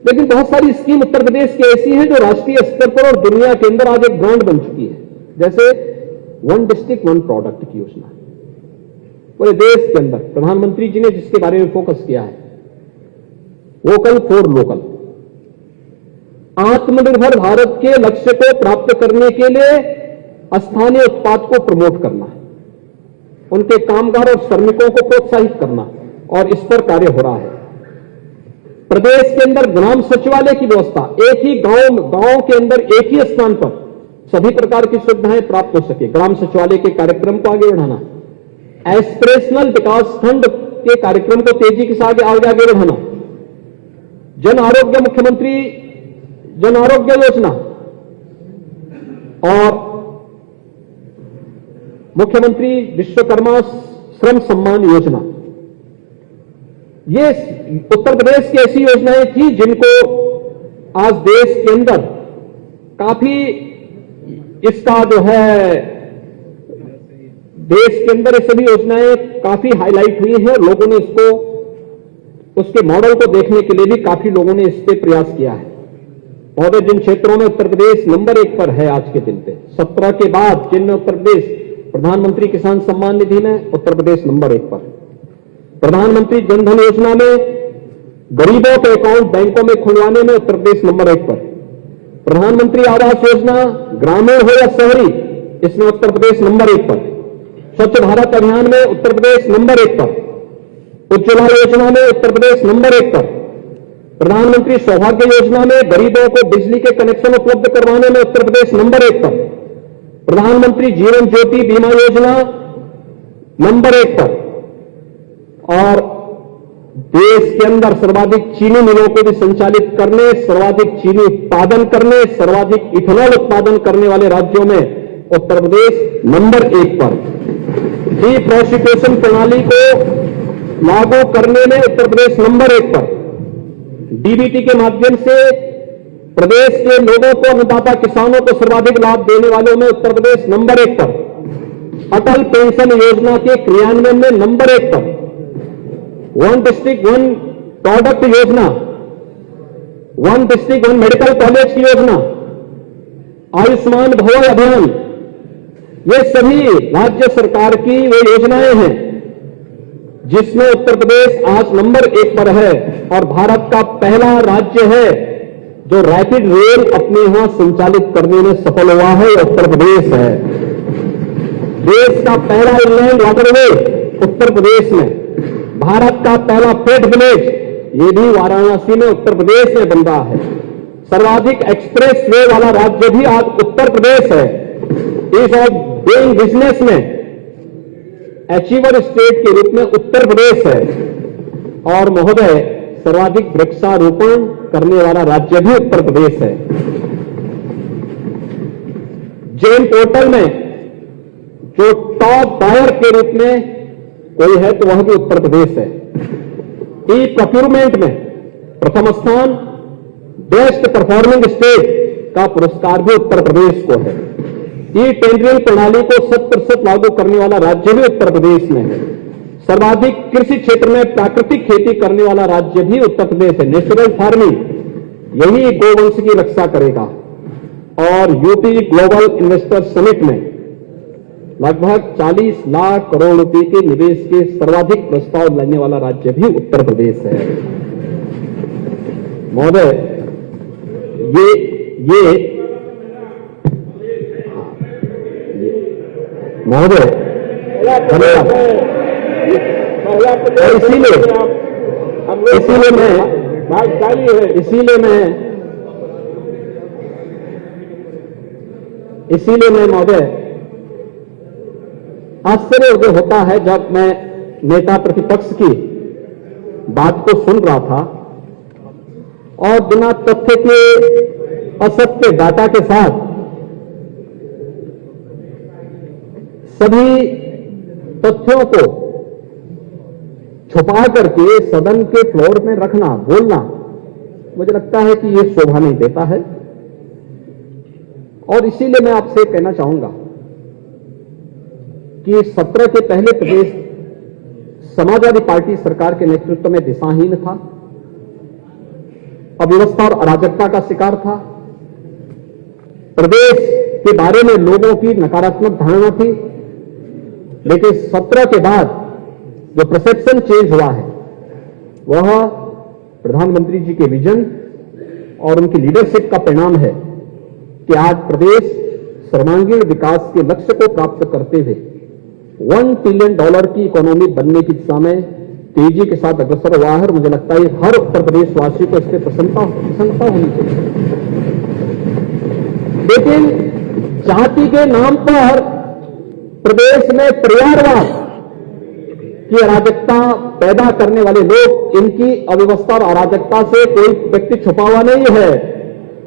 लेकिन बहुत सारी स्कीम उत्तर प्रदेश की ऐसी हैं जो राष्ट्रीय स्तर पर और दुनिया के अंदर आज एक ब्रांड बन चुकी है। जैसे 1 डिस्ट्रिक्ट 1 प्रोडक्ट की योजना पूरे देश के अंदर प्रधानमंत्री जी ने जिसके बारे में फोकस किया है, वोकल फॉर लोकल, आत्मनिर्भर भारत के लक्ष्य को प्राप्त करने के लिए स्थानीय उत्पाद को प्रमोट करना, उनके कामगार और श्रमिकों को प्रोत्साहित करना, और इस पर कार्य हो रहा है। प्रदेश के अंदर ग्राम सचिवालय की व्यवस्था, एक ही गांव के अंदर एक ही स्थान पर सभी प्रकार की सुविधाएं प्राप्त हो सके, ग्राम सचिवालय के कार्यक्रम को आगे बढ़ाना, एस्पिरेशनल विकास खंड के कार्यक्रम को तेजी के साथ आगे बढ़ाना, जन आरोग्य, मुख्यमंत्री जन आरोग्य योजना और मुख्यमंत्री विश्वकर्मा श्रम सम्मान योजना, ये उत्तर प्रदेश की ऐसी योजनाएं थी जिनको आज देश के अंदर काफी, इसका जो है देश के अंदर ये सभी योजनाएं काफी हाईलाइट हुई है। लोगों ने इसको, उसके मॉडल को देखने के लिए भी काफी लोगों ने इस पे प्रयास किया है। और जिन क्षेत्रों में उत्तर प्रदेश नंबर 1 पर है आज के दिन पे, 17 के बाद जिनमें उत्तर प्रदेश, प्रधानमंत्री किसान सम्मान निधि में उत्तर प्रदेश नंबर 1 पर, प्रधानमंत्री जनधन योजना में गरीबों के अकाउंट बैंकों में खुलवाने में उत्तर प्रदेश नंबर 1 पर, प्रधानमंत्री आवास योजना ग्रामीण हो या शहरी, इसमें उत्तर प्रदेश नंबर 1 पर, स्वच्छ भारत अभियान में उत्तर प्रदेश नंबर 1 पर, उज्ज्वला योजना में उत्तर प्रदेश नंबर 1 पर, प्रधानमंत्री सौभाग्य योजना में गरीबों को बिजली के कनेक्शन उपलब्ध करवाने में उत्तर प्रदेश नंबर 1 पर, प्रधानमंत्री जीवन ज्योति बीमा योजना नंबर 1 पर, और देश के अंदर सर्वाधिक चीनी मिलों को भी संचालित करने, सर्वाधिक चीनी उत्पादन करने, सर्वाधिक इथेनॉल उत्पादन करने वाले राज्यों में उत्तर प्रदेश नंबर 1 पर, टी प्रोसिक्यूशन प्रणाली को लागू करने में उत्तर प्रदेश नंबर 1 पर, डीबीटी के माध्यम से प्रदेश के लोगों को, अन्नदाता किसानों को सर्वाधिक लाभ देने वालों में उत्तर प्रदेश नंबर 1 पर, अटल पेंशन योजना के क्रियान्वयन में नंबर 1 पर, वन डिस्ट्रिक्ट वन प्रोडक्ट योजना, one district one medical college की योजना, आयुष्मान भव अभियान, ये सभी राज्य सरकार की वे योजनाएं हैं जिसमें उत्तर प्रदेश आज नंबर 1 पर है और भारत का पहला राज्य है जो रैपिड रेल अपने यहां संचालित करने में सफल हुआ है, उत्तर प्रदेश है। देश का पहला इनलैंड वाटरवे उत्तर प्रदेश में, भारत का पहला फ्रेट विलेज ये भी वाराणसी में उत्तर प्रदेश में बन रहा है। सर्वाधिक एक्सप्रेस वे वाला राज्य भी आज उत्तर प्रदेश है। ईज ऑफ डूइंग बिजनेस में अचीवर स्टेट के रूप में उत्तर प्रदेश है। और महोदय, सर्वाधिक वृक्षारोपण करने वाला राज्य भी उत्तर प्रदेश है। जेम पोर्टल में जो टॉप बायर के रूप में कोई है तो वह भी उत्तर प्रदेश है। ई प्रोक्यूरमेंट में प्रथम स्थान, बेस्ट परफॉर्मिंग स्टेट का पुरस्कार भी उत्तर प्रदेश को है। ई टेंडरिंग प्रणाली को 100% लागू करने वाला राज्य भी उत्तर प्रदेश में है। सर्वाधिक कृषि क्षेत्र में प्राकृतिक खेती करने वाला राज्य भी उत्तर प्रदेश है। नेचुरल फार्मिंग, यही गोवंश की रक्षा करेगा। और यूपी ग्लोबल इन्वेस्टर समिट में लगभग 40 लाख करोड़ रुपए के निवेश के सर्वाधिक प्रस्ताव लेने वाला राज्य भी उत्तर प्रदेश है। महोदय, महोदय इसीलिए मैं महोदय आश्चर्य होता है जब मैं नेता प्रतिपक्ष की बात को सुन रहा था और बिना तथ्य के, असत्य डाटा के साथ सभी तथ्यों को छुपा करके सदन के फ्लोर में रखना, बोलना, मुझे लगता है कि यह शोभा नहीं देता है। और इसीलिए मैं आपसे कहना चाहूंगा कि 17 के पहले प्रदेश समाजवादी पार्टी सरकार के नेतृत्व में दिशाहीन था, अव्यवस्था और अराजकता का शिकार था। प्रदेश के बारे में लोगों की नकारात्मक धारणा थी। लेकिन 17 के बाद जो परसेप्शन चेंज हुआ है वह प्रधानमंत्री जी के विजन और उनकी लीडरशिप का परिणाम है कि आज प्रदेश सर्वांगीण विकास के लक्ष्य को प्राप्त करते हुए $1 ट्रिलियन की इकोनॉमी बनने की दिशा में तेजी के साथ अग्रसर हुआ है। और मुझे लगता है हर उत्तर प्रदेशवासी को इस पर प्रसन्नता होनी चाहिए। लेकिन जाति के नाम पर प्रदेश में परिवारवाद की अराजकता पैदा करने वाले लोग, इनकी अव्यवस्था और अराजकता से कोई व्यक्ति छुपा हुआ नहीं है।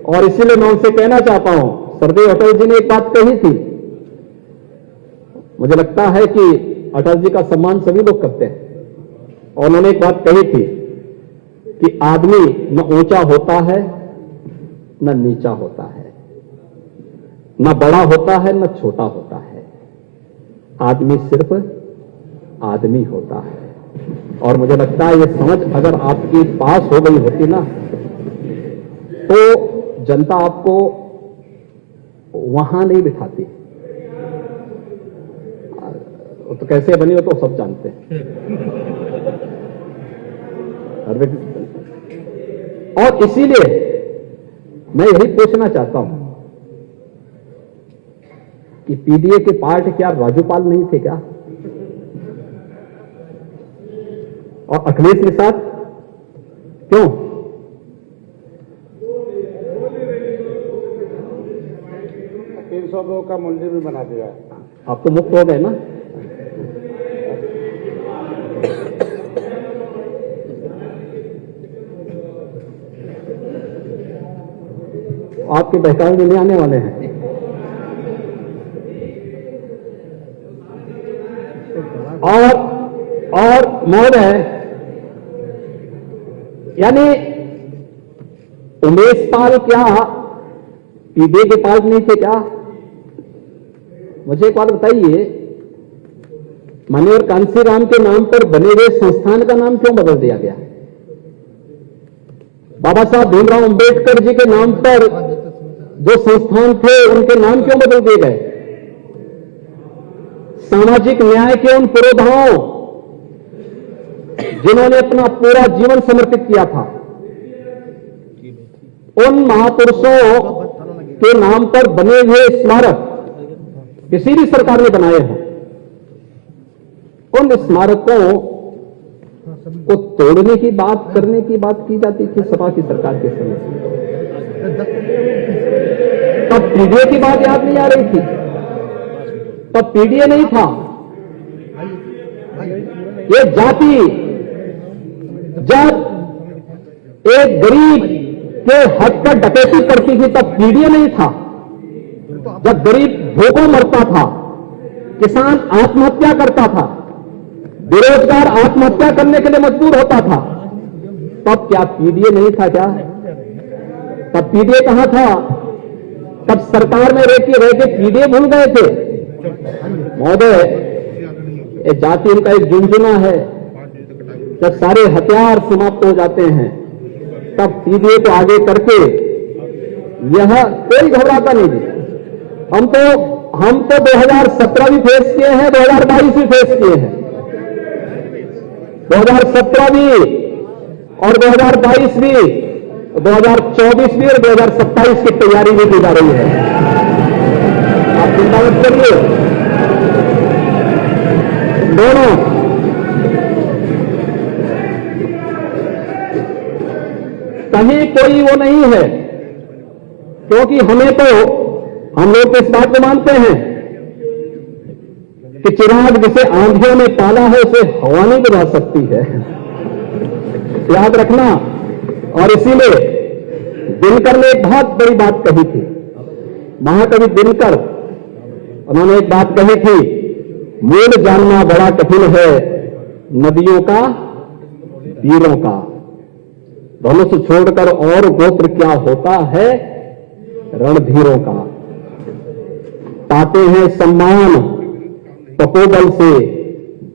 और इसीलिए मैं उनसे कहना चाहता हूं, सरदेव अटल जी ने एक बात कही थी, मुझे लगता है कि अटल जी का सम्मान सभी लोग करते हैं, और उन्होंने एक बात कही थी कि आदमी न ऊंचा होता है न नीचा होता है, न बड़ा होता है न छोटा होता है, आदमी सिर्फ आदमी होता है। और मुझे लगता है ये समझ अगर आपके पास हो गई होती ना तो जनता आपको वहां नहीं बिठाती। तो कैसे बनी हो तो सब जानते हैं। और इसीलिए मैं यही पूछना चाहता हूं कि पीडीए के पार्ट क्या राज्यपाल नहीं थे क्या? और अखिलेश निषाद क्यों? $300 का मंदिर भी बना दिया। आप तो मुक्त हो गए ना। आपके बहकावे में नहीं आने वाले हैं। और महोदय, यानी उमेश पाल क्या पीडीए के पास नहीं थे क्या? मुझे एक बात बताइए, माननीय कांसीराम के नाम पर बने हुए संस्थान का नाम क्यों बदल दिया गया? बाबा साहब भीमराव अंबेडकर जी के नाम पर जो संस्थान थे उनके नाम क्यों बदल दिए गए? सामाजिक न्याय के उन पुरोधाओं जिन्होंने अपना पूरा जीवन समर्पित किया था, उन महापुरुषों के नाम पर बने हुए स्मारक किसी भी सरकार ने बनाए हो, उन स्मारकों को तोड़ने की बात करने की बात की जाती थी सपा की सरकार के समय। तब पीडीए की बात याद नहीं आ रही थी, तब पीडीए नहीं था। ये जाति जब एक गरीब के हक पर डकैती करती थी तब पीडीए नहीं था। जब गरीब भूखों मरता था, किसान आत्महत्या करता था, बेरोजगार आत्महत्या करने के लिए मजबूर होता था, तब क्या पीडीए नहीं था क्या? तब पीडीए कहां था? तब सरकार में रह के पीडीए भूल गए थे। महोदय, ये जाति उनका एक झुंझुना है। जब सारे हथियार समाप्त हो जाते हैं तब पीडीए को आगे करके यह कोई घबराता नहीं है। हम तो 2017 भी फेस किए हैं, 2022 भी फेस किए हैं। 2017 भी और 2022 भी, 2024 भी और 2027 की तैयारी भी की जा रही है। आप चिंता मत करिए, दोनों कहीं कोई वो नहीं है, क्योंकि हम लोग इस बात को मानते हैं कि चिराग जिसे आंधियों में पाला है उसे हवा नहीं बुझा सकती है, याद रखना। और इसीलिए दिनकर ने एक बहुत बड़ी बात कही थी, महाकवि दिनकर, उन्होंने एक बात कही थी, मूल जानना बड़ा कठिन है, नदियों का तीरों का, धनुष छोड़कर और गोत्र क्या होता है, रणधीरों का। पाते हैं सम्मान तपोबल से,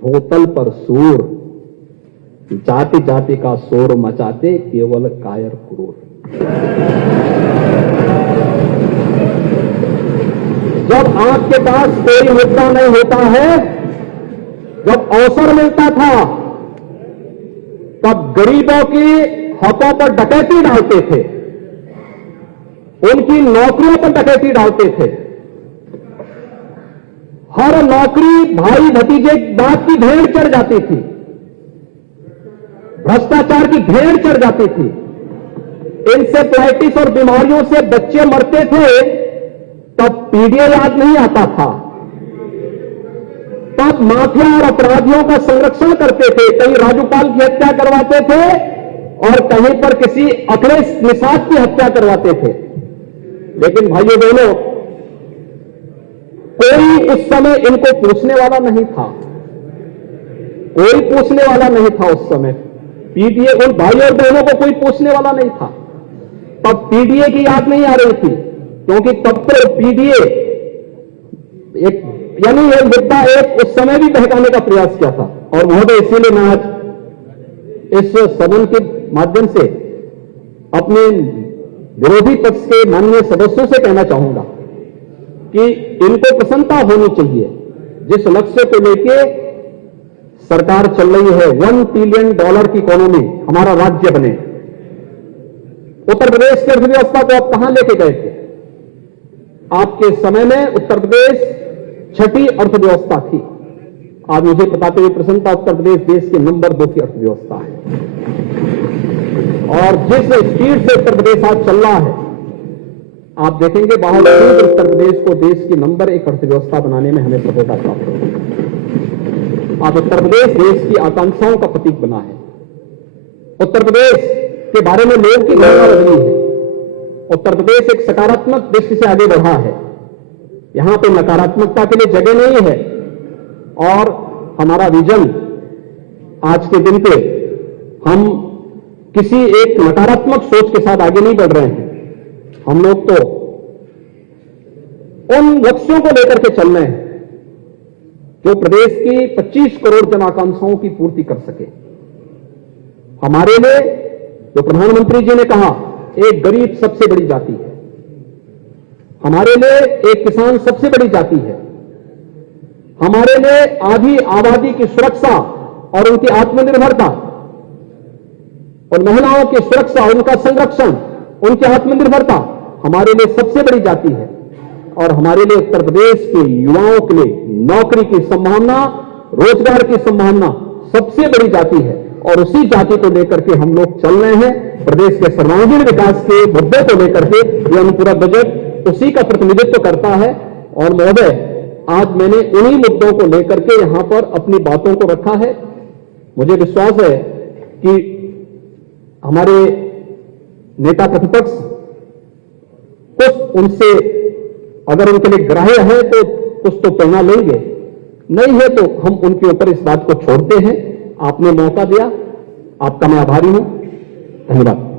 भूतल पर सूर, जाति जाति का शोर मचाते केवल कायर क्रूर। जब आपके पास कोई मुद्दा नहीं होता है, जब अवसर मिलता था, तब गरीबों की हकों पर डकैती डालते थे, उनकी नौकरियों पर डकैती डालते थे। हर नौकरी भाई भतीजे बात की भेड़ चढ़ जाती थी, भ्रष्टाचार की भेड़ चढ़ जाती थी, इंसेफ्लाइटिस और बीमारियों से बच्चे मरते थे, तब पीडीए याद नहीं आता था। तब माफिया और अपराधियों का संरक्षण करते थे, कहीं राजूपाल की हत्या करवाते थे और कहीं पर किसी अखिलेश निषाद की हत्या करवाते थे। लेकिन भाइयों बहनों, कोई उस समय इनको पूछने वाला नहीं था, कोई पूछने वाला नहीं था उस समय। पीडीए, उन भाइयों और बहनों को कोई पूछने वाला नहीं था। तब पीडीए की याद नहीं आ रही थी, क्योंकि तब तो पीडीए एक, यानी यह मुद्दा एक उस समय भी बहकाने का प्रयास किया था। और महोदय, इसीलिए मैं आज इस सदन के माध्यम से अपने विरोधी पक्ष के माननीय सदस्यों से कहना चाहूंगा कि इनको प्रसन्नता होनी चाहिए, जिस लक्ष्य को लेके सरकार चल रही है, $1 ट्रिलियन की इकोनॉमी हमारा राज्य बने। उत्तर प्रदेश की अर्थव्यवस्था को आप कहां लेके गए थे? आपके समय में उत्तर प्रदेश 6ठी अर्थव्यवस्था थी। आज मुझे बताते हुए प्रसन्नता, उत्तर प्रदेश देश के नंबर 2 की अर्थव्यवस्था है। और जिस स्पीड से उत्तर प्रदेश आज चल रहा है, आप देखेंगे बहुत शीघ्र उत्तर प्रदेश को देश की नंबर 1 अर्थव्यवस्था बनाने में हमें सफलता प्राप्त होगी। आज उत्तर प्रदेश देश की आकांक्षाओं का प्रतीक बना है। उत्तर प्रदेश के बारे में लोगों की धारणा बदली है। उत्तर प्रदेश एक सकारात्मक दृष्टि से आगे बढ़ा है, यहां पे नकारात्मकता के लिए जगह नहीं है। और हमारा विजन आज के दिन पे हम किसी एक नकारात्मक सोच के साथ आगे नहीं बढ़ रहे हैं। हम लोग तो उन लक्ष्यों को लेकर के चल रहे हैं जो प्रदेश की 25 करोड़ जन आकांक्षाओं की पूर्ति कर सके। हमारे लिए जो प्रधानमंत्री जी ने कहा, एक गरीब सबसे बड़ी जाति है, हमारे लिए एक किसान सबसे बड़ी जाति है, हमारे लिए आधी आबादी की सुरक्षा और उनकी आत्मनिर्भरता और महिलाओं की सुरक्षा, उनका संरक्षण, उनकी आत्मनिर्भरता हमारे लिए सबसे बड़ी जाति है। और हमारे लिए उत्तर प्रदेश के युवाओं के लिए नौकरी की संभावना, रोजगार की संभावना सबसे बड़ी जाति है। और उसी जाति को लेकर के हम लोग चल रहे हैं। प्रदेश के सर्वांगीण विकास के मुद्दे को लेकर के यह अनुपूरक बजट उसी का प्रतिनिधित्व करता है। और महोदय, आज मैंने उन्हीं मुद्दों को लेकर के यहां पर अपनी बातों को रखा है। मुझे विश्वास है कि हमारे नेता प्रतिपक्ष कुछ उनसे अगर उनके लिए ग्राह्य है तो कुछ तो प्रेरणा लेंगे, नहीं है तो हम उनके ऊपर इस बात को छोड़ते हैं। आपने मौका दिया, आपका मैं आभारी हूं। धन्यवाद।